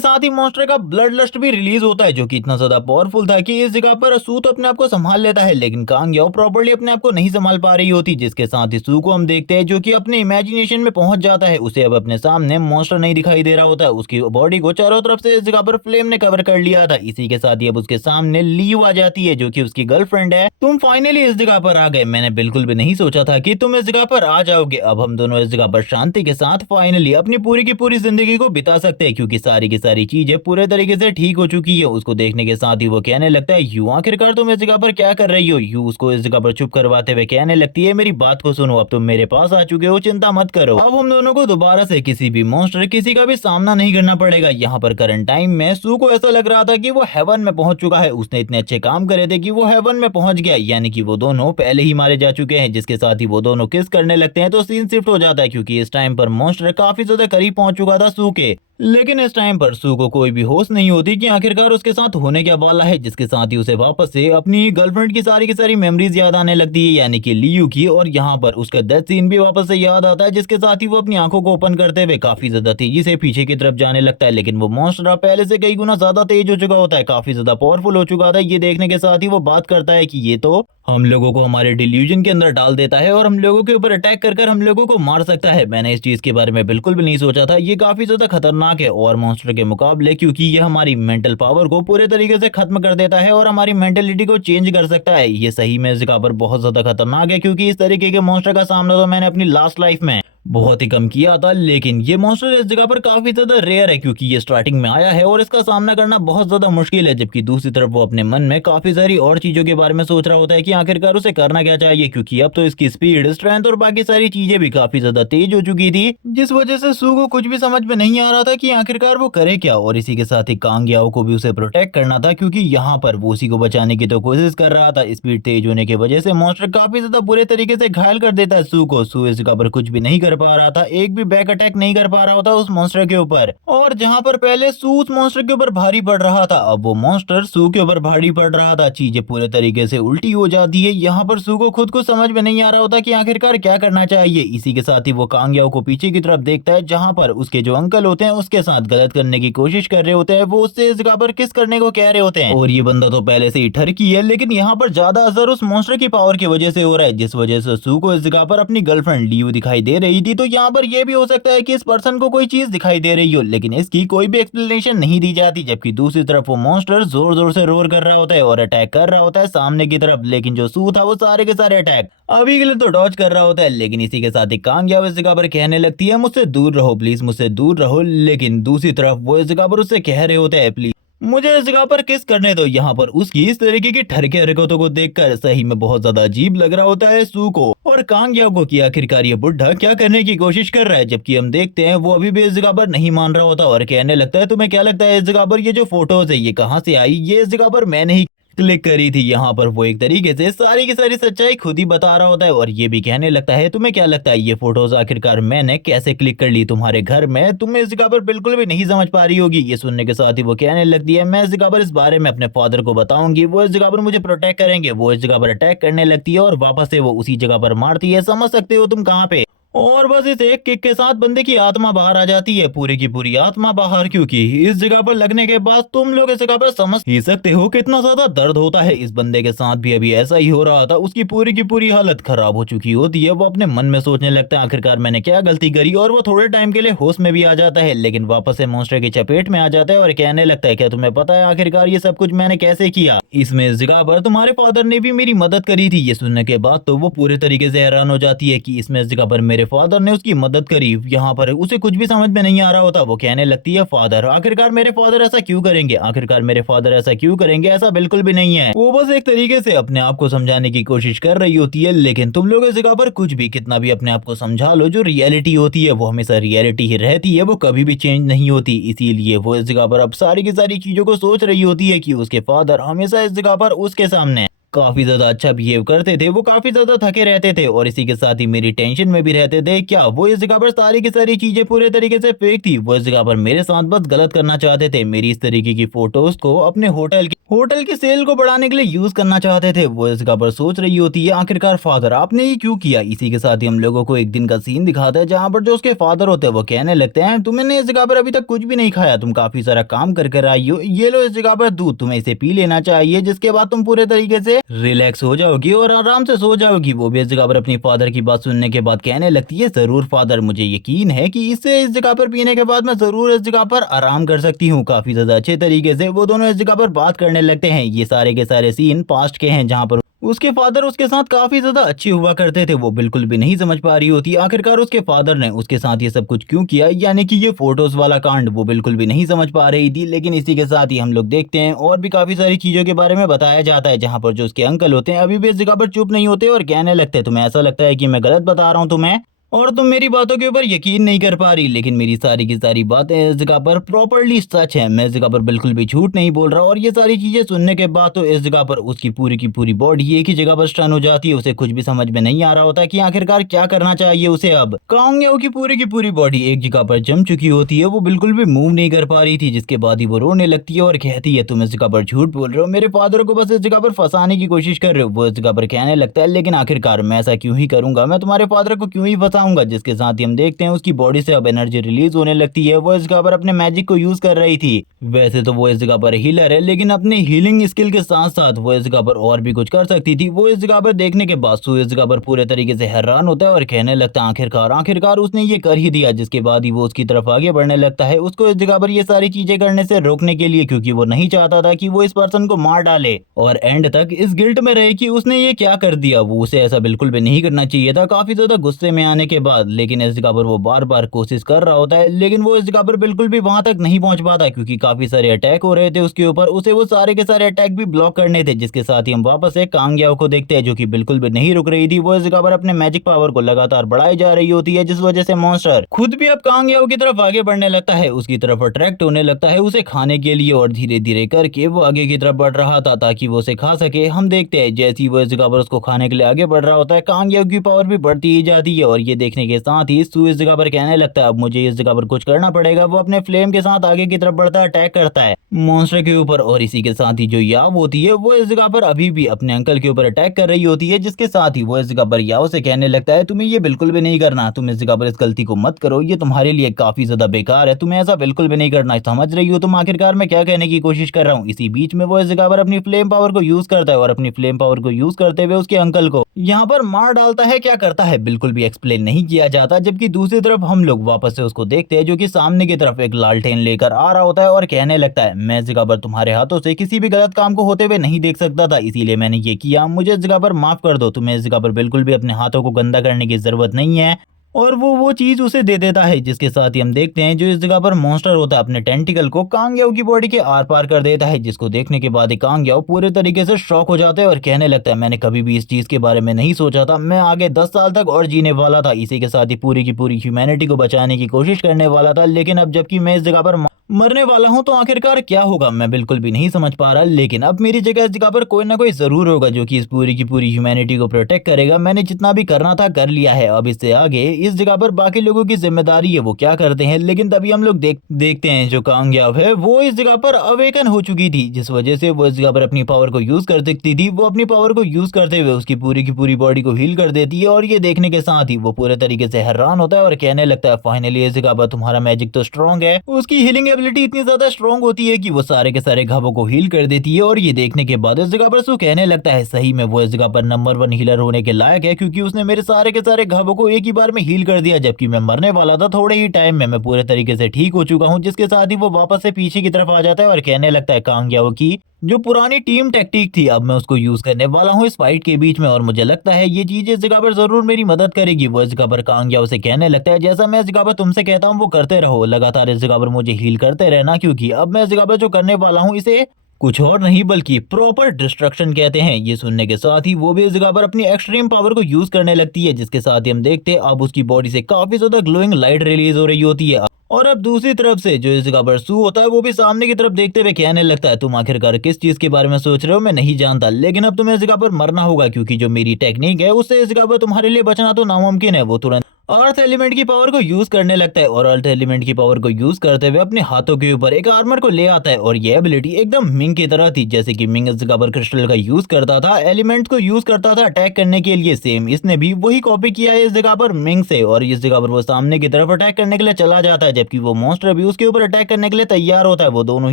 साथ ही मॉन्स्टर का ब्लड लस्ट भी रिलीज होता है जो कि इतना ज्यादा पावरफुल था कि इस जगह पर सू तो अपने आप को संभाल लेता है लेकिन कांग याओ प्रॉपर्ली अपने आप को नहीं संभाल पा रही होती। जिसके साथ ही सू को हम देखते हैं जो कि अपने इमेजिनेशन में पहुंच जाता है। उसे अब अपने सामने मॉन्स्टर नहीं दिखाई दे रहा होता है। उसकी बॉडी को चारों तरफ से इस जगह पर फ्लेम ने कवर कर लिया था। इसी के साथ ही अब उसके सामने लियू आ जाती है जो कि उसकी गर्लफ्रेंड है। तुम फाइनली इस जगह पर आ गए, मैंने बिल्कुल भी नहीं सोचा था कि तुम इस जगह पर आ जाओगे। अब हम दोनों इस जगह पर शांति के साथ फाइनली अपनी पूरी की पूरी जिंदगी को बिता सकते हैं क्योंकि सारी की सारी चीजें पूरे तरीके से ठीक हो चुकी है। उसको देखने के साथ ही वो कहने लगता है यू आखिरकार तुम इस जगह पर क्या कर रही हो। यू उसको इस जगह पर चुप करवाते हुए कहने लगती है मेरी बात को सुनो, अब तुम मेरे पास आ चुके हो, चिंता मत करो। अब हम दोनों को दोबारा से किसी भी मॉन्स्टर किसी का भी सामना नहीं करना पड़ेगा। यहाँ पर करंट टाइम में सू को ऐसा लग रहा था कि वो हेवन में पहुंच चुका है। उसने इतने अच्छे काम करे थे कि वो हेवन में पहुंच गया, यानी कि वो दोनों पहले ही मारे जा चुके हैं। जिसके साथ ही वो दोनों किस करने लगते हैं तो सीन शिफ्ट हो जाता है क्योंकि इस टाइम पर मॉन्स्टर काफी ज्यादा करीब पहुंच चुका था सू के। लेकिन इस टाइम पर सू को कोई भी होश नहीं होती कि आखिरकार उसके साथ होने क्या वाला है। जिसके साथ ही उसे वापस से अपनी गर्लफ्रेंड की सारी मेमोरीज याद आने लगती है, यानी कि लियू की। और यहाँ पर उसका डेथ सीन भी वापस से याद आता है। जिसके साथ ही वो अपनी आंखों को ओपन करते हुए काफी ज्यादा तेजी से पीछे की तरफ जाने लगता है। लेकिन वो मॉन्स्टर पहले से कई गुना ज्यादा तेज हो चुका होता है, काफी ज्यादा पावरफुल हो चुका था। ये देखने के साथ ही वो बात करता है कि ये तो हम लोगों को हमारे डिल्यूजन के अंदर डाल देता है और हम लोगों के ऊपर अटैक कर हम लोगों को मार सकता है। मैंने इस चीज के बारे में बिल्कुल भी नहीं सोचा था। ये काफी ज्यादा खतरनाक है और मॉन्स्टर के मुकाबले, क्योंकि ये हमारी मेंटल पावर को पूरे तरीके से खत्म कर देता है और हमारी मेंटेलिटी को चेंज कर सकता है। ये सही में इस जगह पर बहुत ज्यादा खतरनाक है क्योंकि इस तरीके के मॉन्स्टर का सामना तो मैंने अपनी लास्ट लाइफ में बहुत ही कम किया था। लेकिन ये मॉन्स्टर इस जगह पर काफी ज्यादा रेयर है क्योंकि ये स्टार्टिंग में आया है और इसका सामना करना बहुत ज्यादा मुश्किल है। जबकि दूसरी तरफ वो अपने मन में काफी सारी और चीजों के बारे में सोच रहा होता है कि आखिरकार उसे करना क्या चाहिए, क्योंकि अब तो इसकी स्पीड, स्ट्रेंथ और बाकी सारी चीजें भी काफी ज्यादा तेज हो चुकी थी। जिस वजह से सू को कुछ भी समझ में नहीं आ रहा था कि आखिरकार वो करे क्या। और इसी के साथ ही कांग याओ को भी उसे प्रोटेक्ट करना था क्योंकि यहाँ पर वो उसी को बचाने की तो कोशिश कर रहा था। स्पीड तेज होने की वजह से मॉन्स्टर काफी ज्यादा बुरे तरीके से घायल कर देता है सू को। सू इस जगह पर कुछ भी नहीं कर पा रहा था, एक भी बैक अटैक नहीं कर पा रहा होता उस मॉन्स्टर के ऊपर। और जहां पर पहले सू उस मॉन्स्टर के ऊपर भारी पड़ रहा था, अब वो मॉन्स्टर सू के ऊपर भारी पड़ रहा था। चीजें पूरे तरीके से उल्टी हो जाती है। यहाँ पर सू को खुद को समझ में नहीं आ रहा होता कि आखिरकार क्या करना चाहिए। इसी के साथ ही वो कांग याओ को पीछे की तरफ देखता है जहां पर उसके जो अंकल होते हैं उसके साथ गलत करने की कोशिश कर रहे होते हैं। वो उससे इस जगह पर किस करने को कह रहे होते हैं और ये बंदा तो पहले से ही ठरकी है, लेकिन यहाँ पर ज्यादा असर उस मॉन्स्टर की पावर की वजह से हो रहा है, जिस वजह से सू को इस जगह पर अपनी गर्लफ्रेंड लियू दिखाई दे रही थी। तो यहाँ पर यह भी हो सकता है कि इस पर्सन को कोई चीज दिखाई दे रही हो, लेकिन इसकी कोई भी एक्सप्लेनेशन नहीं दी जाती। जबकि दूसरी तरफ वो मॉन्स्टर जोर जोर से रोर कर रहा होता है और अटैक कर रहा होता है सामने की तरफ। लेकिन जो सू था वो सारे के सारे अटैक अभी के लिए तो डॉज कर रहा होता है। लेकिन इसी के साथ ही कांग याओ इस जगह पर कहने लगती है मुझसे दूर रहो प्लीज, मुझसे दूर रहो। लेकिन दूसरी तरफ वो इस जगह पर उससे कह रहे होते हैं प्लीज मुझे इस जगह पर किस करने दो। यहाँ पर उसकी इस तरीके की ठरके हरकतों को देखकर सही में बहुत ज्यादा अजीब लग रहा होता है सू को और कांग याओ को कि आखिरकार ये बुढ़ा क्या करने की कोशिश कर रहा है। जबकि हम देखते हैं वो अभी भी इस जगह पर नहीं मान रहा होता और कहने लगता है तुम्हें क्या लगता है इस जगह पर ये जो फोटोज है ये कहाँ से आई, ये इस जगह पर मैंने ही क्लिक करी थी। यहाँ पर वो एक तरीके से सारी की सारी सच्चाई खुद ही बता रहा होता है और ये भी कहने लगता है तुम्हें क्या लगता है ये फोटोज आखिरकार मैंने कैसे क्लिक कर ली तुम्हारे घर में, तुम इस जगह पर बिल्कुल भी नहीं समझ पा रही होगी। ये सुनने के साथ ही वो कहने लगती है मैं इस जगह पर इस बारे में अपने फादर को बताऊंगी, वो इस जगह पर मुझे प्रोटेक्ट करेंगे। वो इस जगह पर अटैक करने लगती है और वापस से वो उसी जगह पर मारती है। समझ सकते हो तुम कहाँ पे। और बस इस एक किक के साथ बंदे की आत्मा बाहर आ जाती है, पूरी की पूरी आत्मा बाहर, क्योंकि इस जगह पर लगने के बाद तुम लोग इस जगह पर समझ ही सकते हो कितना ज्यादा दर्द होता है। इस बंदे के साथ भी अभी ऐसा ही हो रहा था, उसकी पूरी की पूरी हालत खराब हो चुकी होती है। वो अपने मन में सोचने लगता है आखिरकार मैंने क्या गलती करी और वो थोड़े टाइम के लिए होश में भी आ जाता है, लेकिन वापस से मॉन्स्टर की चपेट में आ जाता है और कहने लगता है क्या तुम्हें पता है आखिरकार ये सब कुछ मैंने कैसे किया, इसमें इस जगह पर तुम्हारे फादर ने भी मेरी मदद करी थी। ये सुनने के बाद तो वो पूरे तरीके से हैरान हो जाती है कि इसमें इस जगह पर मेरे मेरे फादर ने उसकी मदद करी। यहाँ पर उसे कुछ भी समझ में नहीं आ रहा होता। वो कहने लगती है फादर, आखिरकार मेरे फादर ऐसा क्यों करेंगे, आखिरकार मेरे फादर ऐसा क्यों करेंगे, ऐसा बिल्कुल भी नहीं है। वो बस एक तरीके से अपने आप को समझाने की कोशिश कर रही होती है। लेकिन तुम लोग इस जगह पर कुछ भी कितना भी अपने आप को समझा लो, जो रियलिटी होती है वो हमेशा रियलिटी ही रहती है, वो कभी भी चेंज नहीं होती। इसीलिए वो इस जगह पर अब सारी की सारी चीजों को सोच रही होती है कि उसके फादर हमेशा इस जगह पर उसके सामने काफी ज्यादा अच्छा बिहेव करते थे, वो काफी ज्यादा थके रहते थे और इसी के साथ ही मेरी टेंशन में भी रहते थे। क्या वो इस जगह पर सारी की सारी चीजें पूरे तरीके से फेक थी? वो इस जगह पर मेरे साथ बस गलत करना चाहते थे, मेरी इस तरीके की फोटोज को अपने होटल की सेल को बढ़ाने के लिए यूज करना चाहते थे। वो इस जगह पर सोच रही होती है, आखिरकार फादर आपने ये क्यों किया। इसी के साथ ही हम लोगों को एक दिन का सीन दिखाता है जहाँ पर जो उसके फादर होते हैं वो कहने लगते हैं, तुमने इस जगह पर अभी तक कुछ भी नहीं खाया, तुम काफी सारा काम कर कर आई हो, ये लो इस जगह पर दूध, तुम्हें इसे पी लेना चाहिए, जिसके बाद तुम पूरे तरीके से रिलैक्स हो जाओगी और आराम से सो जाओगी। वो भी इस जगह पर अपनी फादर की बात सुनने के बाद कहने लगती है, जरूर फादर, मुझे यकीन है कि इससे इस जगह पर पीने के बाद मैं जरूर इस जगह पर आराम कर सकती हूँ। काफी ज्यादा अच्छे तरीके से वो दोनों इस जगह पर बात करने लगते हैं। ये सारे के सारे सीन पास्ट के हैं जहाँ पर उसके फादर उसके साथ काफी ज्यादा अच्छे हुआ करते थे। वो बिल्कुल भी नहीं समझ पा रही होती आखिरकार उसके फादर ने उसके साथ ये सब कुछ क्यों किया, यानी कि ये फोटोज वाला कांड वो बिल्कुल भी नहीं समझ पा रही थी। लेकिन इसी के साथ ही हम लोग देखते हैं और भी काफी सारी चीजों के बारे में बताया जाता है, जहाँ पर जो उसके अंकल होते हैं अभी भी इस जगह पर चुप नहीं होते और कहने लगते हैं, तुम्हें ऐसा लगता है कि मैं गलत बता रहा हूँ तुम्हें और तुम मेरी बातों के ऊपर यकीन नहीं कर पा रही, लेकिन मेरी सारी की सारी बातें इस जगह पर प्रॉपर्ली सच है, मैं इस जगह पर बिल्कुल भी झूठ नहीं बोल रहा। और ये सारी चीजें सुनने के बाद तो इस जगह पर उसकी पूरी की पूरी बॉडी एक ही जगह पर स्टन हो जाती है। उसे कुछ भी समझ में नहीं आ रहा होता कि आखिरकार क्या करना चाहिए उसे। अब कांग याओ की पूरी बॉडी एक जगह पर जम चुकी होती है, वो बिल्कुल भी मूव नहीं कर पा रही थी, जिसके बाद ही वो रोने लगती है और कहती है, तुम इस जगह पर झूठ बोल रहे हो, मेरे फादर को बस इस जगह पर फंसाने की कोशिश कर रहे हो। वो इस जगह पर कहने लगता है, लेकिन आखिरकार मैं ऐसा क्यों ही करूंगा, मैं तुम्हारे फादर को क्यों ही फंसाऊंगा। जिसके साथ हम देखते हैं उसकी बॉडी से अब एनर्जी रिलीज होने लगती है। वो इस जगह पर अपने मैजिक को यूज कर रही थी। वैसे तो वो इस जगह पर हीलर है, लेकिन अपने हीलिंग स्किल के साथ साथ वो इस जगह पर और भी कुछ कर सकती थी। वो इस जगह पर देखने के बाद सू इस जगह पर पूरे तरीके से हैरान होता है और कहने लगता है, आखिरकार उसने ये कर ही दिया। जिसके बाद ही वो उसकी तरफ आगे बढ़ने लगता है, उसको इस जगह पर ये सारी चीजें करने से रोकने के लिए, क्योंकि वो नहीं चाहता था कि वो इस पर्सन को मार डाले और एंड तक इस गिल्ट में रहे कि उसने ये क्या कर दिया। वो उसे ऐसा बिल्कुल भी नहीं करना चाहिए था, काफी ज्यादा गुस्से में आने के बाद। लेकिन इस जगह पर वो बार बार कोशिश कर रहा होता है, लेकिन वो इस जगह पर बिल्कुल भी वहां तक नहीं पहुंच पाता, क्योंकि काफी सारे अटैक हो रहे थे उसके ऊपर। उसे वो सारे के सारे अटैक भी ब्लॉक करने थे। जिसके साथ ही हम वापस से कांग याओ को देखते हैं, जो कि बिल्कुल भी नहीं रुक रही थी। वो इस जगह पर अपने मैजिक पावर को लगातार बढ़ाई जा रही होती है, जिस वजह से मॉन्स्टर खुद भी अब कांग याओ की तरफ आगे बढ़ने लगता है, उसकी तरफ अट्रैक्ट होने लगता है उसे खाने के लिए। और धीरे धीरे करके वो आगे की तरफ बढ़ रहा था ताकि वो उसे खा सके। हम देखते हैं जैसे ही वो इस जगह पर उसको खाने के लिए आगे बढ़ रहा होता है, कांग याओ की पावर भी बढ़ती ही जाती है। और ये देखने के साथ ही सू इस जगह पर कहने लगता है, अब मुझे इस जगह पर कुछ करना पड़ेगा। वो अपने फ्लेम के साथ आगे की तरफ बढ़ता है, अटैक करता है मॉन्स्टर के ऊपर। और इसी के साथ ही जो याओ होती है वो इस जगह पर अभी भी अपने अंकल के ऊपर अटैक कर रही होती है। जिसके साथ ही वो इस जगह पर याओ से कहने लगता है, तुम्हें ये बिल्कुल भी नहीं करना, तुम इस जगह पर इस गलती को मत करो, ये तुम्हारे लिए काफी ज्यादा बेकार है, तुम्हें ऐसा बिल्कुल भी नहीं करना। समझ रही हो तुम आखिरकार मैं क्या कहने की कोशिश कर रहा हूँ। इसी बीच में वो इस जगह पर अपनी फ्लेम पावर को यूज करता है और अपनी फ्लेम पावर को यूज करते हुए उसके अंकल को यहाँ पर मार डालता है। क्या करता है बिल्कुल भी एक्सप्लेन नहीं किया जाता। जबकि दूसरी तरफ हम लोग वापस से उसको देखते हैं, जो कि सामने की तरफ एक लालटेन लेकर आ रहा होता है और कहने लगता है, मैं इस जगह पर तुम्हारे हाथों से किसी भी गलत काम को होते हुए नहीं देख सकता था, इसीलिए मैंने ये किया, मुझे इस जगह पर माफ कर दो। तुम्हें इस जगह पर बिल्कुल भी अपने हाथों को गंदा करने की जरूरत नहीं है। और वो चीज उसे दे देता है। जिसके साथ ही हम देखते हैं जो इस जगह पर मॉन्स्टर होता है अपने टेंटिकल को कांग याओ की बॉडी के आर पार कर देता है, जिसको देखने के बाद ही कांग याओ पूरे तरीके से शॉक हो जाता है और कहने लगता है, मैंने कभी भी इस चीज के बारे में नहीं सोचा था, मैं आगे 10 साल तक और जीने वाला था, इसी के साथ ही पूरी की पूरी ह्यूमैनिटी को बचाने की कोशिश करने वाला था, लेकिन अब जबकि मैं इस जगह पर मरने वाला हूं तो आखिरकार क्या होगा मैं बिल्कुल भी नहीं समझ पा रहा। लेकिन अब मेरी जगह इस जगह पर कोई ना कोई जरूर होगा जो कि इस पूरी की पूरी ह्यूमैनिटी को प्रोटेक्ट करेगा। मैंने जितना भी करना था कर लिया है, अब इससे आगे इस जगह पर बाकी लोगों की जिम्मेदारी है वो क्या करते हैं। लेकिन तभी हम लोग देखते हैं जो कांग याओ है वो इस जगह पर अवेकन हो चुकी थी, जिस वजह से वो इस जगह पर अपनी पावर को यूज कर सकती थी। वो अपनी पावर को यूज करते हुए उसकी पूरी की पूरी बॉडी को हील कर देती है। और ये देखने के साथ ही वो पूरे तरीके से हैरान होता है और कहने लगता है, फाइनली इस जगह पर तुम्हारा मैजिक तो स्ट्रॉन्ग है। उसकी हीलिंग एबिलिटी इतनी ज्यादा स्ट्रॉन्ग होती है कि वो सारे के सारे घावों को हील कर देती है। और ये देखने के बाद इस जगह पर सू कहने लगता है, सही में वो इस जगह पर नंबर 1 हीलर होने के लायक है, क्योंकि उसने मेरे सारे के सारे घावों को एक ही बार में हील कर दिया, जबकि मैं मरने वाला था। थोड़े ही टाइम में मैं पूरे तरीके से ठीक हो चुका हूँ, जिसके साथ ही वो वापस से पीछे की तरफ आ जाता है और कहने लगता है कांग याओ की जो पुरानी टीम टैक्टिक थी अब मैं उसको यूज करने वाला हूँ इस फाइट के बीच में, और मुझे लगता है ये चीज इस जगह पर जरूर मेरी मदद करेगी। वो इस जगह पर कांग याओ से कहने लगता है जैसा मैं इस जगह पर तुमसे कहता हूँ वो करते रहो, लगातार इस जगह पर मुझे हील करते रहना, क्योंकि अब मैं इस जगह पर जो करने वाला हूँ इसे कुछ और नहीं बल्कि प्रॉपर डिस्ट्रक्शन कहते हैं। ये सुनने के साथ ही वो भी इस जगह पर अपनी एक्सट्रीम पावर को यूज करने लगती है, जिसके साथ ही हम देखते हैं अब उसकी बॉडी से काफी ज्यादा ग्लोइंग लाइट रिलीज हो रही होती है। और अब दूसरी तरफ से जो इस जगह पर सू होता है वो भी सामने की तरफ देखते हुए कहने लगता है तुम आखिरकार किस चीज के बारे में सोच रहे हो मैं नहीं जानता, लेकिन अब तुम्हें इस जगह पर मरना होगा, क्योंकि जो मेरी टेक्निक है उससे इस जगह पर तुम्हारे लिए बचना तो नामुमकिन है। वो तुरंत अर्थ एलिमेंट की पावर को यूज करने लगता है और अर्थ एलिमेंट की पावर को यूज करते हुए अपने हाथों के ऊपर एक आर्मर को ले आता है, और ये एबिलिटी एकदम मिंग की तरह थी। जैसे कि मिंग इस जगह पर क्रिस्टल का यूज करता था, एलिमेंट को यूज करता था अटैक करने के लिए, सेम इसने भी वही कॉपी किया है इस जगह पर मिंग से, और इस जगह पर वो सामने की तरफ अटैक करने के लिए चला जाता है, जबकि वो मॉन्स्टर भी उसके ऊपर अटैक करने के लिए तैयार होता है। वो दोनों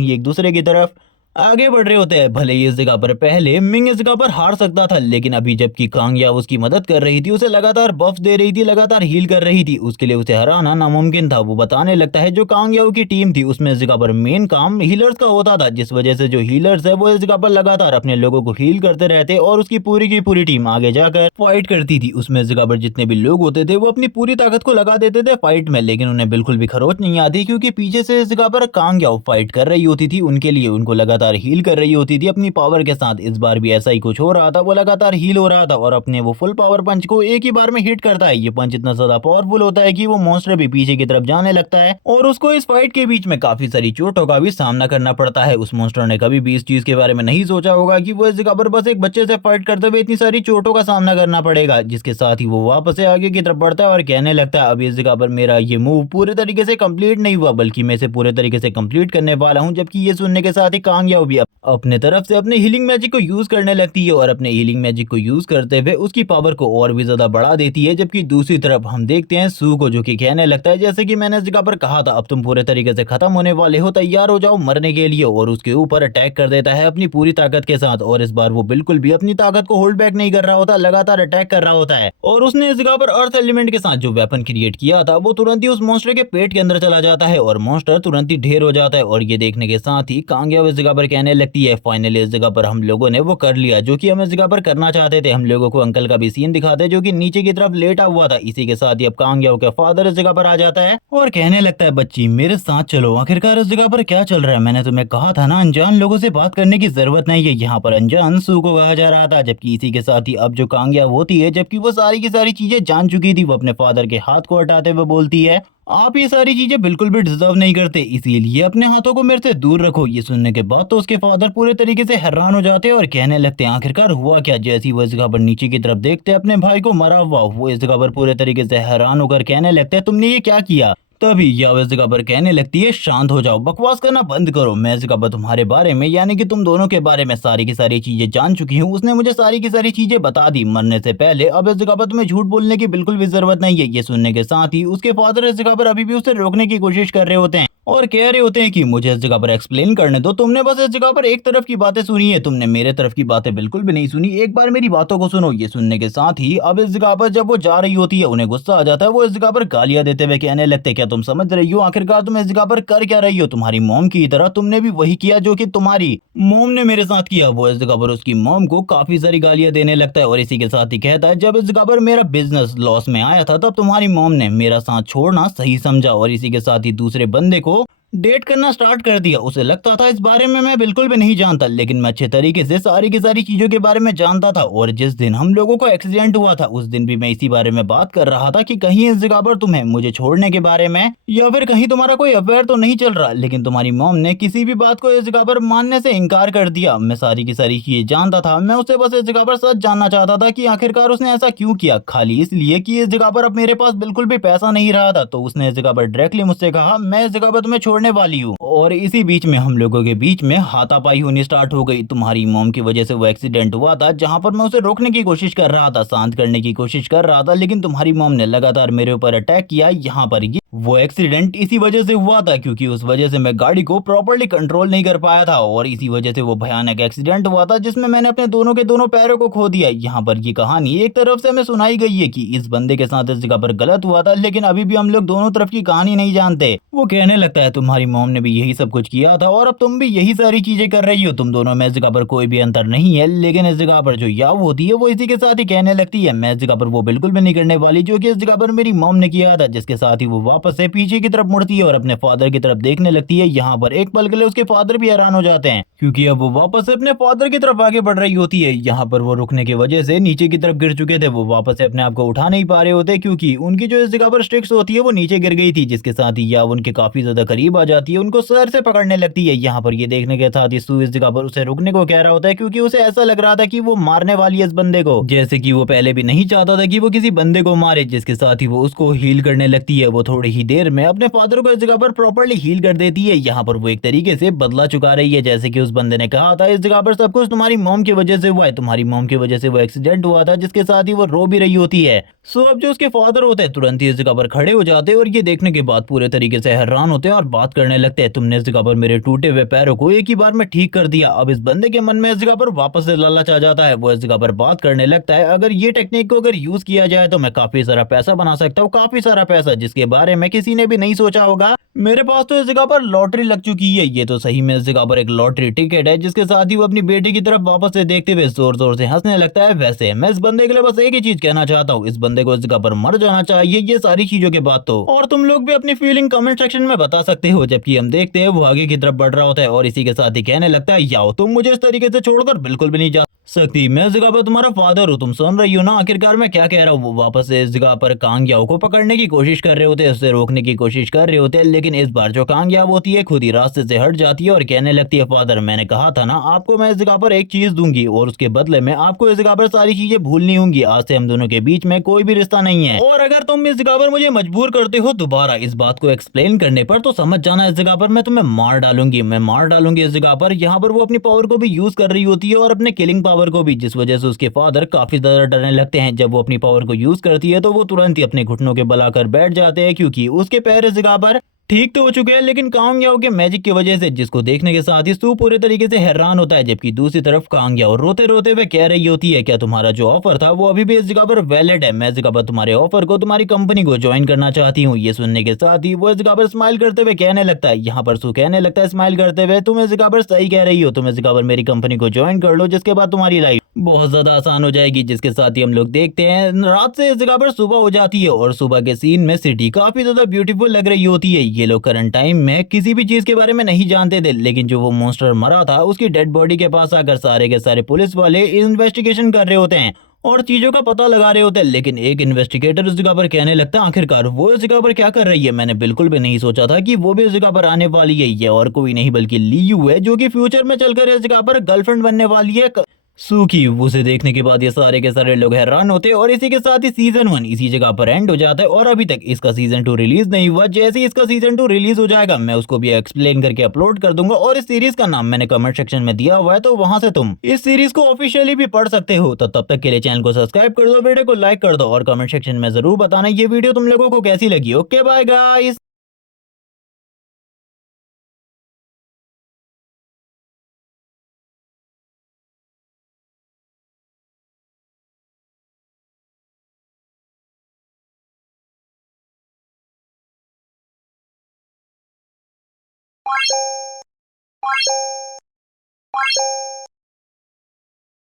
ही एक दूसरे की तरफ आगे बढ़ रहे होते हैं। भले ही इस जगह पर पहले मिंग इस जगह पर हार सकता था, लेकिन अभी जबकि कांग याओ उसकी मदद कर रही थी, उसे लगातार बफ दे रही थी, लगातार हील कर रही थी, उसके लिए उसे हराना नामुमकिन था। वो बताने लगता है जो कांग याओ की टीम थी उसमें इस जगह पर मेन काम हीलर्स का होता था, जिस वजह से जो हीलर्स है वो इस जगह पर लगातार अपने लोगों को हील करते रहते और उसकी पूरी की पूरी टीम आगे जाकर फाइट करती थी। उसमें इस जगह पर जितने भी लोग होते थे वो अपनी पूरी ताकत को लगा देते थे फाइट में, लेकिन उन्हें बिल्कुल भी खरोच नहीं आती, क्योंकि पीछे से इस जगह पर कांग याओ फाइट कर रही होती थी उनके लिए, उनको लगातार हील कर रही होती थी अपनी पावर के साथ। इस बार भी ऐसा ही कुछ हो रहा था, वो लगातार हील हो रहा था और अपने वो फुल पावर पंच को एक ही बार में हिट करता है। ये पंच इतना ज्यादा पावरफुल होता है कि वो मॉन्स्टर भी पीछे की तरफ जाने लगता है और उसको इस फाइट के बीच में काफी सारी चोटों का भी सामना करना पड़ता है। उस मॉन्स्टर ने कभी भी इस चीज के बारे में नहीं सोचा होगा कि वो इस जगह पर बस एक बच्चे से फाइट करते हुए इतनी सारी चोटों का सामना करना पड़ेगा, जिसके साथ ही वो वापस से आगे की तरफ बढ़ता है और कहने लगता है अब इस जगह पर मेरा ये मूव पूरे तरीके से कंप्लीट नहीं हुआ, बल्कि मैं इसे पूरे तरीके से कंप्लीट करने वाला हूँ। जबकि ये सुनने के साथ ही कांग याओ भी अपने तरफ से अपने हीलिंग मैजिक को यूज करने लगती है और अपने हीलिंग मैजिक को यूज करते हुए उसकी पावर को और भी ज्यादा बढ़ा देती है। जबकि दूसरी तरफ हम देखते हैं सू को, जो कि कहने लगता है जैसे कि मैंने इस जगह पर कहा था अब तुम पूरे तरीके से खत्म होने वाले हो, तैयार हो जाओ मरने के लिए, और उसके ऊपर अटैक कर देता है अपनी पूरी ताकत के साथ। और इस बार वो बिल्कुल भी अपनी ताकत को होल्ड बैक नहीं कर रहा होता, लगातार अटैक कर रहा होता है, और उसने इस जगह पर अर्थ एलिमेंट के साथ जो वेपन क्रिएट किया था वो तुरंत ही उस मॉन्स्टर के पेट के अंदर चला जाता है और मॉन्स्टर तुरंत ही ढेर हो जाता है। और ये देखने के साथ ही कांग याओ इस जगह पर कहने लगती है फाइनली इस जगह पर हम लोगों ने वो कर लिया जो कि हम इस जगह पर करना चाहते थे। हम लोगों को अंकल का भी सीन दिखाते हैं जो कि नीचे की तरफ लेटा हुआ था। इसी के साथ ही अब कांग याओ का फादर इस जगह पर आ जाता है और कहने लगता है बच्ची मेरे साथ चलो, आखिरकार इस जगह पर क्या चल रहा है, मैंने तुम्हें कहा था ना अनजान लोगों से बात करने की जरूरत नहीं है। यहाँ पर अनजान सू को कहा जा रहा था। जबकि इसी के साथ ही अब जो कांग याओ होती है, जबकि वो सारी की सारी चीजें जान चुकी थी, वो अपने फादर के हाथ को हटाते हुए बोलती है आप ये सारी चीजें बिल्कुल भी डिजर्व नहीं करते, इसीलिए अपने हाथों को मेरे से दूर रखो। ये सुनने के बाद तो उसके फादर पूरे तरीके से हैरान हो जाते हैं और कहने लगते हैं आखिरकार हुआ क्या। जैसी वो इस जगह पर नीचे की तरफ देखते हैं अपने भाई को मरा हुआ, वो इस जगह पर पूरे तरीके से हैरान होकर कहने लगते हैं तुमने ये क्या किया। तभी याओ इस जगह पर कहने लगती है शांत हो जाओ, बकवास करना बंद करो, मैं इस जगह पर तुम्हारे बारे में यानी कि तुम दोनों के बारे में सारी की सारी चीजें जान चुकी हूँ। उसने मुझे सारी की सारी चीजें बता दी मरने से पहले, अब इस जगह पर तुम्हें झूठ बोलने की बिल्कुल भी जरूरत नहीं है। ये सुनने के साथ ही उसके फादर इस जगह पर अभी भी उसे रोकने की कोशिश कर रहे होते हैं और कह रहे होते हैं कि मुझे इस जगह पर एक्सप्लेन करने दो, तुमने बस इस जगह पर एक तरफ की बातें सुनी है, तुमने मेरे तरफ की बातें बिल्कुल भी नहीं सुनी, एक बार मेरी बातों को सुनो। ये सुनने के साथ ही अब इस जगह पर जब वो जा रही होती है उन्हें गुस्सा आ जाता है, वो इस जगह पर गालियां देते हुए कहने लगते क्या तुम समझ रही हो आखिरकार तुम इस जगह पर कर क्या रही हो, तुम्हारी मॉम की तरह तुमने भी वही किया जो कि तुम्हारी मॉम ने मेरे साथ किया। वो इस जगह पर उसकी मॉम को काफी सारी गालियां देने लगता है और इसी के साथ ही कहता है जब इस जगह पर मेरा बिजनेस लॉस में आया था तब तुम्हारी मॉम ने मेरा साथ छोड़ना सही समझा और इसी के साथ ही दूसरे बंदे को डेट करना स्टार्ट कर दिया। उसे लगता था इस बारे में मैं बिल्कुल भी नहीं जानता, लेकिन मैं अच्छे तरीके से सारी की सारी चीजों के बारे में जानता था। और जिस दिन हम लोगों को एक्सीडेंट हुआ था उस दिन भी मैं इसी बारे में बात कर रहा था कि कहीं इस जगह पर तुम्हें मुझे छोड़ने के बारे में या फिर कहीं तुम्हारा कोई अफेयर तो नहीं चल रहा, लेकिन तुम्हारी मॉम ने किसी भी बात को इस जगह पर मानने से इनकार कर दिया। मैं सारी की सारी चीजें जानता था, मैं उसे बस इस जगह पर सच जानना चाहता था कि आखिरकार उसने ऐसा क्यों किया, खाली इसलिए कि इस जगह पर अब मेरे पास बिल्कुल भी पैसा नहीं रहा था। तो उसने इस जगह पर डायरेक्टली मुझसे कहा मैं इस जगह पर तुम्हें छोड़ने वाली हूँ। और इसी बीच में हम लोगों के बीच में हाथापाई होनी स्टार्ट हो गई। तुम्हारी मॉम की वजह से वो एक्सीडेंट हुआ था जहां पर मैं उसे रोकने की कोशिश कर रहा था, शांत करने की कोशिश कर रहा था, लेकिन तुम्हारी मॉम ने लगातार मेरे ऊपर अटैक किया। यहाँ पर वो एक्सीडेंट इसी वजह से हुआ था क्योंकि उस वजह से मैं गाड़ी को प्रॉपर्ली कंट्रोल नहीं कर पाया था और इसी वजह से वो भयानक एक्सीडेंट हुआ था जिसमें मैंने अपने दोनों के दोनों पैरों को खो दिया। यहाँ पर ये कहानी एक तरफ से हमें सुनाई गई है कि इस बंदे के साथ इस जगह पर गलत हुआ था, लेकिन अभी भी हम लोग दोनों तरफ की कहानी नहीं जानते। वो कहने लगता है तुम्हारी मॉम ने भी यही सब कुछ किया था और अब तुम भी यही सारी चीजें कर रही हो, तुम दोनों में इस जगह पर कोई भी अंतर नहीं है। लेकिन इस जगह पर जो याव होती है वो इसी के साथ ही कहने लगती है मैं इस जगह पर वो बिल्कुल भी नहीं करने वाली जो कि इस जगह पर मेरी मॉम ने किया था, जिसके साथ ही वो वापस से पीछे की तरफ मुड़ती है और अपने फादर की तरफ देखने लगती है। यहाँ पर एक पल के लिए उसके फादर भी हैरान हो जाते हैं क्योंकि अब वो वापस से अपने फादर की तरफ आगे बढ़ रही होती है। यहाँ पर वो रुकने की वजह से नीचे की तरफ गिर चुके थे, वो वापस से अपने आप को उठा नहीं पा रहे होते क्योंकि उनकी जो इस जगह पर स्टिक्स होती है वो नीचे गिर गई थी, जिसके साथ ही याव उनके काफी ज्यादा करीब आ जाती है, उनको सर से पकड़ने लगती है। यहाँ पर ये देखने के साथ ही सू इस जगह पर उसे रुकने को कह रहा होता है क्योंकि उसे ऐसा लग रहा था कि वो मारने वाली है इस बंदे को, जैसे कि वो पहले भी नहीं चाहता था कि वो किसी बंदे को मारे, जिसके साथ ही वो उसको हील करने लगती है। वो थोड़ी ही देर में अपने फादर को इस जगह पर प्रॉपर्ली हील कर देती है। यहाँ पर वो एक तरीके से बदला चुका रही है, जैसे कि उस बंदे ने कहा था इस जगह पर सब कुछ तुम्हारी मॉम की वजह से हुआ है, तुम्हारी मॉम की वजह से वो एक्सीडेंट हुआ था, जिसके साथ ही वो रो भी रही होती है। सो अब जो उसके फादर होते हैं तुरंत ही इस जगह पर खड़े हो जाते हैं और ये देखने के बाद पूरे तरीके से हैरान होते हैं और बात करने लगते हैं तुमने इस जगह पर मेरे टूटे हुए पैरों को एक ही बार में ठीक कर दिया। अब इस बंदे के मन में इस जगह पर वापस से लालच आ जाता है, वो इस जगह पर बात करने लगता है अगर ये टेक्निक को अगर यूज किया जाए तो मैं काफी सारा पैसा बना सकता हूँ, काफी सारा पैसा जिसके बारे में किसी ने भी नहीं सोचा होगा। मेरे पास तो इस जगह पर लॉटरी लग चुकी है, ये तो सही में इस जगह पर एक लॉटरी टिकट है। जिसके साथ ही वो अपनी बेटी की तरफ वापस से देखते हुए जोर जोर से हंसने लगता है। वैसे मैं इस बंदे के लिए बस एक ही चीज कहना चाहता हूँ, इस बंदे को इस जगह पर मर जाना चाहिए। ये सारी चीजों के बाद तो और तुम लोग भी अपनी फीलिंग कमेंट सेक्शन में बता सकते हो। जबकि हम देखते हैं वो आगे की तरफ बढ़ रहा होता है और इसी के साथ ही कहने लगता है याओ तुम मुझे इस तरीके से छोड़कर बिल्कुल भी नहीं जा सकती, मैं इस जगह पर तुम्हारा फादर हूँ, तुम सुन रही हो ना आखिरकार मैं क्या कह रहा हूँ। वो वापस से इस जगह पर कांग याओ को पकड़ने की कोशिश कर रहे होते हैं, उससे रोकने की कोशिश कर रहे होते हैं, लेकिन इस बार जो कांग याओ होती है खुद ही रास्ते से हट जाती है और कहने लगती है फादर मैंने कहा था ना आपको मैं इस जगह पर एक चीज दूंगी और उसके बदले में आपको इस जगह पर सारी चीजें भूलनी होंगी। आज से हम दोनों के बीच में कोई भी रिश्ता नहीं है और अगर तुम इस जगह पर मुझे मजबूर करते हो दोबारा इस बात को एक्सप्लेन करने पर तो समझ जाना इस जगह पर मैं तुम्हें मार डालूंगी, मैं मार डालूंगी इस जगह पर। यहाँ पर वो अपनी पावर को भी यूज कर रही होती है और अपने किलिंग पावर को भी, जिस वजह से उसके फादर काफी ज्यादा डरने लगते हैं। जब वो अपनी पावर को यूज करती है तो वो तुरंत ही अपने घुटनों के बल आकर बैठ जाते हैं क्योंकि उसके पैर इस जगह पर ठीक तो हो चुके हैं, लेकिन कांग याओ के मैजिक की वजह से, जिसको देखने के साथ ही सू पूरे तरीके से हैरान होता है। जबकि दूसरी तरफ कांग याओ रोते रोते हुए कह रही होती है क्या तुम्हारा जो ऑफर था वो अभी भी इस जगह पर वैलिड है, मैं इस जगह पर तुम्हारे ऑफर को तुम्हारी कंपनी को ज्वाइन करना चाहती हूँ। ये सुनने के साथ ही वो इस जगह पर स्माइल करते हुए कहने लगता है, यहाँ पर सू कहने लगता है स्माइल करते हुए तुम इस जगह पर सही कह रही हो, तुम इस जगह पर मेरी कंपनी को ज्वाइन कर लो जिसके बाद तुम्हारी लाइफ बहुत ज्यादा आसान हो जाएगी। जिसके साथ ही हम लोग देखते हैं रात से इस जगह पर सुबह हो जाती है और सुबह के सीन में सिटी काफी ज्यादा ब्यूटीफुल लग रही होती है। ये लोग करंट टाइम में किसी भी चीज के बारे में नहीं जानते थे, लेकिन जो वो मॉन्स्टर मरा था उसकी डेड बॉडी के पास आकर सारे के सारे पुलिस वाले इन्वेस्टिगेशन कर रहे होते हैं और चीजों का पता लगा रहे होते हैं। लेकिन एक इन्वेस्टिगेटर उस जगह पर कहने लगता है आखिरकार वो इस जगह पर क्या कर रही है, मैंने बिल्कुल भी नहीं सोचा था कि वो भी इस जगह पर आने वाली है। ये और कोई नहीं बल्कि लीयू है जो कि फ्यूचर में चलकर इस जगह पर गर्लफ्रेंड बनने वाली है सूखी। उसे देखने के बाद ये सारे के सारे लोग हैरान होते हैं और इसी के साथ ही सीजन 1 इसी जगह पर एंड हो जाता है और अभी तक इसका सीजन 2 रिलीज नहीं हुआ। जैसे ही इसका सीजन 2 रिलीज हो जाएगा मैं उसको भी एक्सप्लेन करके अपलोड कर दूंगा और इस सीरीज का नाम मैंने कमेंट सेक्शन में दिया हुआ है, तो वहां से तुम इस सीरीज को ऑफिशियली भी पढ़ सकते हो। तो तब तक के लिए चैनल को सब्सक्राइब कर दो, वीडियो को लाइक कर दो और कमेंट सेक्शन में जरूर बताना ये वीडियो तुम लोगों को कैसी लगी। Okay bye guys.